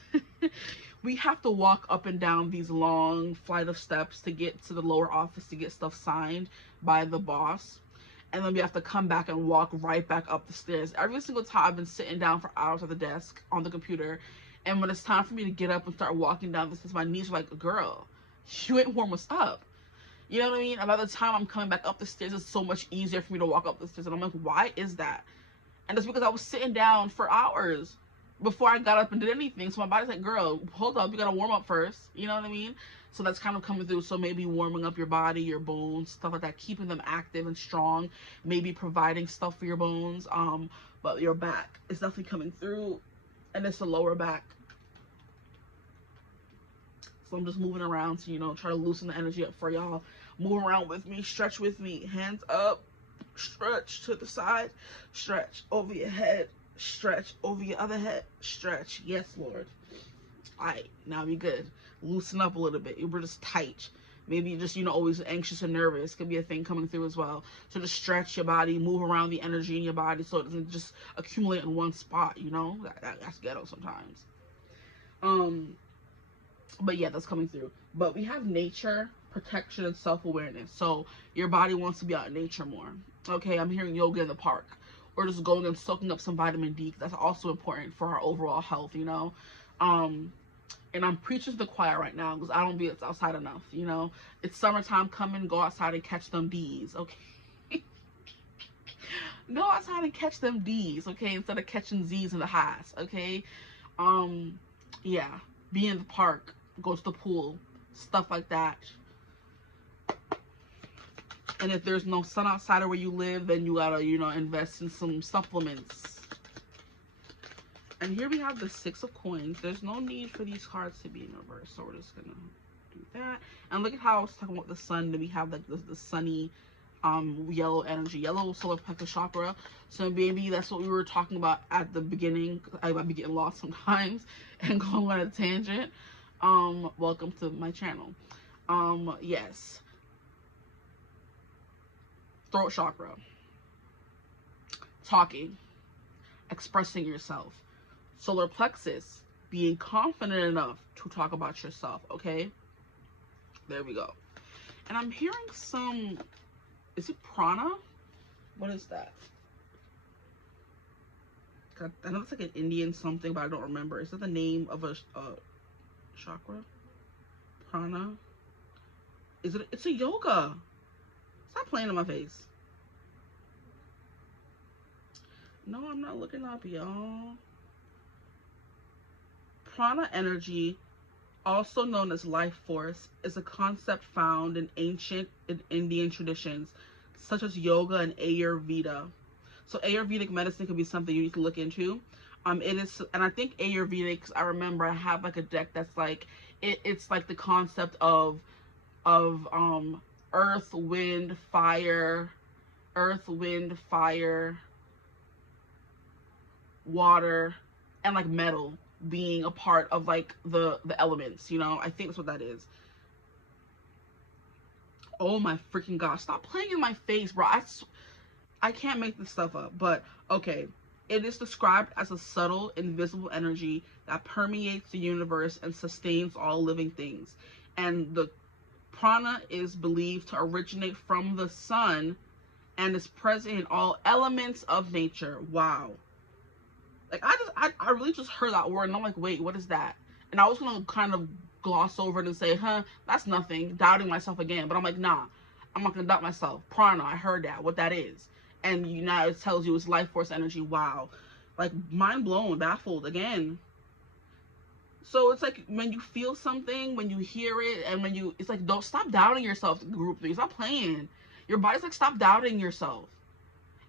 we have to walk up and down these long flight of steps to get to the lower office to get stuff signed by the boss. And then we have to come back and walk right back up the stairs. Every single time I've been sitting down for hours at the desk on the computer. And when it's time for me to get up and start walking down the stairs, my knees are like, girl, you ain't warm us up. You know what I mean? And by the time I'm coming back up the stairs, it's so much easier for me to walk up the stairs. And I'm like, why is that? And it's because I was sitting down for hours before I got up and did anything. So my body's like, girl, hold up, you gotta warm up first. You know what I mean? So that's kind of coming through. So maybe warming up your body, your bones, stuff like that, keeping them active and strong, maybe providing stuff for your bones. But your back is definitely coming through. and it's the lower back. So I'm just moving around to, you know, try to loosen the energy up for y'all. Move around with me, stretch with me, hands up, stretch to the side, stretch over your head, stretch over your other head, stretch. Yes, Lord. All right, now be good. Loosen up a little bit. You were just tight. Maybe you're just, you know, always anxious and nervous. Could be a thing coming through as well. So just stretch your body, move around the energy in your body so it doesn't just accumulate in one spot, you know? That's ghetto sometimes. But yeah, that's coming through. But we have nature, protection, and self-awareness. So your body wants to be out in nature more. Okay, I'm hearing yoga in the park. Or just going and soaking up some vitamin D. That's also important for our overall health, you know? And I'm preaching to the choir right now because I don't be outside enough, you know? It's summertime coming. Go outside and catch them D's, okay? Go outside and catch them D's, okay? Instead of catching Z's in the highs, okay? Yeah. Be in the park. Go to the pool. Stuff like that. And if there's no sun outside of where you live, then you gotta, you know, invest in some supplements. And here we have the 6 of coins. There's no need for these cards to be in reverse, so we're just gonna do that. And look at how I was talking about the sun. Then we have like the sunny yellow energy, yellow solar plexus chakra. So maybe that's what we were talking about at the beginning. I might be getting lost sometimes and going on a tangent. Welcome to my channel. Yes. Throat chakra. Talking. Expressing yourself. Solar plexus, being confident enough to talk about yourself, okay? There we go. And I'm hearing some, is it prana? What is that? I know it's like an Indian something, but I don't remember. Is that the name of a chakra? Prana? Is it? It's a yoga. Stop playing in my face. No, I'm not looking up, y'all. Prana energy, also known as life force, is a concept found in ancient Indian traditions, such as yoga and Ayurveda. So Ayurvedic medicine could be something you need to look into. It is, and I think Ayurvedic, I remember I have like a deck that's like, it's like the concept of earth, wind, fire, water, and like metal being a part of like the elements, you know? I think that's what that is. Oh my freaking gosh, stop playing in my face, bro. I can't make this stuff up. But okay, it is described as a subtle, invisible energy that permeates the universe and sustains all living things. And the prana is believed to originate from the sun and is present in all elements of nature. Wow. Like, I really just heard that word and I'm like, wait, what is that? And I was gonna kind of gloss over it and say, that's nothing, doubting myself again. But I'm like, nah, I'm not gonna doubt myself. Prana, I heard that, what that is. And you now it tells you it's life force energy. Wow. Like, mind blown, baffled again. So it's like when you feel something, when you hear it, and when you, it's like, don't stop doubting yourself, group 3. Stop playing. Your body's like, stop doubting yourself.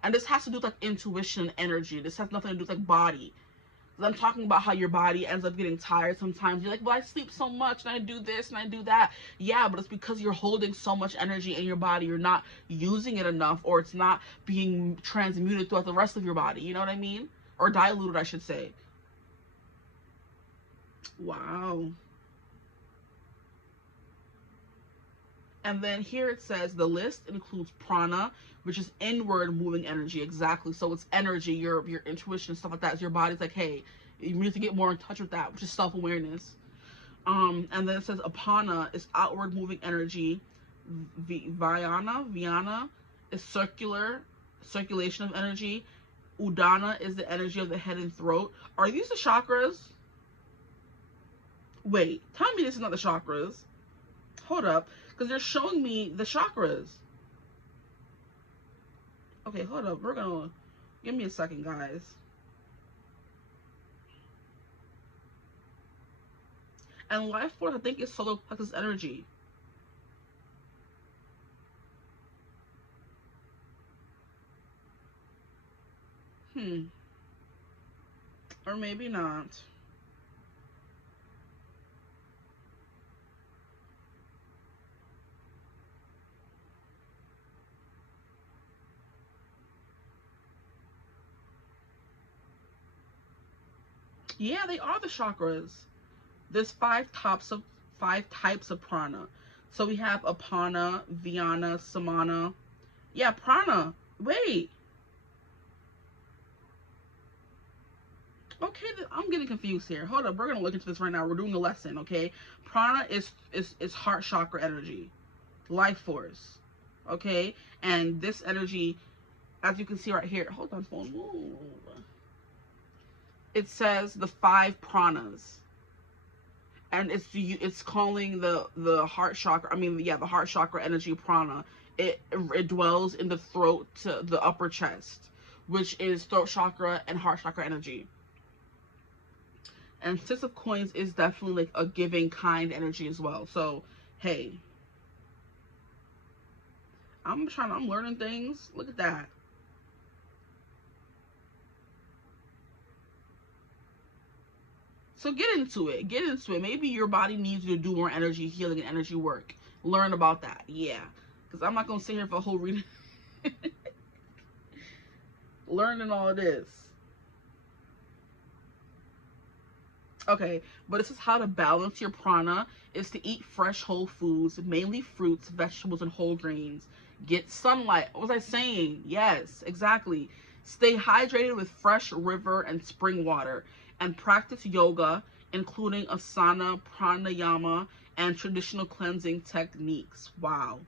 And this has to do with like intuition, energy. This has nothing to do with like body. I'm talking about how your body ends up getting tired sometimes. You're like, well, I sleep so much and I do this and I do that. Yeah, but it's because you're holding so much energy in your body. You're not using it enough, or it's not being transmuted throughout the rest of your body. You know what I mean? Or diluted, I should say. Wow. And then here it says the list includes prana, which is inward moving energy. Exactly. So it's energy, your intuition, stuff like that. So your body's like, hey, you need to get more in touch with that, which is self-awareness. And then it says apana is outward moving energy. Vyana is circulation of energy. Udana is the energy of the head and throat. Are these the chakras? Wait, tell me this is not the chakras. Hold up, because they're showing me the chakras. Okay, hold up. We're gonna, give me a second, guys. And life force, I think, is solar plexus energy. Or maybe not. Yeah, they are the chakras. There's five types of prana. So we have apana, vyana, samana. Yeah, prana. Wait. Okay, I'm getting confused here. Hold up, we're gonna look into this right now. We're doing a lesson, okay? Prana is heart chakra energy, life force, okay? And this energy, as you can see right here, hold on, phone, move. It says the 5 pranas, and it's calling the heart chakra. I mean, yeah, the heart chakra energy prana. It dwells in the throat to the upper chest, which is throat chakra and heart chakra energy. And 6 of coins is definitely like a giving kind energy as well. So hey, I'm learning things. Look at that. So get into it. Get into it. Maybe your body needs you to do more energy healing and energy work. Learn about that. Yeah. Because I'm not going to sit here for a whole reading. Learning all of this. Okay, but this is how to balance your prana is to eat fresh whole foods, mainly fruits, vegetables, and whole grains. Get sunlight. What was I saying? Yes, exactly. Stay hydrated with fresh river and spring water, and practice yoga, including asana, pranayama, and traditional cleansing techniques. Wow.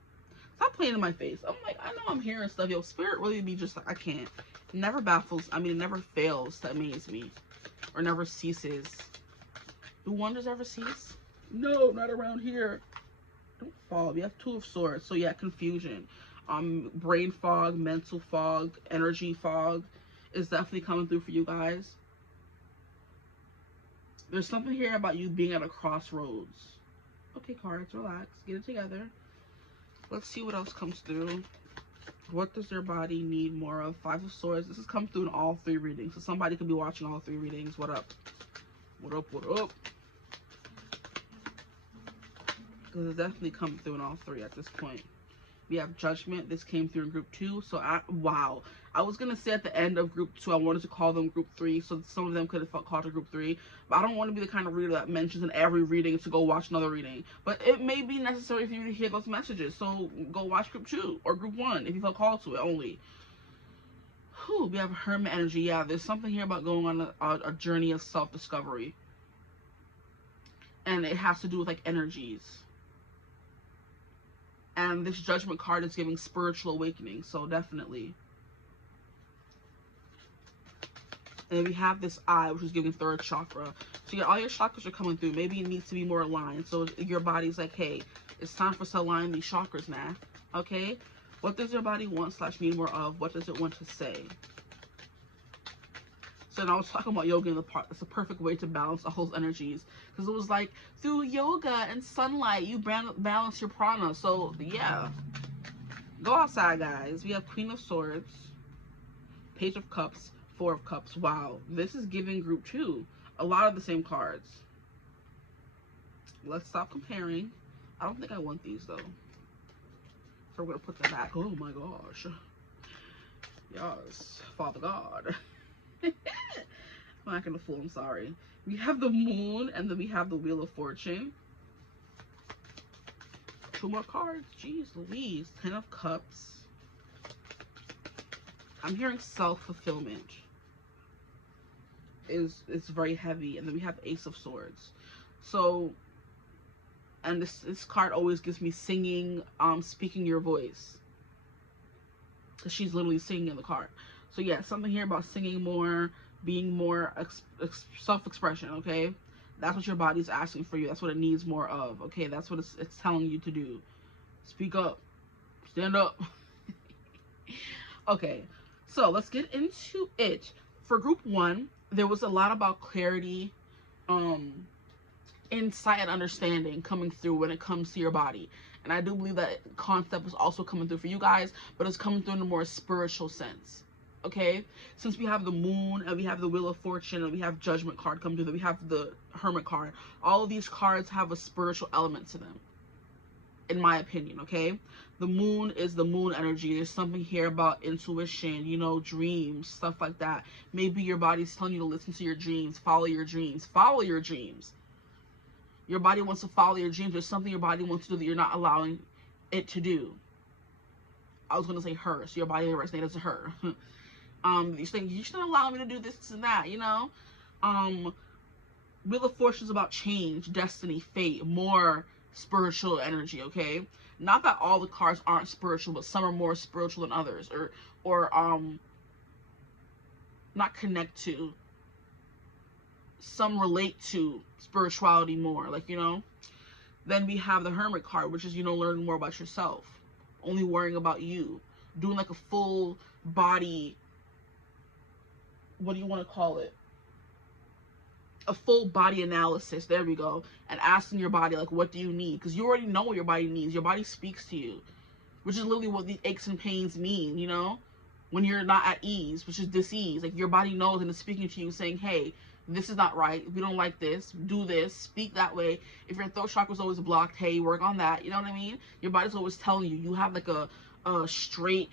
Stop playing in my face. I'm like, I know I'm hearing stuff. Yo, spirit really be just like, I can't. It never baffles. I mean, it never fails to amaze me, or never ceases. Do wonders ever cease? No, not around here. Don't fall. We have 2 of swords. So yeah, confusion. Brain fog, mental fog, energy fog is definitely coming through for you guys. There's something here about you being at a crossroads. Okay, cards, relax. Get it together. Let's see what else comes through. What does their body need more of? 5 of swords. This has come through in all 3 readings. So somebody could be watching all 3 readings. What up? What up, what up? Because it's definitely coming through in all 3 at this point. We have judgment. This came through in group 2. So wow. I was going to say at the end of group 2, I wanted to call them group 3. So some of them could have called it group 3. But I don't want to be the kind of reader that mentions in every reading to go watch another reading. But it may be necessary for you to hear those messages. So go watch group 2 or group 1 if you felt called to it only. Whew, we have hermit energy. Yeah, there's something here about going on a journey of self-discovery. And it has to do with like energies. And this judgment card is giving spiritual awakening. So definitely. And then we have this eye, which is giving 3rd chakra. So yeah, all your chakras are coming through. Maybe it needs to be more aligned. So your body's like, hey, it's time for us to align these chakras now. Okay? What does your body want / need more of? What does it want to say? So and I was talking about yoga in the part. It's a perfect way to balance all those energies. Because it was like, through yoga and sunlight, you balance your prana. So, yeah. Go outside, guys. We have Queen of Swords, Page of Cups, 4 of Cups. Wow. This is giving group 2 a lot of the same cards. Let's stop comparing. I don't think I want these, though. So we're going to put them back. Oh, my gosh. Yes. Father God. I'm not gonna fool, I'm sorry. We have the Moon, and then we have the Wheel of Fortune. 2 more cards. Jeez Louise. 10 of Cups. I'm hearing self-fulfillment. It's very heavy. And then we have Ace of Swords. So, and this card always gives me singing, speaking your voice. Because she's literally singing in the card. So yeah, something here about singing more, being more self-expression, okay? That's what your body's asking for you. That's what it needs more of, okay? That's what it's telling you to do. Speak up. Stand up. Okay, so let's get into it. For group 1, there was a lot about clarity, insight, and understanding coming through when it comes to your body. And I do believe that concept is also coming through for you guys, but it's coming through in a more spiritual sense. okay? Since we have the moon and we have the wheel of fortune and we have judgment card come through, we have the hermit card. All of these cards have a spiritual element to them, in my opinion, okay? The moon is the moon energy. There's something here about intuition, you know, dreams, stuff like that. Maybe your body's telling you to listen to your dreams, follow your dreams, follow your dreams. Your body wants to follow your dreams. There's something your body wants to do that you're not allowing it to do. I was going to say her, so your body resonates to her. You think you shouldn't allow me to do this and that, you know? Wheel of Fortune is about change, destiny, fate, more spiritual energy, okay? Not that all the cards aren't spiritual, but some are more spiritual than others, or not connect to. Some relate to spirituality more, like, you know? Then we have the Hermit card, which is, you know, learning more about yourself, only worrying about you, doing like a full body, what do you want to call it? A full body analysis, there we go, and asking your body, like, what do you need? Because you already know what your body needs. Your body speaks to you, which is literally what the aches and pains mean, you know? When you're not at ease, which is dis-ease, like, your body knows and is speaking to you, saying, hey, this is not right, we don't like this, do this, speak that way. If your throat chakra is always blocked, hey, work on that, you know what I mean? Your body's always telling you. You have like a straight,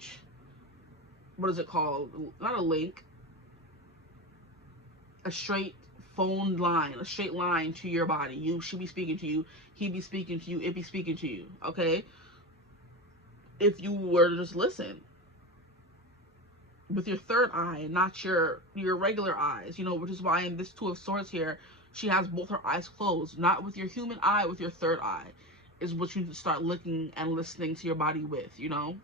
what is it called? Not a link, a straight phone line, a straight line to your body. You should be speaking to you, he be speaking to you, it be speaking to you, okay? If you were to just listen with your third eye, not your regular eyes, you know, which is why in this Two of Swords here, she has both her eyes closed. Not with your human eye, with your third eye is what you need to start looking and listening to your body with, you know?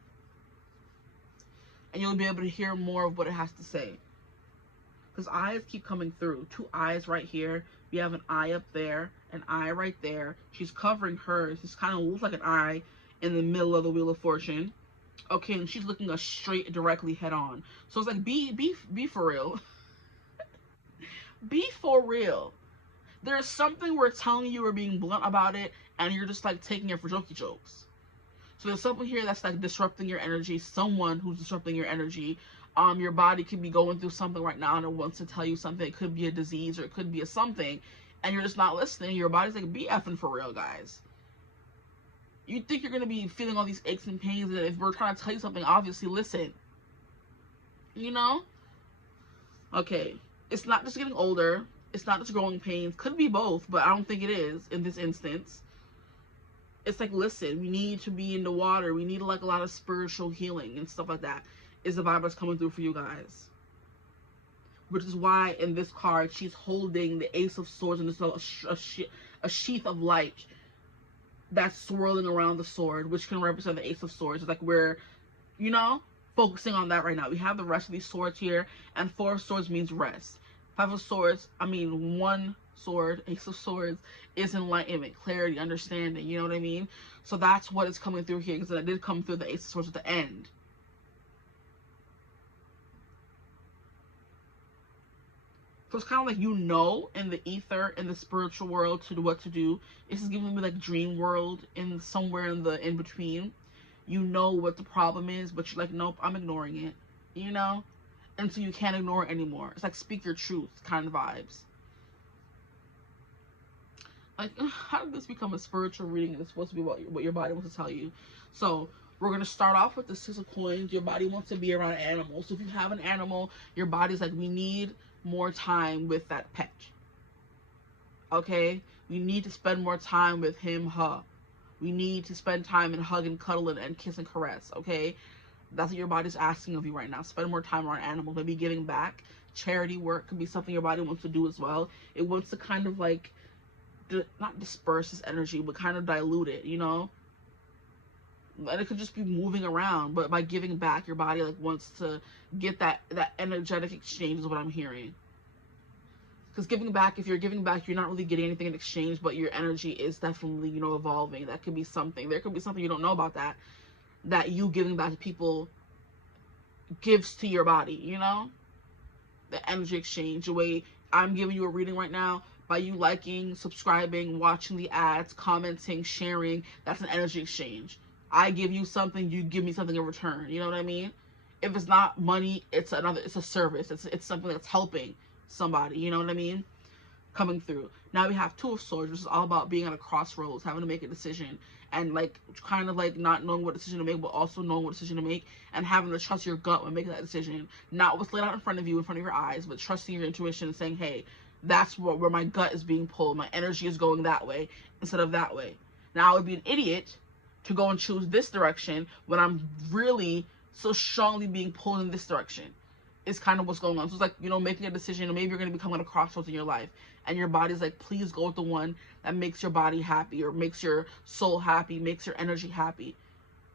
And you'll be able to hear more of what it has to say. Because eyes keep coming through. Two eyes right here. We have an eye up there, an eye right there. She's covering hers. This kind of looks like an eye in the middle of the Wheel of Fortune. Okay, and she's looking us straight, directly, head on. So it's like, be for real. Be for real. There's something we're telling you, we're being blunt about it, and you're just like taking it for jokey jokes. So there's something here that's like disrupting your energy. Someone who's disrupting your energy. Your body could be going through something right now and it wants to tell you something. It could be a disease or it could be a something, and you're just not listening. Your body's like, be effing for real, guys. You think you're going to be feeling all these aches and pains, and if we're trying to tell you something, obviously listen. You know? Okay. It's not just getting older. It's not just growing pains. Could be both, but I don't think it is in this instance. It's like, listen, we need to be in the water. We need like a lot of spiritual healing and stuff like that. Is the vibe that's coming through for you guys. Which is why in this card, she's holding the Ace of Swords and there's a sheath of light that's swirling around the sword, which can represent the Ace of Swords. It's like we're, you know, focusing on that right now. We have the rest of these swords here, and Four of Swords means rest. Five of Swords, I mean, one sword, Ace of Swords, is enlightenment, clarity, understanding, you know what I mean? So that's what is coming through here, because it did come through the Ace of Swords at the end. So it's kind of like, you know, in the ether, in the spiritual world, to do what to do. This is giving me like dream world in somewhere in the in between. You know what the problem is, but you're like, nope, I'm ignoring it, you know? Until you can't ignore it anymore. It's like speak your truth kind of vibes. Like, how did this become a spiritual reading and it's supposed to be what your body wants to tell you? So we're going to start off with the Six of Coins. Your body wants to be around animals. So if you have an animal, your body's like, we need more time with that pet. Okay? We need to spend more time with him, her. We need to spend time and hug and cuddle and kiss and caress. Okay? That's what your body's asking of you right now. Spend more time around animals. Maybe giving back. Charity work could be something your body wants to do as well. It wants to kind of like, not disperse this energy, but kind of dilute it, you know? And it could just be moving around, but by giving back, your body like wants to get that energetic exchange is what I'm hearing. Because giving back, if you're giving back, you're not really getting anything in exchange, but your energy is definitely, you know, evolving. That could be something. There could be something you don't know about that you giving back to people gives to your body, you know? The energy exchange, the way I'm giving you a reading right now, by you liking, subscribing, watching the ads, commenting, sharing, that's an energy exchange. I give you something, you give me something in return. You know what I mean? If it's not money, it's a service. It's something that's helping somebody, you know what I mean? Coming through. Now we have Two of Swords, which is all about being at a crossroads, having to make a decision, and like kind of like not knowing what decision to make, but also knowing what decision to make, and having to trust your gut when making that decision. Not what's laid out in front of you, in front of your eyes, but trusting your intuition and saying, hey, that's where my gut is being pulled. My energy is going that way instead of that way. Now I would be an idiot to go and choose this direction when I'm really so strongly being pulled in this direction. Is kind of what's going on. So it's like, you know, making a decision, or maybe you're going to become at a crossroads in your life, and your body's like, please go with the one that makes your body happy, or makes your soul happy, makes your energy happy.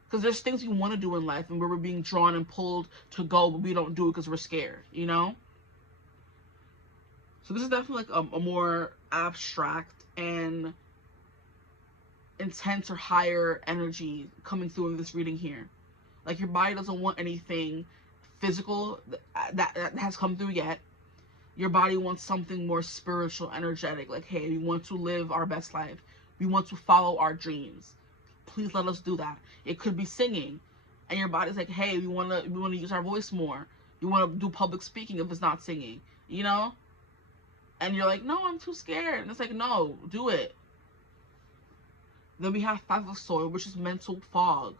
Because there's things we want to do in life, and where we're being drawn and pulled to go, but we don't do it because we're scared, you know? So this is definitely like a more abstract and intense or higher energy coming through in this reading here. Like, your body doesn't want anything physical that has come through yet. Your body wants something more spiritual, energetic. Like, hey, we want to live our best life. We want to follow our dreams. Please let us do that. It could be singing, and your body's like, hey, we want to use our voice more. We want to do public speaking if it's not singing, you know? And you're like, no, I'm too scared. And it's like, no, do it. Then we have Five of Swords, which is mental fog.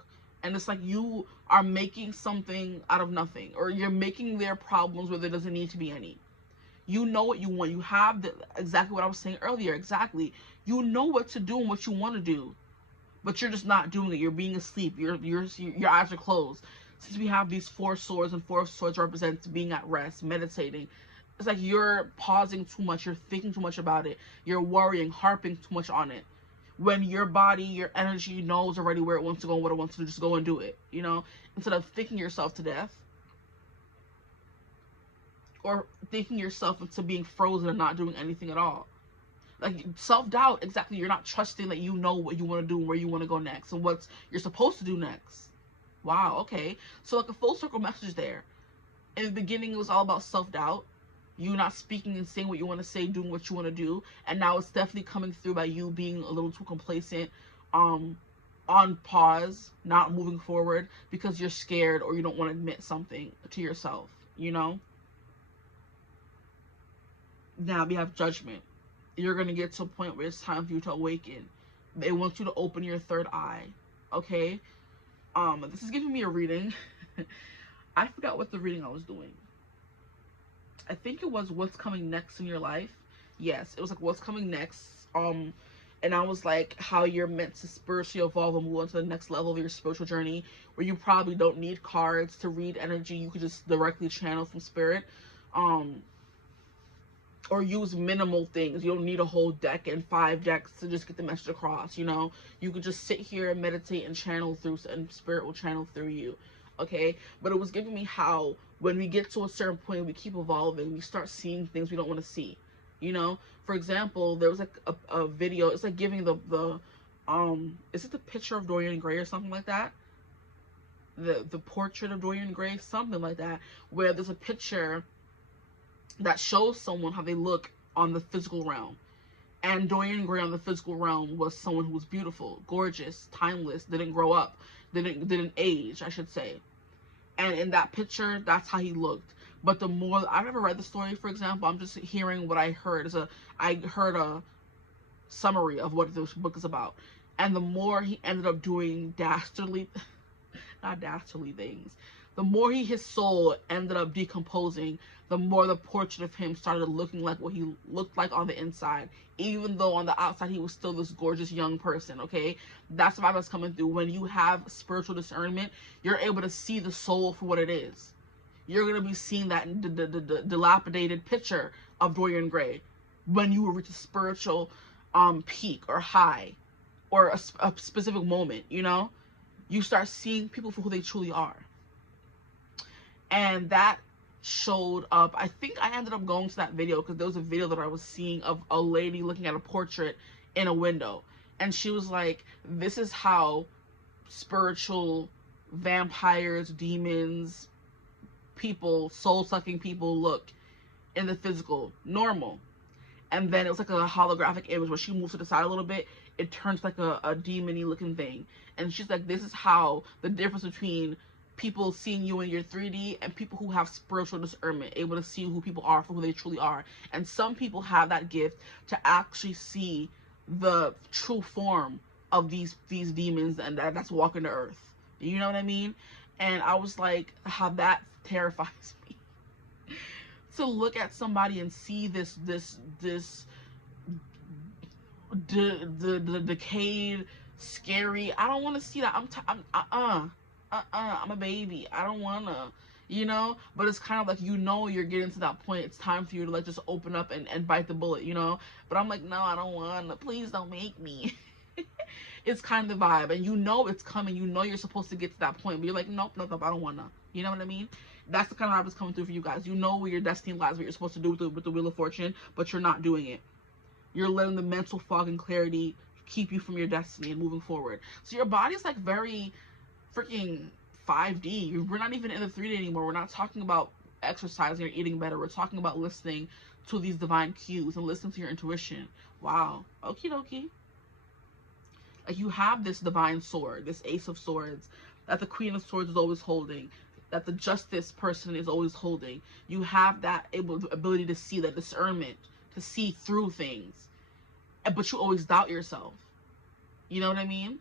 And it's like you are making something out of nothing, or you're making their problems where there doesn't need to be any. You know what you want. You have exactly what I was saying earlier. Exactly. You know what to do and what you want to do, but you're just not doing it. You're being asleep. Your eyes are closed. Since we have these Four Swords, and Four of Swords represents being at rest, meditating. It's like you're pausing too much. You're thinking too much about it. You're worrying, harping too much on it. When your body, your energy knows already where it wants to go and what it wants to do, just go and do it, you know? Instead of thinking yourself to death, or thinking yourself into being frozen and not doing anything at all. Like, self-doubt, exactly. You're not trusting that you know what you want to do and where you want to go next and what you're supposed to do next. Wow, okay. So, like, a full circle message there. In the beginning, it was all about self-doubt. You not speaking and saying what you want to say, doing what you want to do, and now it's definitely coming through by you being a little too complacent, on pause, not moving forward because you're scared or you don't want to admit something to yourself, you know? Now we have Judgment. You're going to get to a point where it's time for you to awaken. They want you to open your third eye, okay? This is giving me a reading. I forgot what the reading I was doing. I think it was what's coming next in your life. Yes, it was like what's coming next. And I was like, how you're meant to spiritually evolve and move on to the next level of your spiritual journey, where you probably don't need cards to read energy. You could just directly channel from spirit, or use minimal things. You don't need a whole deck and 5 decks to just get the message across, you know? You could just sit here and meditate and channel through, and spirit will channel through you, okay? But it was giving me how when we get to a certain point, we keep evolving, we start seeing things we don't want to see, you know? For example, there was like a video, it's like giving the is it the picture of Dorian Gray or something like that? The portrait of Dorian Gray, something like that, where there's a picture that shows someone how they look on the physical realm. And Dorian Gray on the physical realm was someone who was beautiful, gorgeous, timeless, didn't grow up, didn't age, I should say. And in that picture, that's how he looked. But the more, I've never read the story, for example, I'm just hearing what I heard. I heard a summary of what this book is about. And the more he ended up doing dastardly, not dastardly things, the more his soul ended up decomposing, the more the portrait of him started looking like what he looked like on the inside, even though on the outside he was still this gorgeous young person, okay? That's the vibe that's coming through. When you have spiritual discernment, you're able to see the soul for what it is. You're going to be seeing that dilapidated picture of Dorian Gray when you will reach a spiritual peak or high or a specific moment, you know? You start seeing people for who they truly are. And that showed up. I think I ended up going to that video because there was a video that I was seeing of a lady looking at a portrait in a window. And she was like, this is how spiritual vampires, demons, people, soul-sucking people look in the physical, normal. And then it was like a holographic image where she moves to the side a little bit, it turns like a demon-y looking thing. And she's like, this is how the difference between people seeing you in your 3D, and people who have spiritual discernment, able to see who people are for who they truly are. And some people have that gift to actually see the true form of these demons and that's walking the earth. You know what I mean? And I was like, how that terrifies me. To look at somebody and see this the decayed, scary. I don't want to see that. I'm a baby. I don't wanna, you know. But it's kind of like, you know, you're getting to that point. It's time for you to like just open up and bite the bullet, you know. But I'm like, no, I don't wanna. Please don't make me. It's kind of the vibe, and you know it's coming. You know you're supposed to get to that point, but you're like, nope, nope, nope. I don't wanna. You know what I mean? That's the kind of vibe that's coming through for you guys. You know where your destiny lies, what you're supposed to do with the Wheel of Fortune, but you're not doing it. You're letting the mental fog and clarity keep you from your destiny and moving forward. So your body's like very freaking 5D. We're not even in the 3D anymore. We're not talking about exercising or eating better. We're talking about listening to these divine cues and listening to your intuition. Wow. Okie dokie. Like, you have this divine sword, this Ace of Swords, that the Queen of Swords is always holding, that the Justice person is always holding. You have that ability to see, that discernment, to see through things, but you always doubt yourself. You know what I mean?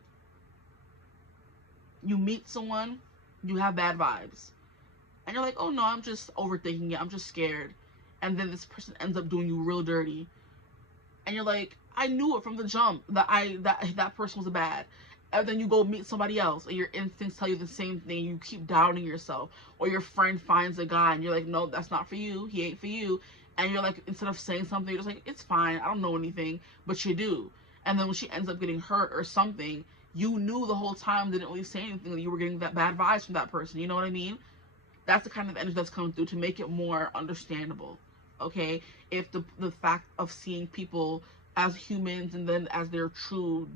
You meet someone, you have bad vibes, and you're like, oh no, I'm just overthinking it, I'm just scared. And then this person ends up doing you real dirty, and you're like, I knew it from the jump that that person was bad. And then you go meet somebody else, and your instincts tell you the same thing. You keep doubting yourself. Or your friend finds a guy, and you're like, no, that's not for you. He ain't for you. And you're like, instead of saying something, you're just like, it's fine, I don't know anything. But you do. And then when she ends up getting hurt or something, you knew the whole time, didn't really say anything, that you were getting that bad vibes from that person. You know what I mean? That's the kind of energy that's coming through, to make it more understandable. Okay? If the fact of seeing people as humans and then as their true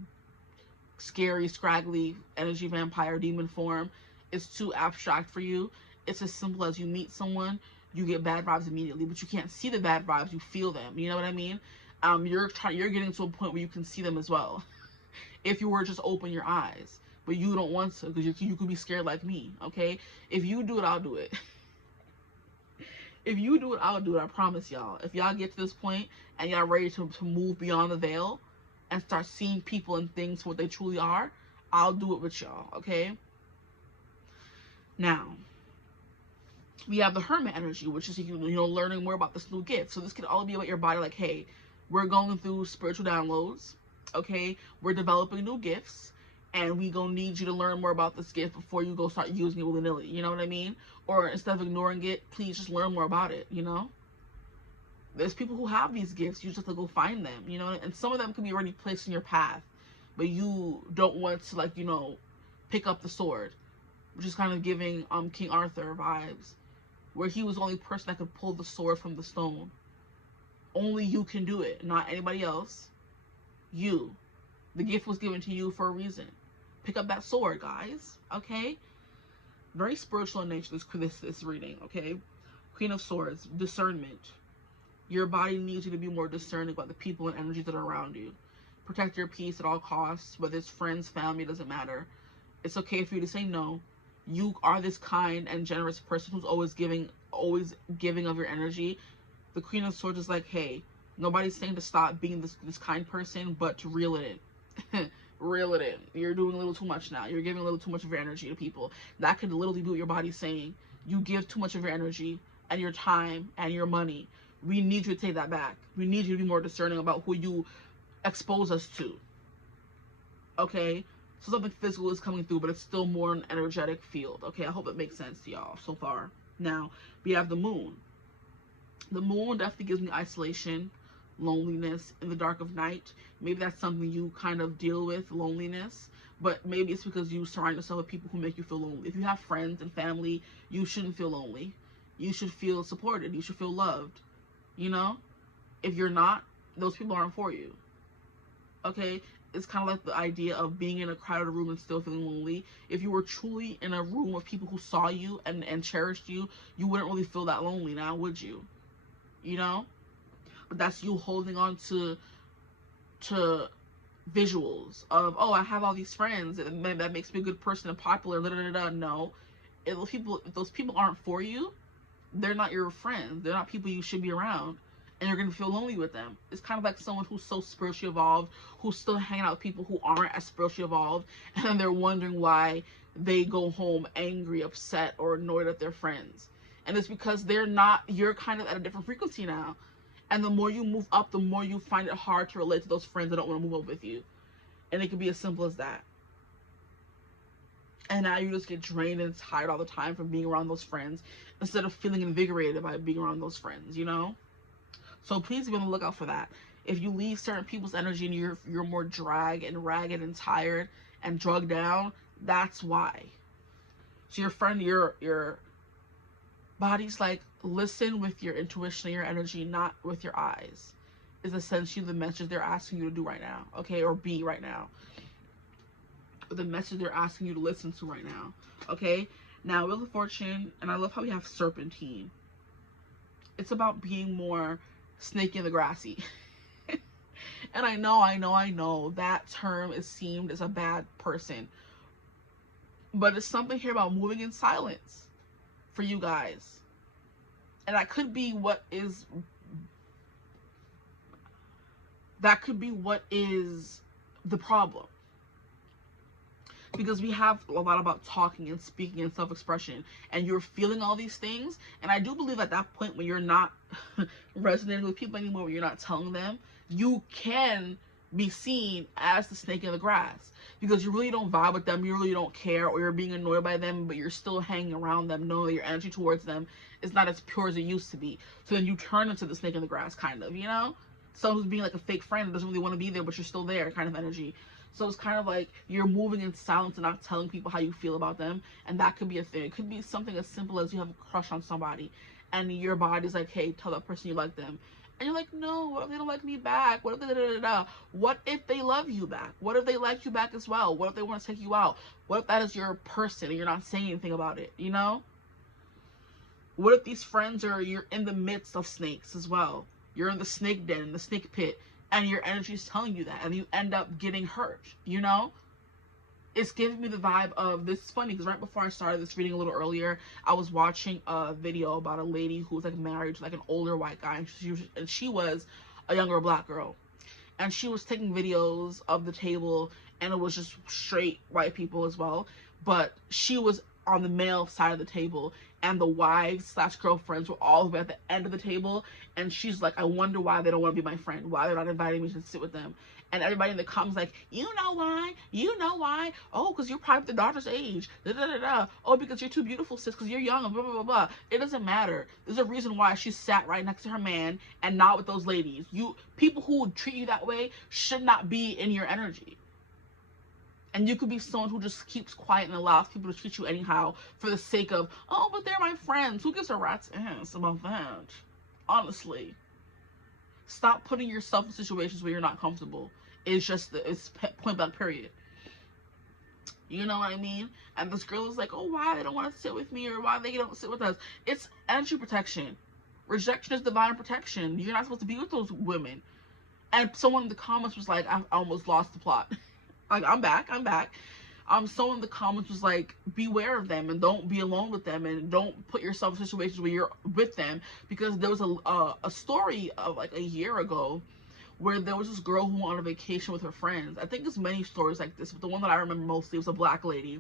scary, scraggly energy vampire demon form is too abstract for you, it's as simple as you meet someone, you get bad vibes immediately, but you can't see the bad vibes, you feel them. You know what I mean? You're getting to a point where you can see them as well. If you were just open your eyes, but you don't want to, because you could be scared like me. Okay? If you do it, I'll do it. If you do it, I'll do it. I promise y'all. If y'all get to this point and y'all ready to move beyond the veil and start seeing people and things for what they truly are, I'll do it with y'all. Okay? Now, we have the Hermit energy, which is, you know, learning more about this new gift. So this could all be about your body. Like, hey, we're going through spiritual downloads. Okay? We're developing new gifts, and we gonna need you to learn more about this gift before you go start using it willy-nilly. You know what I mean? Or instead of ignoring it, please just learn more about it, you know? There's people who have these gifts. You just have to go find them, you know? And some of them can be already placed in your path, but you don't want to, like, you know, pick up the sword, which is kind of giving King Arthur vibes, where he was the only person that could pull the sword from the stone. Only you can do it, not anybody else. You. The gift was given to you for a reason. Pick up that sword, guys. Okay? Very spiritual in nature, this reading. Okay? Queen of Swords. Discernment. Your body needs you to be more discerning about the people and energies that are around you. Protect your peace at all costs. Whether it's friends, family, doesn't matter. It's okay for you to say no. You are this kind and generous person who's always giving of your energy. The Queen of Swords is like, hey, nobody's saying to stop being this kind person, but to reel it in. Reel it in. You're doing a little too much now. You're giving a little too much of your energy to people. That could literally be what your body's saying. You give too much of your energy and your time and your money. We need you to take that back. We need you to be more discerning about who you expose us to. Okay? So something physical is coming through, but it's still more an energetic field. Okay? I hope it makes sense to y'all so far. Now, we have the moon. The moon definitely gives me isolation, loneliness in the dark of night. Maybe that's something you kind of deal with, loneliness, but maybe it's because you surround yourself with people who make you feel lonely. If you have friends and family, you shouldn't feel lonely. You should feel supported. You should feel loved. You know? If you're not, those people aren't for you. Okay? It's kind of like the idea of being in a crowded room and still feeling lonely. If you were truly in a room of people who saw you and cherished you, you wouldn't really feel that lonely now, would you? You know? But that's you holding on to visuals of, oh, I have all these friends and that makes me a good person and popular. No, if those people aren't for you, they're not your friends. They're not people you should be around. And you're going to feel lonely with them. It's kind of like someone who's so spiritually evolved, who's still hanging out with people who aren't as spiritually evolved, and then they're wondering why they go home angry, upset, or annoyed at their friends. And it's because you're kind of at a different frequency now. And the more you move up, the more you find it hard to relate to those friends that don't want to move up with you. And it can be as simple as that. And now you just get drained and tired all the time from being around those friends instead of feeling invigorated by being around those friends, you know? So please be on the lookout for that. If you leave certain people's energy and you're more dragged and ragged and tired and drugged down, that's why. So your friend, your body's like, listen with your intuition and your energy, not with your eyes, is essentially the message they're asking you to do right now, okay? Or be right now. The message they're asking you to listen to right now, okay? Now, Wheel of Fortune, and I love how we have Serpentine. It's about being more snake in the grassy. And I know that term is seen as a bad person. But it's something here about moving in silence for you guys. And that could be what is the problem. Because we have a lot about talking and speaking and self-expression, and you're feeling all these things. And I do believe at that point when you're not resonating with people anymore, when you're not telling them, you can be seen as the snake in the grass, because you really don't vibe with them, you really don't care, or you're being annoyed by them, but you're still hanging around them, knowing that your energy towards them is not as pure as it used to be. So then you turn into the snake in the grass, kind of, you know? Someone who's being like a fake friend, doesn't really want to be there, but you're still there, kind of energy. So it's kind of like you're moving in silence and not telling people how you feel about them. And that could be a thing. It could be something as simple as you have a crush on somebody and your body's like, hey, tell that person you like them. And you're like, no, what if they don't like me back? What if they da-da-da-da? What if they love you back? What if they like you back as well? What if they want to take you out? What if that is your person and you're not saying anything about it, you know? What if these friends you're in the midst of snakes as well? You're in the snake den, in the snake pit, and your energy is telling you that, and you end up getting hurt, you know? It's giving me the vibe of, this is funny, because right before I started this reading a little earlier, I was watching a video about a lady who was like married to like an older white guy, and she was a younger black girl. And she was taking videos of the table, and it was just straight white people as well. But she was on the male side of the table, and the wives / girlfriends were all the way at the end of the table. And she's like, I wonder why they don't want to be my friend, why they're not inviting me to sit with them. And everybody in the comments like, you know why? You know why? Oh, because you're probably the daughter's age. Da, da, da, da. Oh, because you're too beautiful, sis, because you're young, and blah, blah, blah, blah. It doesn't matter. There's a reason why she sat right next to her man and not with those ladies. People who would treat you that way should not be in your energy. And you could be someone who just keeps quiet and allows people to treat you anyhow for the sake of, oh, but they're my friends. Who gives a rat's ass about that? Honestly. Stop putting yourself in situations where you're not comfortable. It's point blank period. You know what I mean? And this girl is like, oh, why they don't want to sit with me, or why they don't sit with us. It's energy protection. Rejection is divine protection. You're not supposed to be with those women. And someone in the comments was like, I almost lost the plot. Like, I'm back. Someone in the comments was like, beware of them and don't be alone with them and don't put yourself in situations where you're with them, because there was a story of like a year ago where there was this girl who went on a vacation with her friends. I think there's many stories like this, but the one that I remember mostly was a black lady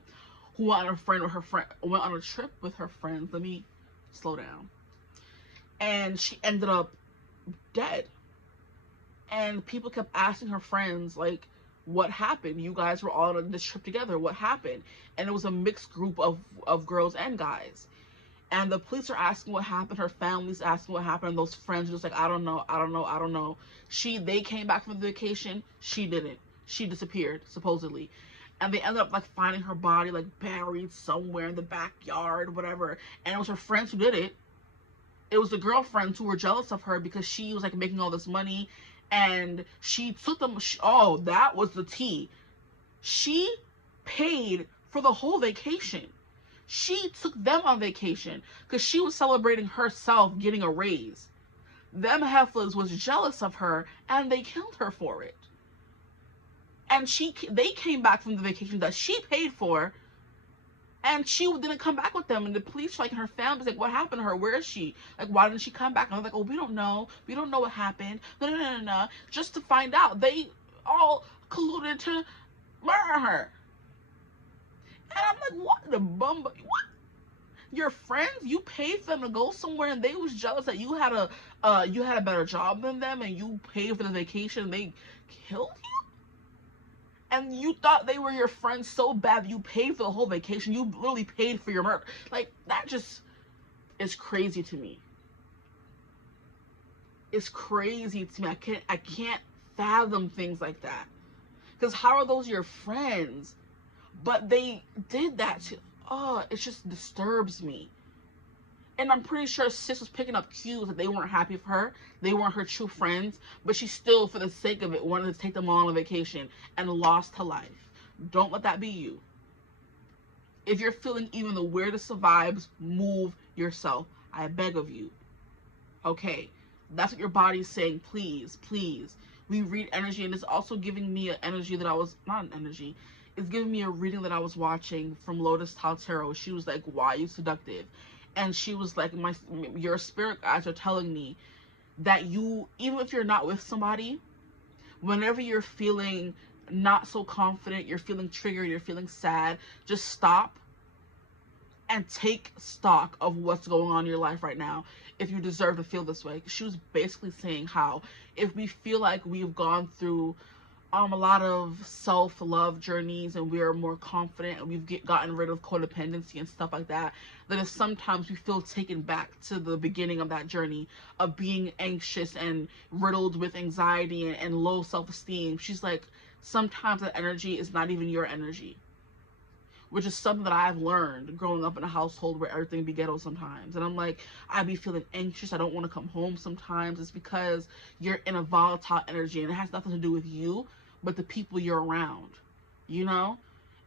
who went on a trip with her friends. Let me slow down. And she ended up dead. And people kept asking her friends, like, what happened? You guys were all on this trip together. What happened? And it was a mixed group of girls and guys. And the police are asking what happened. Her family's asking what happened. And those friends are just like, I don't know. They came back from the vacation. She didn't. She disappeared, supposedly. And they ended up like finding her body like buried somewhere in the backyard, whatever. And it was her friends who did it. It was the girlfriends who were jealous of her because she was like making all this money. And she took them, oh, that was the tea. She paid for the whole vacation. She took them on vacation because she was celebrating herself getting a raise. Them heifers was jealous of her and they killed her for it. And they came back from the vacation that she paid for, And she didn't come back with them. And the police, like, her family's like, what happened to her? Where is she? Like, why didn't she come back? And I was like, oh, we don't know. We don't know what happened. No, no, no, no, no. Just to find out. They all colluded to murder her. And I'm like, what the bum? What? Your friends, you paid for them to go somewhere, and they was jealous that you had a better job than them, and you paid for the vacation, and they killed you? And you thought they were your friends so bad that you paid for the whole vacation. You literally paid for your murder. Like, that just is crazy to me. It's crazy to me. I can't fathom things like that. Because how are those your friends? But they did that to, oh, it just disturbs me. And I'm pretty sure sis was picking up cues that they weren't happy for her. They weren't her true friends. But she still, for the sake of it, wanted to take them all on a vacation and lost her life. Don't let that be you. If you're feeling even the weirdest of vibes, move yourself. I beg of you. Okay? That's what your body's saying. Please, please. We read energy, and it's also giving me an energy that I was, not an energy, it's giving me a reading that I was watching from Lotus Tao Tarot. She was like, why are you seductive? And she was like, your spirit guides are telling me that you, even if you're not with somebody, whenever you're feeling not so confident, you're feeling triggered, you're feeling sad, just stop and take stock of what's going on in your life right now, if you deserve to feel this way. She was basically saying how if we feel like we've gone through a lot of self-love journeys and we're more confident and we've gotten rid of codependency and stuff like that, then if sometimes we feel taken back to the beginning of that journey of being anxious and riddled with anxiety and low self-esteem. She's like, sometimes that energy is not even your energy, which is something that I've learned growing up in a household where everything be ghetto sometimes. And I'm like, I be feeling anxious. I don't want to come home sometimes. It's because you're in a volatile energy, and it has nothing to do with you, but the people you're around, you know?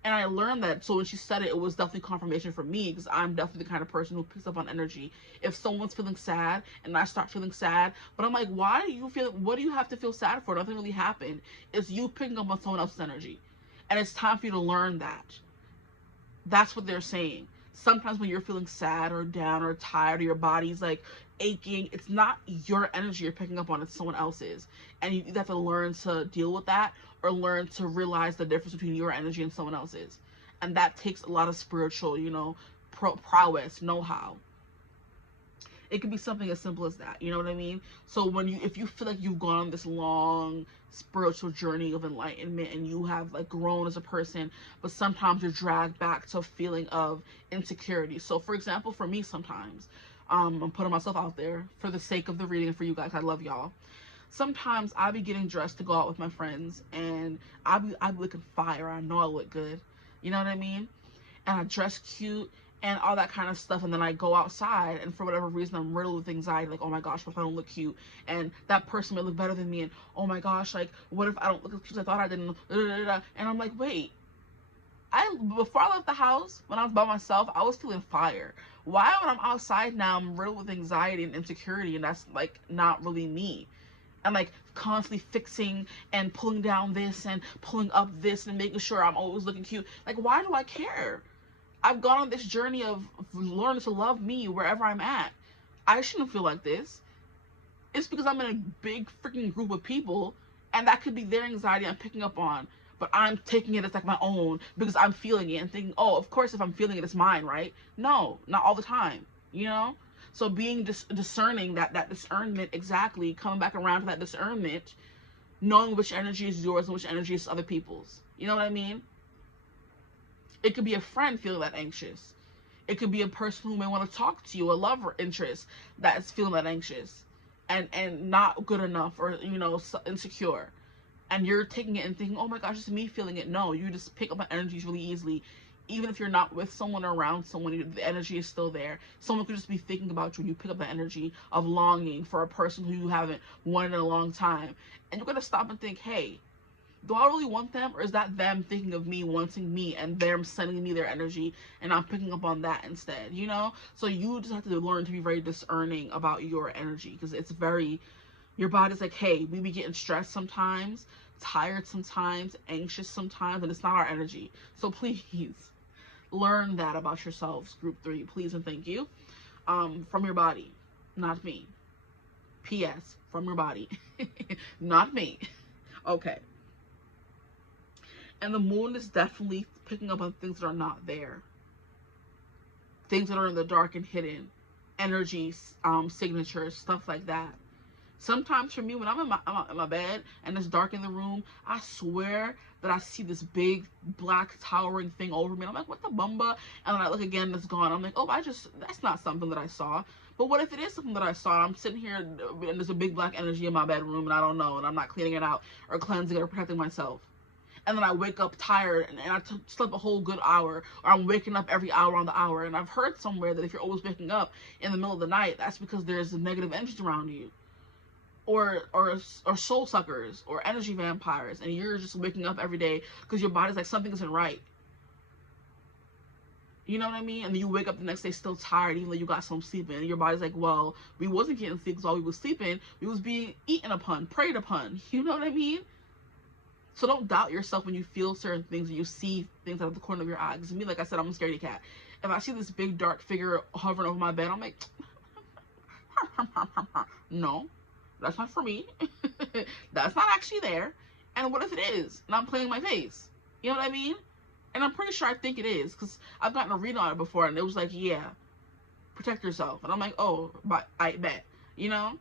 And I learned that. So when she said it, it was definitely confirmation for me, because I'm definitely the kind of person who picks up on energy. If someone's feeling sad and I start feeling sad, but I'm like, why do you feel, what do you have to feel sad for? Nothing really happened. It's you picking up on someone else's energy. And it's time for you to learn that. That's what they're saying. Sometimes when you're feeling sad or down or tired or your body's like aching, it's not your energy you're picking up on, it's someone else's. And you have to learn to deal with that, or learn to realize the difference between your energy and someone else's. And that takes a lot of spiritual, you know, prowess, know-how. It could be something as simple as that, you know what I mean? So if you feel like you've gone on this long spiritual journey of enlightenment and you have like grown as a person, but sometimes you're dragged back to a feeling of insecurity. So for example, for me sometimes, I'm putting myself out there for the sake of the reading and for you guys, I love y'all. Sometimes I'll be getting dressed to go out with my friends, and I'll be looking fire. I know I look good, you know what I mean? And I dress cute and all that kind of stuff, and then I go outside, and for whatever reason I'm riddled with anxiety, like, oh my gosh, what if I don't look cute, and that person may look better than me, and oh my gosh, like, what if I don't look as cute as I thought I did, and I'm like, wait, before I left the house, when I was by myself, I was feeling fire. Why when I'm outside now, I'm riddled with anxiety and insecurity, and that's like not really me? I'm like constantly fixing and pulling down this and pulling up this and making sure I'm always looking cute. Like, why do I care? I've gone on this journey of learning to love me wherever I'm at. I shouldn't feel like this. It's because I'm in a big freaking group of people, and that could be their anxiety I'm picking up on, but I'm taking it as like my own because I'm feeling it and thinking, oh, of course if I'm feeling it, it's mine, right? No, not all the time, you know? So being discerning, that discernment, exactly, coming back around to that discernment, knowing which energy is yours and which energy is other people's. You know what I mean? It could be a friend feeling that anxious. It could be a person who may want to talk to you, a lover interest that's feeling that anxious and not good enough, or, you know, insecure. And you're taking it and thinking, oh my gosh, it's me feeling it. No, you just pick up on energies really easily. Even if you're not with someone or around someone, the energy is still there. Someone could just be thinking about you, and you pick up the energy of longing for a person who you haven't wanted in a long time. And you're going to stop and think, hey, do I really want them, or is that them thinking of me, wanting me, and them sending me their energy, and I'm picking up on that instead, you know? So you just have to learn to be very discerning about your energy, because it's very, your body's like, hey, we be getting stressed sometimes, tired sometimes, anxious sometimes, and it's not our energy. So please, Learn that about yourselves, group 3, please and thank you. From your body, not me. P.S. From your body, not me. Okay. And the moon is definitely picking up on things that are not there. Things that are in the dark and hidden. Energies, signatures, stuff like that. Sometimes for me, when I'm in my bed and it's dark in the room, I swear that I see this big black towering thing over me. And I'm like, what the bumba? And then I look again, it's gone. I'm like, oh, that's not something that I saw. But what if it is something that I saw? I'm sitting here and there's a big black energy in my bedroom and I don't know, and I'm not cleaning it out or cleansing it or protecting myself. And then I wake up tired and I slept a whole good hour, or I'm waking up every hour on the hour. And I've heard somewhere that if you're always waking up in the middle of the night, that's because there's negative energy around you. Or soul suckers or energy vampires, and you're just waking up every day because your body's like, something isn't right. You know what I mean? And then you wake up the next day still tired, even though you got some sleep in. And your body's like, well, we wasn't getting sleep because while we was sleeping, we was being eaten upon, preyed upon. You know what I mean? So don't doubt yourself when you feel certain things and you see things out of the corner of your eye. Because me, like I said, I'm a scaredy cat. If I see this big dark figure hovering over my bed, I'm like, no. That's not for me. That's not actually there. And what if it is? And I'm playing my face. You know what I mean? And I'm pretty sure I think it is, because I've gotten a read on it before and it was like, yeah, protect yourself. And I'm like, oh, but I bet. You know?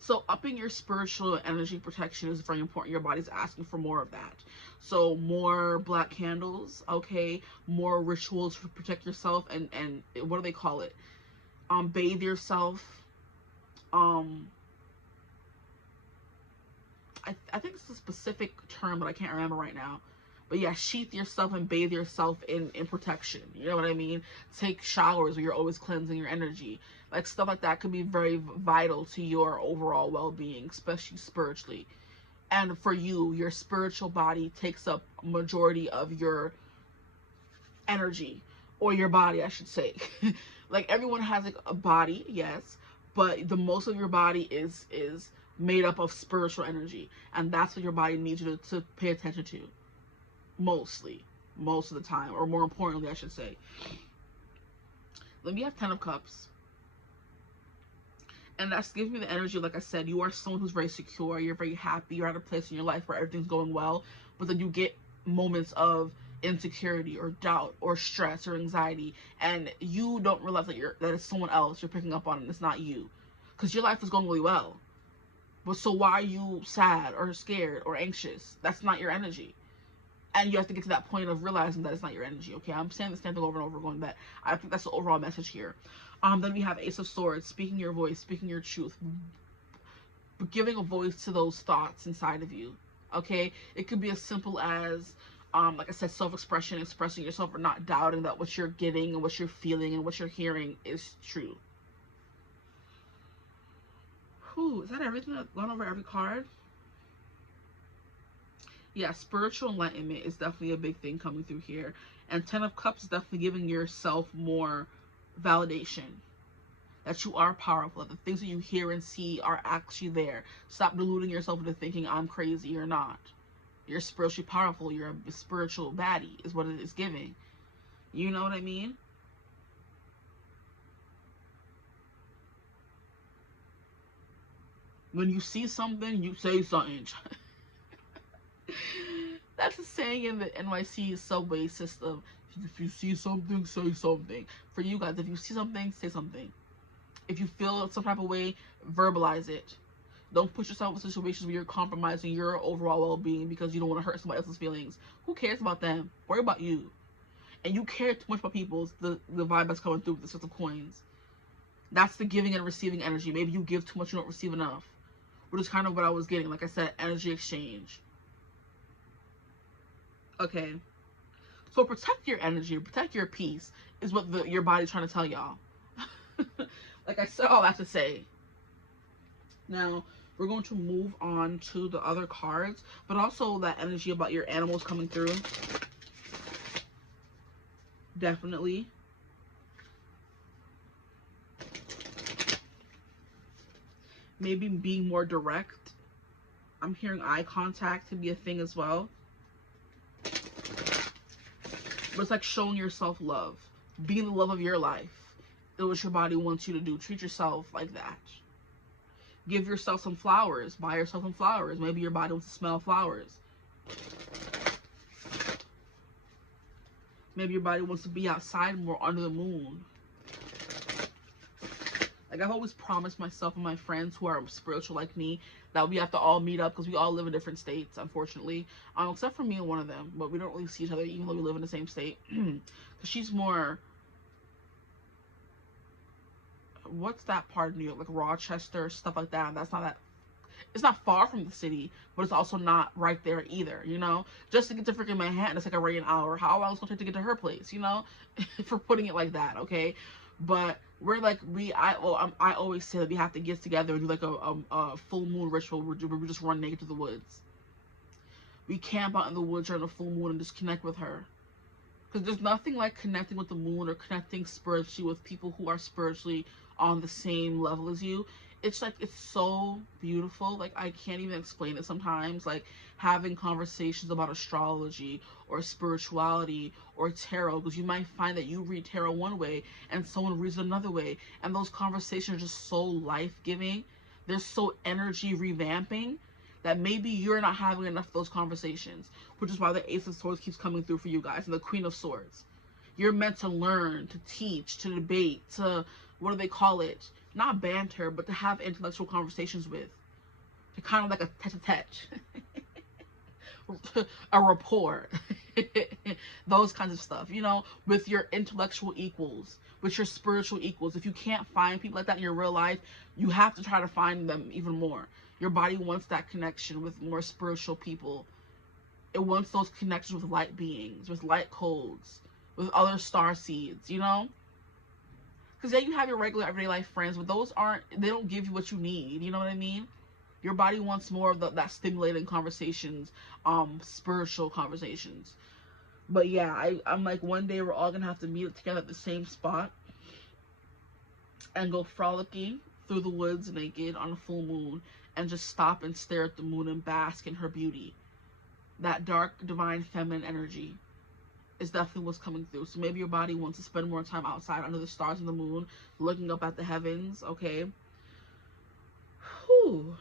So upping your spiritual energy protection is very important. Your body's asking for more of that. So more black candles, okay? More rituals to protect yourself, and what do they call it? Bathe yourself. I think it's a specific term, but I can't remember right now. But yeah, sheath yourself and bathe yourself in protection. You know what I mean? Take showers where you're always cleansing your energy. Like, stuff like that could be very vital to your overall well-being, especially spiritually. And for you, your spiritual body takes up a majority of your energy, or your body, I should say. Like, everyone has like a body, yes, but the most of your body is made up of spiritual energy, and that's what your body needs you to pay attention to, most of the time, or more importantly, I should say. Then we have 10 of Cups, and that's giving me the energy, like I said, you are someone who's very secure, you're very happy, you're at a place in your life where everything's going well, but then you get moments of insecurity or doubt or stress or anxiety, and you don't realize that it's someone else you're picking up on, and it's not you, because your life is going really well. But so why are you sad or scared or anxious? That's not your energy. And you have to get to that point of realizing that it's not your energy, okay? I'm saying the same thing over and over going, but I think that's the overall message here. Then we have Ace of Swords, speaking your voice, speaking your truth, giving a voice to those thoughts inside of you, okay? It could be as simple as, like I said, self-expression, expressing yourself, or not doubting that what you're getting and what you're feeling and what you're hearing is true. Whew, is that everything? I've gone over every card? Yeah, spiritual enlightenment is definitely a big thing coming through here. And 10 of Cups is definitely giving yourself more validation. That you are powerful. That the things that you hear and see are actually there. Stop deluding yourself into thinking I'm crazy. You're not. You're spiritually powerful. You're a spiritual baddie is what it is giving. You know what I mean? When you see something, you say something. That's a saying in the NYC subway system. If you see something, say something. For you guys, if you see something, say something. If you feel some type of way, verbalize it. Don't put yourself in situations where you're compromising your overall well-being because you don't want to hurt somebody else's feelings. Who cares about them? Worry about you. And you care too much about people. The vibe that's coming through with the 6 of Coins. That's the giving and receiving energy. Maybe you give too much, you don't receive enough. Which is kind of what I was getting. Like I said, energy exchange. Okay. So protect your energy, protect your peace is what your body's trying to tell y'all. Like I said all that to say. Now, we're going to move on to the other cards, but also that energy about your animals coming through. Definitely. Maybe being more direct. I'm hearing eye contact to be a thing as well. But it's like showing yourself love. Being the love of your life. It's what your body wants you to do. Treat yourself like that. Give yourself some flowers. Buy yourself some flowers. Maybe your body wants to smell flowers. Maybe your body wants to be outside more under the moon. Like, I've always promised myself and my friends who are spiritual like me that we have to all meet up because we all live in different states, unfortunately. Except for me and one of them. But we don't really see each other even though we live in the same state. Because she's more... What's that part of New York? Like Rochester, stuff like that. That's not that... It's not far from the city, but it's also not right there either, you know? Just to get to freaking Manhattan, it's like already an hour. How long is it going to take to get to her place, you know? For putting it like that, okay? But we're like, I always say that we have to get together and do like a full moon ritual where we just run naked to the woods. We camp out in the woods during the full moon and just connect with her. Because there's nothing like connecting with the moon or connecting spiritually with people who are spiritually on the same level as you. It's like, it's so beautiful. Like, I can't even explain it sometimes. Like, having conversations about astrology or spirituality or tarot, because you might find that you read tarot one way and someone reads it another way, and those conversations are just so life-giving. They're so energy revamping that maybe you're not having enough of those conversations, which is why the Ace of Swords keeps coming through for you guys, and the Queen of Swords. You're meant to learn, to teach, to debate, to, what do they call it? Not banter, but to have intellectual conversations with. To kind of like a tete-a-tete. A rapport. Those kinds of stuff, you know, with your intellectual equals, with your spiritual equals. If you can't find people like that in your real life, you have to try to find them even more. Your body wants that connection with more spiritual people. It wants those connections with light beings, with light codes, with other star seeds, you know? Because yeah, you have your regular everyday life friends, but those aren't, they don't give you what you need, you know what I mean? Your body wants more of that stimulating conversations, spiritual conversations. But yeah, I'm like, one day we're all gonna have to meet together at the same spot and go frolicking through the woods naked on a full moon and just stop and stare at the moon and bask in her beauty. That dark, divine, feminine energy is definitely what's coming through. So maybe your body wants to spend more time outside under the stars and the moon, looking up at the heavens, okay? Whew.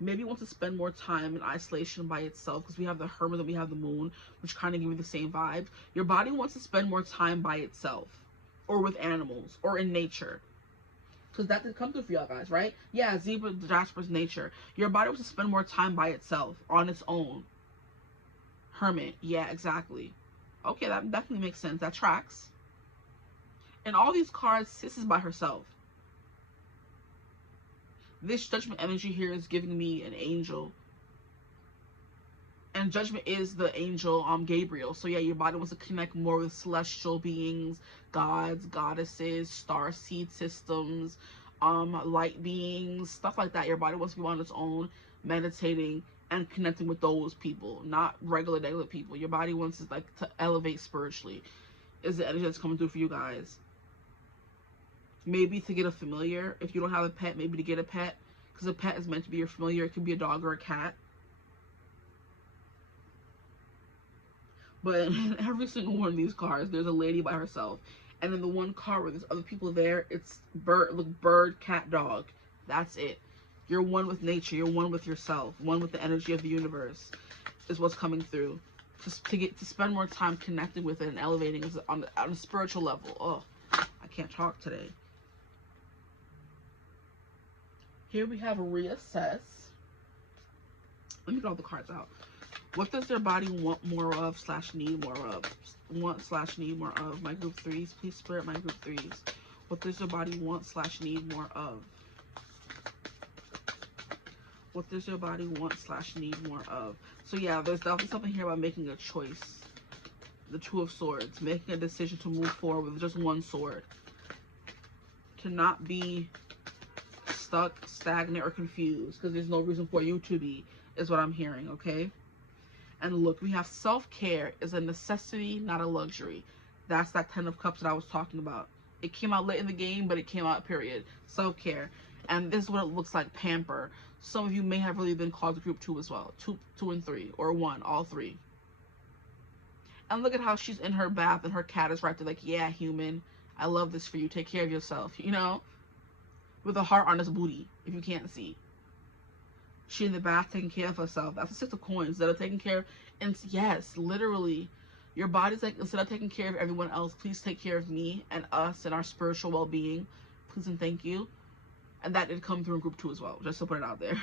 Maybe it wants to spend more time in isolation by itself, because we have the Hermit and we have the moon, which kind of give you the same vibe. Your body wants to spend more time by itself, or with animals, or in nature. Because that did come through for y'all guys, right? Yeah, Zebra, Jasper's nature. Your body wants to spend more time by itself, on its own. Hermit, yeah, exactly. Okay, that definitely makes sense. That tracks. And all these cards, Sis is by herself. This Judgment energy here is giving me an angel. And Judgment is the angel, Gabriel. So yeah, your body wants to connect more with celestial beings, gods, goddesses, star seed systems, light beings, stuff like that. Your body wants to be on its own, meditating and connecting with those people, not regular people. Your body wants to elevate spiritually. Is the energy that's coming through for you guys. Maybe to get a familiar. If you don't have a pet, maybe to get a pet, because a pet is meant to be your familiar. It could be a dog or a cat. But in every single one of these cards, there's a lady by herself. And in the one card where there's other people there, it's bird, cat, dog. That's it. You're one with nature. You're one with yourself. One with the energy of the universe is what's coming through. Just to spend more time connecting with it and elevating it on a spiritual level. Oh, I can't talk today. Here we have a reassess. Let me get all the cards out. What does their body want more of / need more of? Want / need more of? My group 3s. Please spirit my group 3s. What does their body want / need more of? What does your body want / need more of? So yeah, there's definitely something here about making a choice. The Two of Swords. Making a decision to move forward with just one sword. To not be stuck, stagnant, or confused. Because there's no reason for you to be, is what I'm hearing, okay? And look, we have self-care is a necessity, not a luxury. That's that 10 of Cups that I was talking about. It came out late in the game, but it came out, period. Self-care. And this is what it looks like, pamper. Some of you may have really been called to group 2 as well. 2 and 3, or 1, all 3. And look at how she's in her bath and her cat is right there like, yeah, human, I love this for you. Take care of yourself, you know? With a heart on his booty, if you can't see. She in the bath taking care of herself. That's a 6 of coins that are taking care of. And yes, literally, your body's like, instead of taking care of everyone else, please take care of me and us and our spiritual well-being. Please and thank you. And that did come through in group 2 as well, just to put it out there.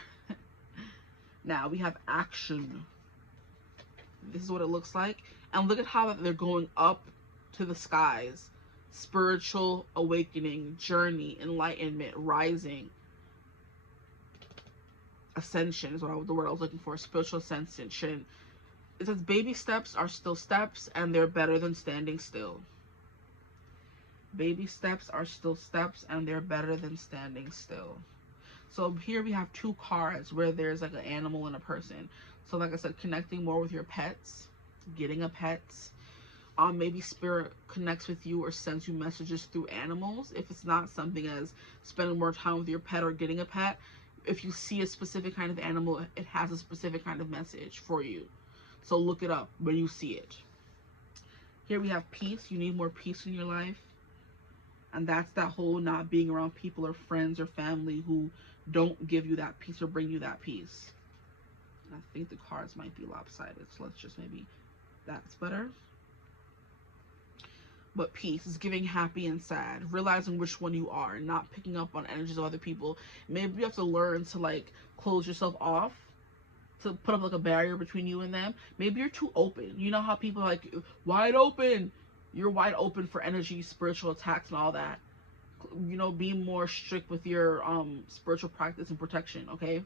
Now we have action. This is what it looks like. And look at how they're going up to the skies. Spiritual awakening, journey, enlightenment, rising. Ascension is the word I was looking for. Spiritual ascension. It says baby steps are still steps and they're better than standing still. Baby steps are still steps and they're better than standing still. So here we have 2 cards where there's like an animal and a person. So like I said, connecting more with your pets, getting a pet. Maybe spirit connects with you or sends you messages through animals. If it's not something as spending more time with your pet or getting a pet, if you see a specific kind of animal, it has a specific kind of message for you. So look it up when you see it. Here we have peace. You need more peace in your life. And that's that whole not being around people or friends or family who don't give you that peace or bring you that peace. I think the cards might be lopsided, so let's just maybe, that's better. But peace is giving happy and sad, realizing which one you are, not picking up on energies of other people. Maybe you have to learn to like close yourself off, to put up like a barrier between you and them. Maybe you're too open. You know how people are like wide open. You're wide open for energy, spiritual attacks and all that. You know, be more strict with your spiritual practice and protection, okay?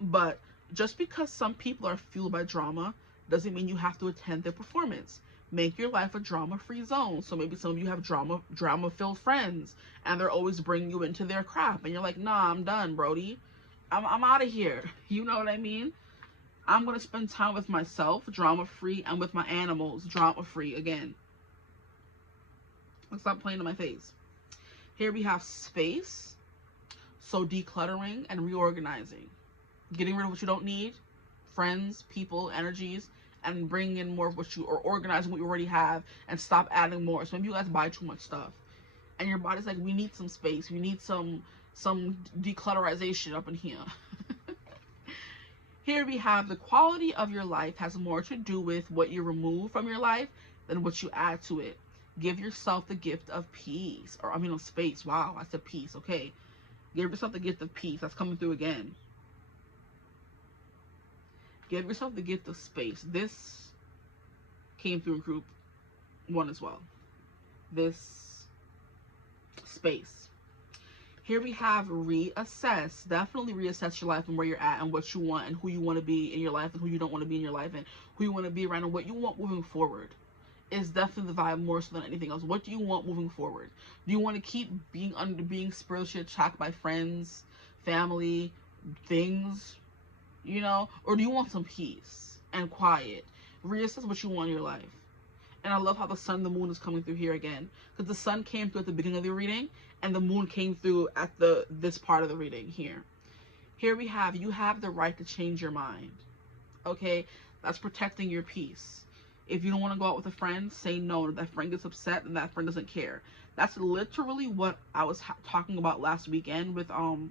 But just because some people are fueled by drama doesn't mean you have to attend their performance. Make your life a drama-free zone. So maybe some of you have drama-filled friends and they're always bringing you into their crap and you're like, nah, I'm done, Brody. I'm out of here. You know what I mean? I'm going to spend time with myself, drama-free, and with my animals, drama-free again. Let's stop playing in my face. Here we have space. So decluttering and reorganizing. Getting rid of what you don't need, friends, people, energies, and bringing in more of what you, or organizing what you already have and stop adding more. So maybe you guys buy too much stuff. And your body's like, we need some space. We need some declutterization up in here. Here we have the quality of your life has more to do with what you remove from your life than what you add to it. Give yourself the gift of peace. Or, I mean, of space. Wow, I said peace. Okay. Give yourself the gift of peace. That's coming through again. Give yourself the gift of space. This came through in group 1 as well. This space. Here we have reassess. Definitely reassess your life and where you're at and what you want and who you want to be in your life and who you don't want to be in your life and who you want to be around and what you want moving forward. Is definitely the vibe more so than anything else. What do you want moving forward? Do you want to keep being spiritually attacked by friends, family, things, you know? Or do you want some peace and quiet? Reassess what you want in your life. And I love how the sun and the moon is coming through here again. Because the sun came through at the beginning of the reading and the moon came through at this part of the reading here. Here we have, you have the right to change your mind. Okay? That's protecting your peace. If you don't want to go out with a friend, say no. If that friend gets upset, then that friend doesn't care. That's literally what I was talking about last weekend with someone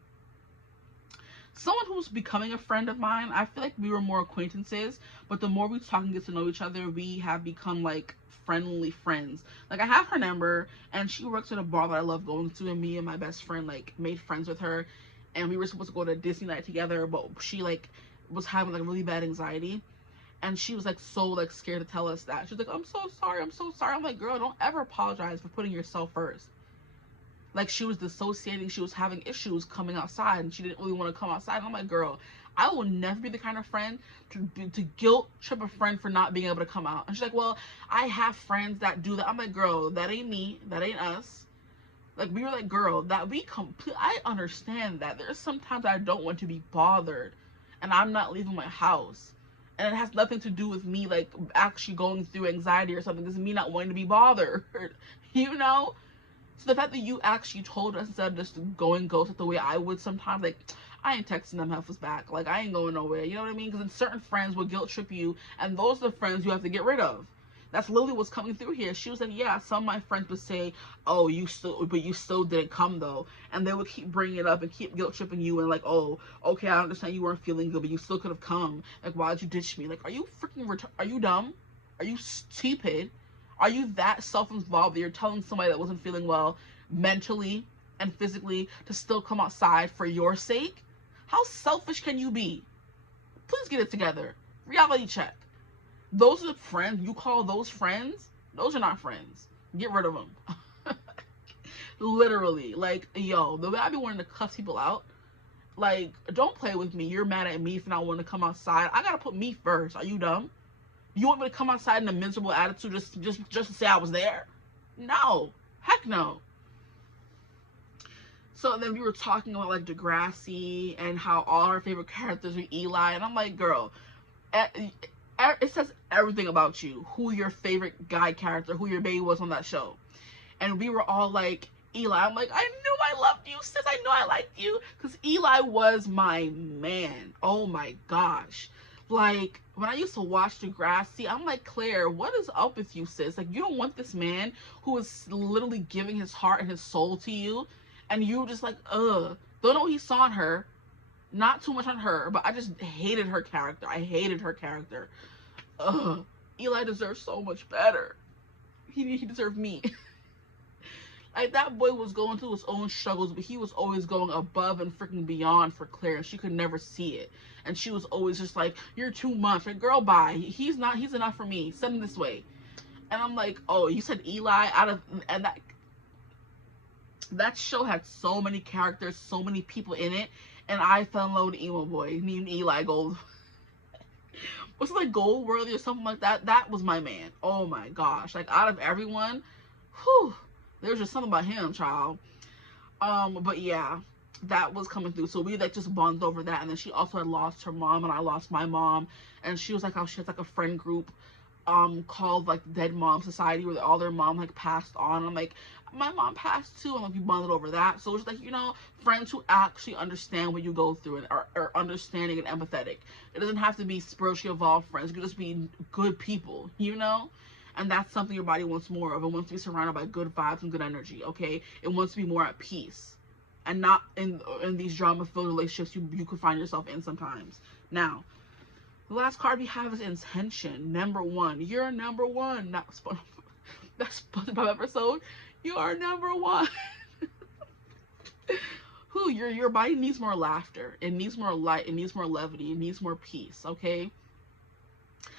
who's becoming a friend of mine. I feel like we were more acquaintances, but the more we talk and get to know each other, we have become like friendly friends. Like I have her number and she works at a bar that I love going to, and me and my best friend like made friends with her, and we were supposed to go to Disney night together, but she like was having like really bad anxiety. And she was like so like scared to tell us that. She's like, I'm so sorry. I'm like, girl, don't ever apologize for putting yourself first. Like she was dissociating. She was having issues coming outside and she didn't really want to come outside. And I'm like, girl, I will never be the kind of friend to guilt trip a friend for not being able to come out. And she's like, well, I have friends that do that. I'm like, girl, that ain't me. That ain't us. Like we were like, girl, that I understand that. There's sometimes I don't want to be bothered and I'm not leaving my house. And it has nothing to do with me, like, actually going through anxiety or something. This is me not wanting to be bothered, you know? So the fact that you actually told us instead of just going ghost the way I would sometimes, like, I ain't texting them heifers back. Like, I ain't going nowhere. You know what I mean? Because certain friends will guilt trip you, and those are the friends you have to get rid of. That's literally what's coming through here. She was like, yeah, some of my friends would say, oh, you still didn't come though. And they would keep bringing it up and keep guilt tripping you and like, oh, okay, I understand you weren't feeling good, but you still could have come. Like, why'd you ditch me? Like, are you freaking are you dumb? Are you stupid? Are you that self-involved that you're telling somebody that wasn't feeling well mentally and physically to still come outside for your sake? How selfish can you be? Please get it together. Reality check. Those are the friends you call those friends? Those are not friends. Get rid of them. Literally. Like, yo, the way I be wanting to cuss people out, like, don't play with me. You're mad at me for not wanting to come outside. I gotta put me first. Are you dumb? You want me to come outside in a miserable attitude just to say I was there? No. Heck no. So then we were talking about like Degrassi and how all our favorite characters are Eli, and I'm like, girl, it says everything about you, who your favorite guy character, who your baby was on that show. And we were all like, Eli. I'm like, I knew I loved you, sis. I know I liked you. Because Eli was my man. Oh my gosh. Like, when I used to watch Degrassi, I'm like, Claire, what is up with you, sis? Like, you don't want this man who is literally giving his heart and his soul to you. And you just like, ugh. Don't know what he saw in her. Not too much on her, but I just hated her character. I hated her character. Ugh. Eli deserves so much better. He deserved me. Like, that boy was going through his own struggles, but he was always going above and freaking beyond for Claire, and she could never see it. And she was always just like, you're too much. Like, girl, bye. He's enough for me. Send him this way. And I'm like, oh, you said Eli and that show had so many characters, so many people in it, and I fell in love with an emo boy named Eli Gold. Was it like Goldworthy or something like that? That was my man. Oh my gosh. Like, out of everyone, whew, there's just something about him, child. But yeah, that was coming through. So we like just bonded over that. And then she also had lost her mom, and I lost my mom. And she was like, how she has like a friend group called like Dead Mom Society, where all their mom like passed on. I'm like, my mom passed too, and like we bonded over that. So it's like, you know, friends who actually understand what you go through and are understanding and empathetic. It doesn't have to be spiritually evolved friends. It could just be good people, you know. And that's something your body wants more of. It wants to be surrounded by good vibes and good energy, okay? It wants to be more at peace. And not in these drama-filled relationships you could find yourself in sometimes. Now, the last card we have is Intention. Number one. You're number one. That's SpongeBob episode. You are number one. Who? Your body needs more laughter. It needs more light. It needs more levity. It needs more peace, okay?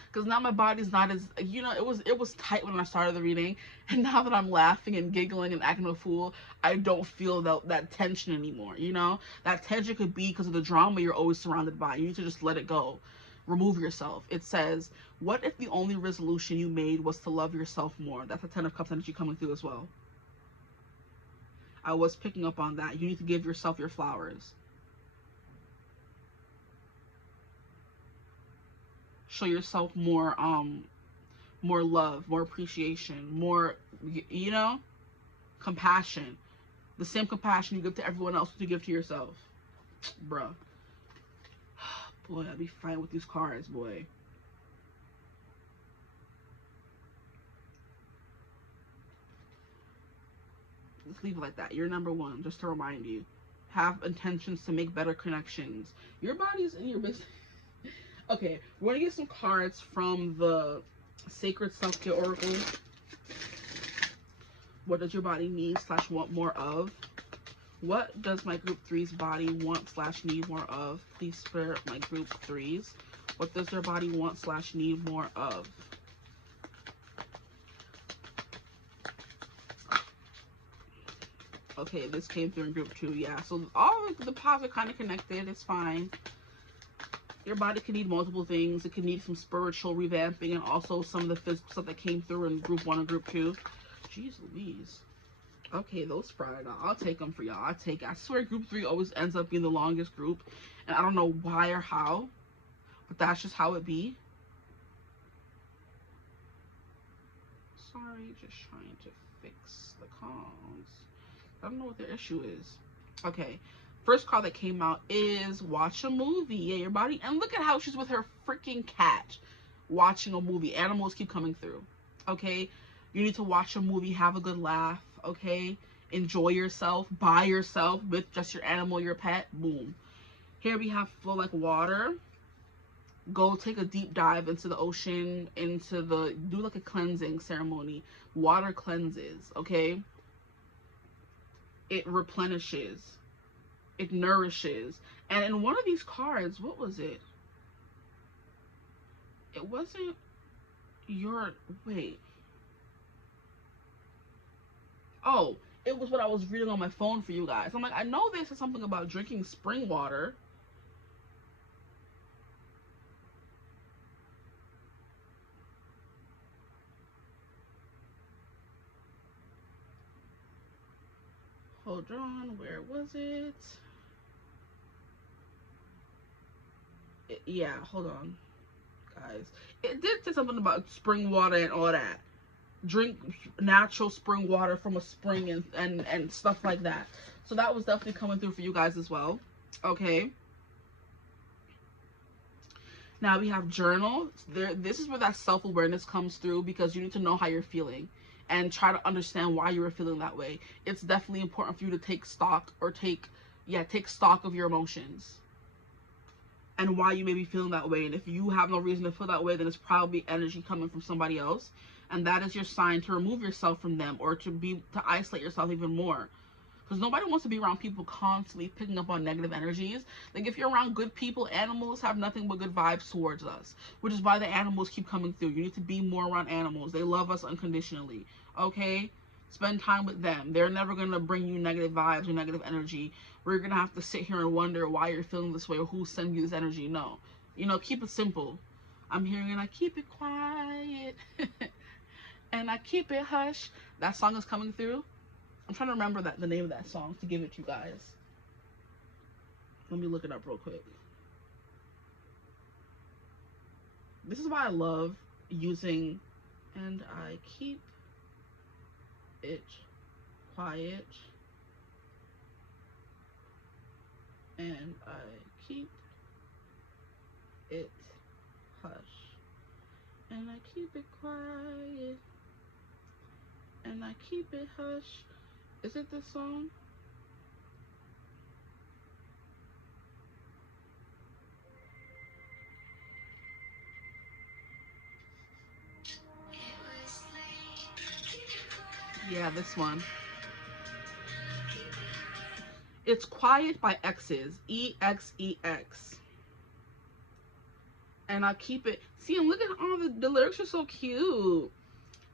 Because now my body's not as, you know, it was tight when I started the reading, and now that I'm laughing and giggling and acting a fool, I don't feel that tension anymore, you know? That tension could be because of the drama you're always surrounded by. You need to just let it go. Remove yourself. It says, what if the only resolution you made was to love yourself more? That's a 10 of Cups energy coming through as well. I was picking up on that. You need to give yourself your flowers. Show yourself more love, more appreciation, more, you know, compassion. The same compassion you give to everyone else you give to yourself. Bruh. Boy, I'd be fine with these cards, boy. Let's leave it like that. You're number one, just to remind you. Have intentions to make better connections. Your body's in your business. Okay, we're gonna get some cards from the Sacred Self-Care Oracle. What does your body need / want more of? What does my group 3's body want / need more of? Please spare my group 3's. What does their body want / need more of? Okay, this came through in group 2, yeah. So all the piles are kind of connected. It's fine. Your body can need multiple things. It can need some spiritual revamping and also some of the physical stuff that came through in group 1 and group 2. Jeez Louise. Okay, those spread. I'll take them for y'all. I swear group 3 always ends up being the longest group. And I don't know why or how. But that's just how it be. Sorry, just trying to fix the comms. I don't know what their issue is. Okay. First card that came out is watch a movie. Yeah, your body. And look at how she's with her freaking cat watching a movie. Animals keep coming through. Okay? You need to watch a movie, have a good laugh. Okay? Enjoy yourself by yourself with just your animal, your pet. Boom. Here we have full like water. Go take a deep dive into the ocean, do like a cleansing ceremony. Water cleanses, okay? It replenishes. It nourishes. And in one of these cards, what was it? It wasn't your, wait. Oh, it was what I was reading on my phone for you guys. I'm like, I know they said something about drinking spring water. Hold on, where was it? Yeah, hold on, guys. It did say something about spring water and all that. Drink natural spring water from a spring and stuff like that. So that was definitely coming through for you guys as well. Okay. Now we have journal. This is where that self-awareness comes through, because you need to know how you're feeling and try to understand why you were feeling that way. It's definitely important for you to take stock, or take stock of your emotions and why you may be feeling that way. And if you have no reason to feel that way, then it's probably energy coming from somebody else, and that is your sign to remove yourself from them, or to isolate yourself even more. Because nobody wants to be around people constantly picking up on negative energies. Like, if you're around good people, animals have nothing but good vibes towards us, which is why the animals keep coming through. You need to be more around animals. They love us unconditionally, okay? Spend time with them. They're never going to bring you negative vibes or negative energy. We're going to have to sit here and wonder why you're feeling this way, or who's sending you this energy. No. You know, keep it simple. I'm hearing, and I keep it quiet. And I keep it hush. That song is coming through. I'm trying to remember the name of that song to give it to you guys. Let me look it up real quick. This is why I love using, and I keep it quiet, and I keep it hush, and I keep it quiet, and I keep it hush. Is it this song? Yeah, this one. It's Quiet by X's. EXEX. And I keep it. See, and look at all the lyrics are so cute.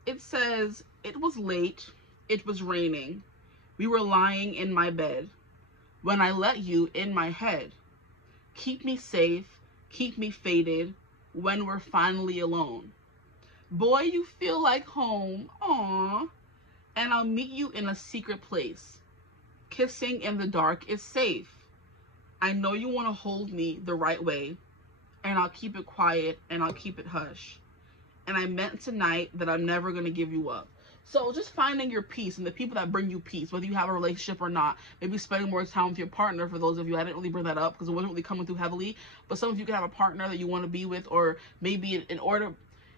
It says, it was late. It was raining. We were lying in my bed when I let you in my head. Keep me safe, keep me faded when we're finally alone. Boy, you feel like home, aww. And I'll meet you in a secret place. Kissing in the dark is safe. I know you want to hold me the right way, and I'll keep it quiet and I'll keep it hush. And I meant tonight that I'm never going to give you up. So just finding your peace and the people that bring you peace, whether you have a relationship or not. Maybe spending more time with your partner. For those of you, I didn't really bring that up because it wasn't really coming through heavily. But some of you can have a partner that you want to be with, or maybe in order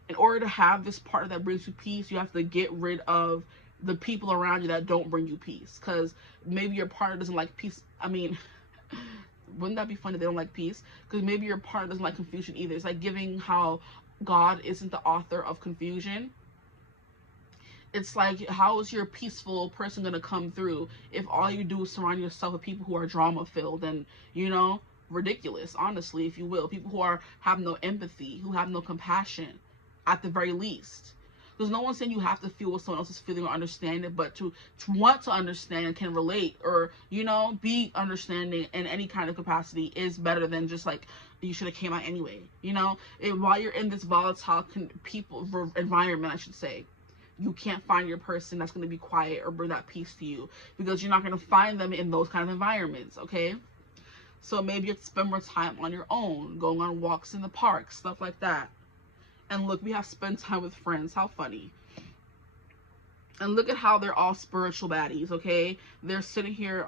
to have this partner that brings you peace, you have to get rid of the people around you that don't bring you peace. Because maybe your partner doesn't like peace. I mean, wouldn't that be funny if they don't like peace? Because maybe your partner doesn't like confusion either. It's like giving how God isn't the author of confusion. It's like, how is your peaceful person going to come through if all you do is surround yourself with people who are drama filled and, you know, ridiculous, honestly, if you will. People who have no empathy, who have no compassion, at the very least. Because no one's saying you have to feel what someone else is feeling or understand it, but to want to understand and can relate, or, you know, be understanding in any kind of capacity is better than just like, you should have came out anyway, you know. While you're in this volatile environment, I should say, you can't find your person that's going to be quiet or bring that peace to you, because you're not going to find them in those kind of environments, okay? So maybe you have to spend more time on your own, going on walks in the park, stuff like that. And look, we have spent time with friends. How funny. And look at how they're all spiritual baddies, okay? They're sitting here,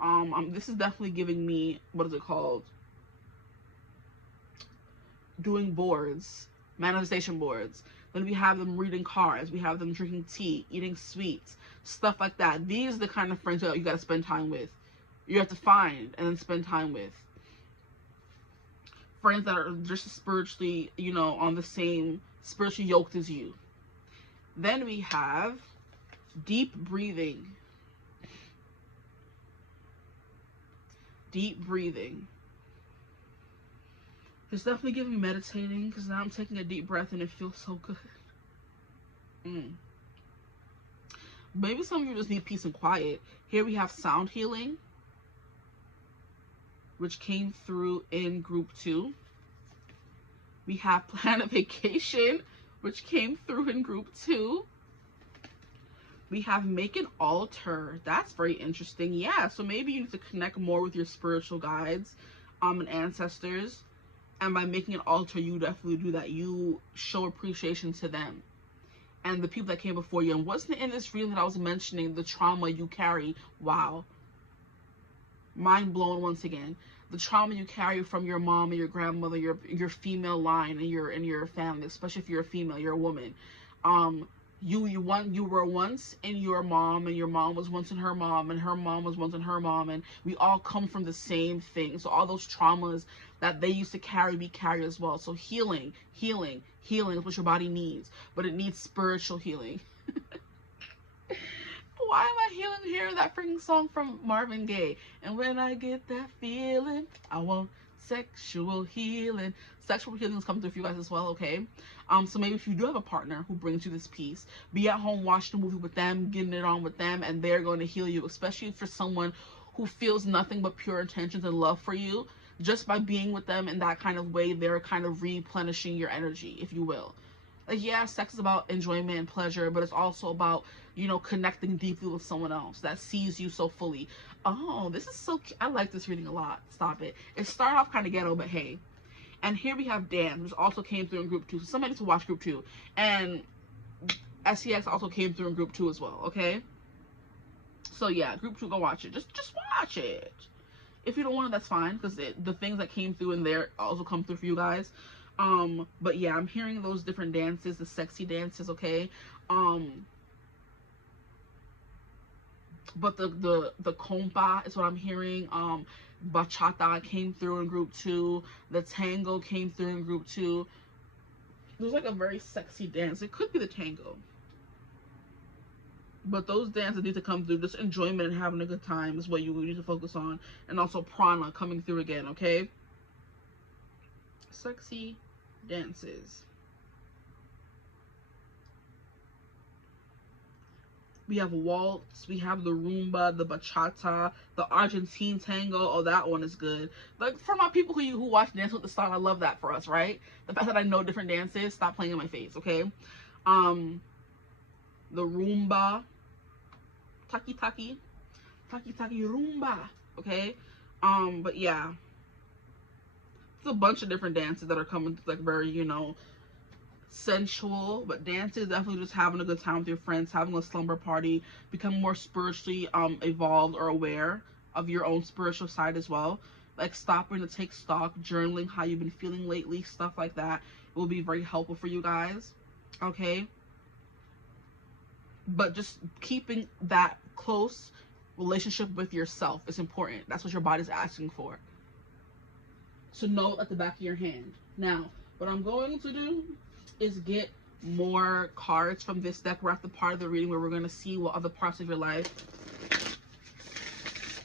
this is definitely giving me, what is it called? Doing boards, manifestation boards. Then we have them reading cards. We have them drinking tea, eating sweets, stuff like that. These are the kind of friends that you got to spend time with. You have to find and then spend time with. Friends that are just spiritually, you know, on the same spiritually yoked as you. Then we have deep breathing. Deep breathing. It's definitely giving me meditating, because now I'm taking a deep breath and it feels so good. Maybe some of you just need peace and quiet. Here we have sound healing, which came through in group 2. We have plan a vacation, which came through in group 2. We have make an altar. That's very interesting. Yeah, so maybe you need to connect more with your spiritual guides and ancestors. And by making an altar, you definitely do that. You show appreciation to them and the people that came before you. And wasn't it in this reading that I was mentioning the trauma you carry? Wow. Mind blown once again. The trauma you carry from your mom and your grandmother, your female line in your family, especially if you're a female, you're a woman. You were once in your mom, and your mom was once in her mom, and her mom was once in her mom, and we all come from the same thing. So all those traumas that they used to carry, we carry as well. So healing is what your body needs, but it needs spiritual healing. Why am I hearing that freaking song from Marvin Gaye? And when I get that feeling, I want sexual healing. Sexual healing is coming through for you guys as well, okay? So maybe if you do have a partner who brings you this peace, be at home watching the movie with them, getting it on with them, and they're going to heal you, especially for someone who feels nothing but pure intentions and love for you. Just by being with them in that kind of way, they're kind of replenishing your energy, if you will. Like, yeah, sex is about enjoyment and pleasure, but it's also about, you know, connecting deeply with someone else that sees you so fully. Oh, this is so cute. I like this reading a lot. Stop it. It started off kind of ghetto, but hey. And here we have Dan, which also came through in group 2. So somebody to watch group 2. And SCX also came through in group 2 as well, okay? So yeah, group 2, go watch it. Just watch it. If you don't want it, that's fine, because the things that came through in there also come through for you guys. But yeah, I'm hearing those different dances, the sexy dances, okay? But the compa is what I'm hearing. Bachata came through in group 2. The tango came through in group 2. There's like a very sexy dance. It could be the tango. But those dances need to come through. Just enjoyment and having a good time is what you need to focus on. And also prana coming through again, okay? Sexy dances. We have waltz, we have the rumba, the bachata, the Argentine tango. Oh, that one is good. Like, for my people who watch Dance with the Stars, I love that for us, right? The fact that I know different dances, stop playing in my face, okay? The rumba, taki taki rumba, okay? But yeah, it's a bunch of different dances that are coming, like, very, you know, sensual. But dance is definitely just having a good time with your friends, having a slumber party, become more spiritually evolved or aware of your own spiritual side as well. Like stopping to take stock, journaling how you've been feeling lately, stuff like that. It will be very helpful for you guys, okay? But just keeping that close relationship with yourself is important. That's what your body's asking for. So know at the back of your hand. Now, what I'm going to do is get more cards from this deck. We're at the part of the reading where we're going to see what other parts of your life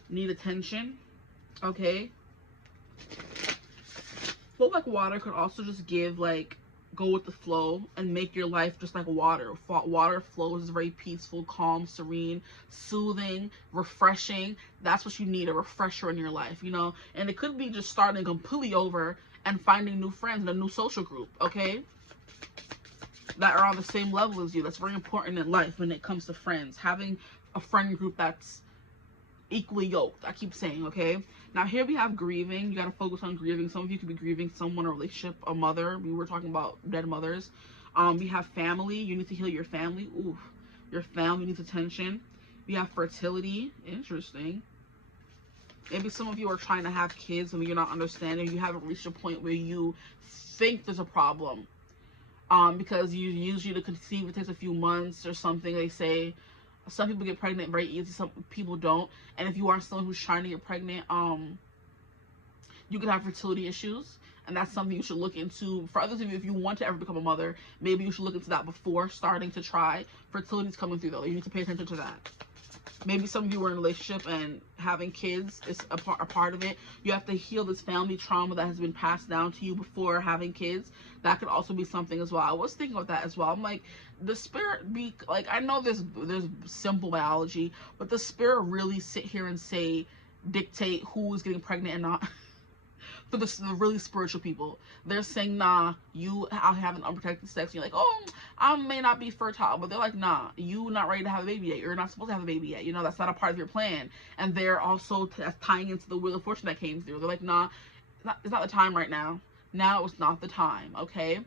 need attention, okay? Flow like water could also just give, like, go with the flow and make your life just like water. Water flows is very peaceful, calm, serene, soothing, refreshing. That's what you need, a refresher in your life, you know? And it could be just starting completely over and finding new friends in a new social group, okay? That are on the same level as you. That's very important in life when it comes to friends. Having a friend group that's equally yoked, I keep saying, okay? Now here we have grieving. You got to focus on grieving. Some of you could be grieving someone, a relationship, a mother. We were talking about dead mothers. We have family. You need to heal your family. Ooh, Your family needs attention. We have fertility. Interesting. Maybe some of you are trying to have kids and you're not understanding. You haven't reached a point where you think there's a problem. Because you usually to conceive it takes a few months or something. They say some people get pregnant very easy, some people don't. And if you are someone who's trying to get pregnant, you could have fertility issues, and that's something you should look into. For others of you, if you want to ever become a mother, maybe you should look into that before starting to try. Fertility's coming through though. You need to pay attention to that. Maybe some of you are in a relationship and having kids is a part of it. You have to heal this family trauma that has been passed down to you before having kids. That could also be something as well. I was thinking about that as well. I'm like, the spirit be like, I know there's simple biology, but the spirit really sit here and dictate who is getting pregnant and not. For the really spiritual people, they're saying, nah, you have an unprotected sex. And you're like, oh, I may not be fertile, but they're like, nah, you not ready to have a baby yet. You're not supposed to have a baby yet. You know, that's not a part of your plan. And they're also tying into the wheel of fortune that came through. They're like, nah, it's not the time right now. Now it's not the time, okay?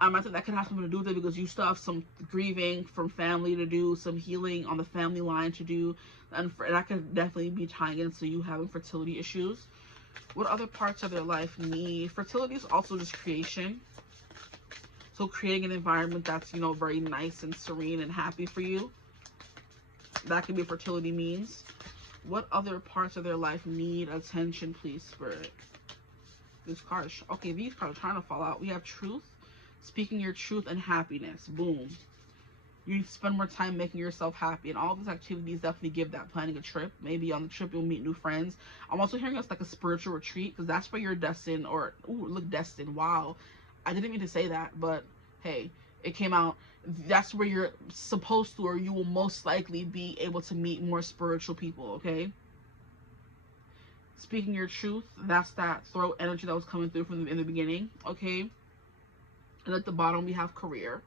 I think that could have something to do with it because you still have some grieving from family to do, some healing on the family line to do, and that could definitely be tying into you having fertility issues. What other parts of their life need? Fertility is also just creation. So creating an environment that's, you know, very nice and serene and happy for you. That could be fertility means. What other parts of their life need attention, please, Spirit? This card, okay, these cards are trying to fall out. We have truth, speaking your truth, and happiness. Boom. You need to spend more time making yourself happy, and all these activities definitely give that. Planning a trip, maybe on the trip you'll meet new friends. I'm also hearing it's like a spiritual retreat, because that's where you're destined, or ooh, look, destined. Wow, I didn't mean to say that, but hey, it came out. That's where you're supposed to, or you will most likely be able to meet more spiritual people. Okay. Speaking your truth, that's that throat energy that was coming through from in the beginning. Okay. And at the bottom we have career.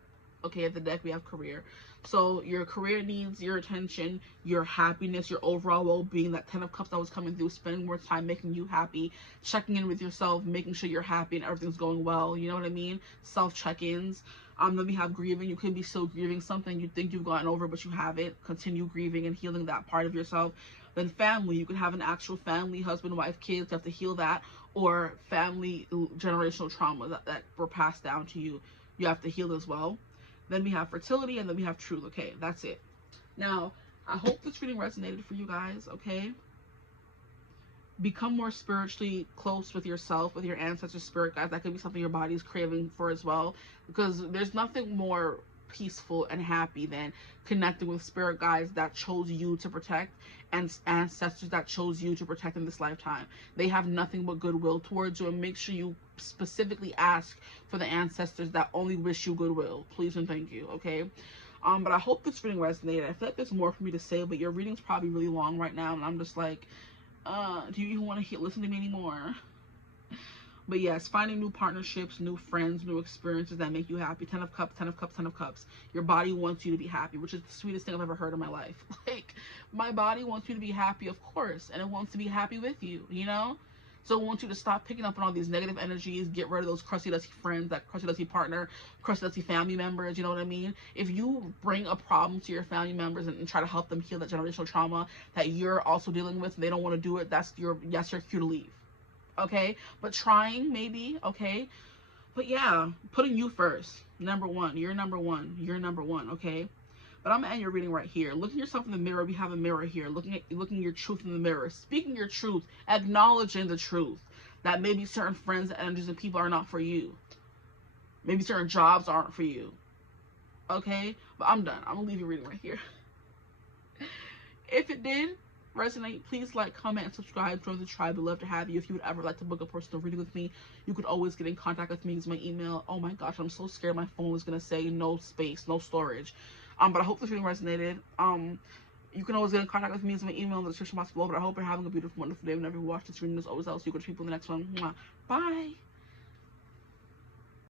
Okay, at the deck we have career. So your career needs your attention, your happiness, your overall well-being. That 10 of Cups that was coming through, spending more time making you happy, checking in with yourself, making sure you're happy and everything's going well. You know what I mean? Self-check-ins. Then we have grieving. You could be still grieving something you think you've gotten over, but you haven't. Continue grieving and healing that part of yourself. Then family. You could have an actual family, husband, wife, kids. You have to heal that. Or family generational trauma that were passed down to you. You have to heal as well. Then we have fertility, and then we have truth. Okay, that's it. Now, I hope this reading resonated for you guys, okay? Become more spiritually close with yourself, with your ancestors, spirit guides. That could be something your body is craving for as well, because there's nothing more peaceful and happy than connecting with spirit guides that chose you to protect, and ancestors that chose you to protect in this lifetime. They have nothing but goodwill towards you, and make sure you specifically ask for the ancestors that only wish you goodwill. Please and thank you, okay? But I hope this reading resonated. I feel like there's more for me to say, but your reading's probably really long right now, and I'm just like, do you even want to listen to me anymore? But yes, finding new partnerships, new friends, new experiences that make you happy. 10 of Cups, 10 of Cups, 10 of Cups. Your body wants you to be happy, which is the sweetest thing I've ever heard in my life. Like, my body wants you to be happy, of course, and it wants to be happy with you, you know? So it wants you to stop picking up on all these negative energies, get rid of those crusty, dusty friends, that crusty, dusty partner, crusty, dusty family members, you know what I mean? If you bring a problem to your family members and try to help them heal that generational trauma that you're also dealing with, and they don't want to do it, that's your cue to leave. Okay, but trying maybe, okay, but yeah, putting you first. Number one, you're number one, okay? But I'm gonna end your reading right here. Looking yourself in the mirror, we have a mirror here. Looking your truth in the mirror, speaking your truth, acknowledging the truth that maybe certain friends, energies, and people are not for you. Maybe certain jobs aren't for you. Okay, but I'm done. I'm gonna leave your reading right here. If it did resonate, please like, comment, and subscribe. Join the tribe. We'd love to have you. If you would ever like to book a personal reading with me, you could always get in contact with me. Use my email. Oh my gosh, I'm so scared my phone is gonna say no space, no storage. But I hope this reading resonated. You can always get in contact with me. Use my email in the description box below. But I hope you're having a beautiful, wonderful day. Whenever you watch this reading, as always, I'll see you good people in the next one. Mwah. Bye.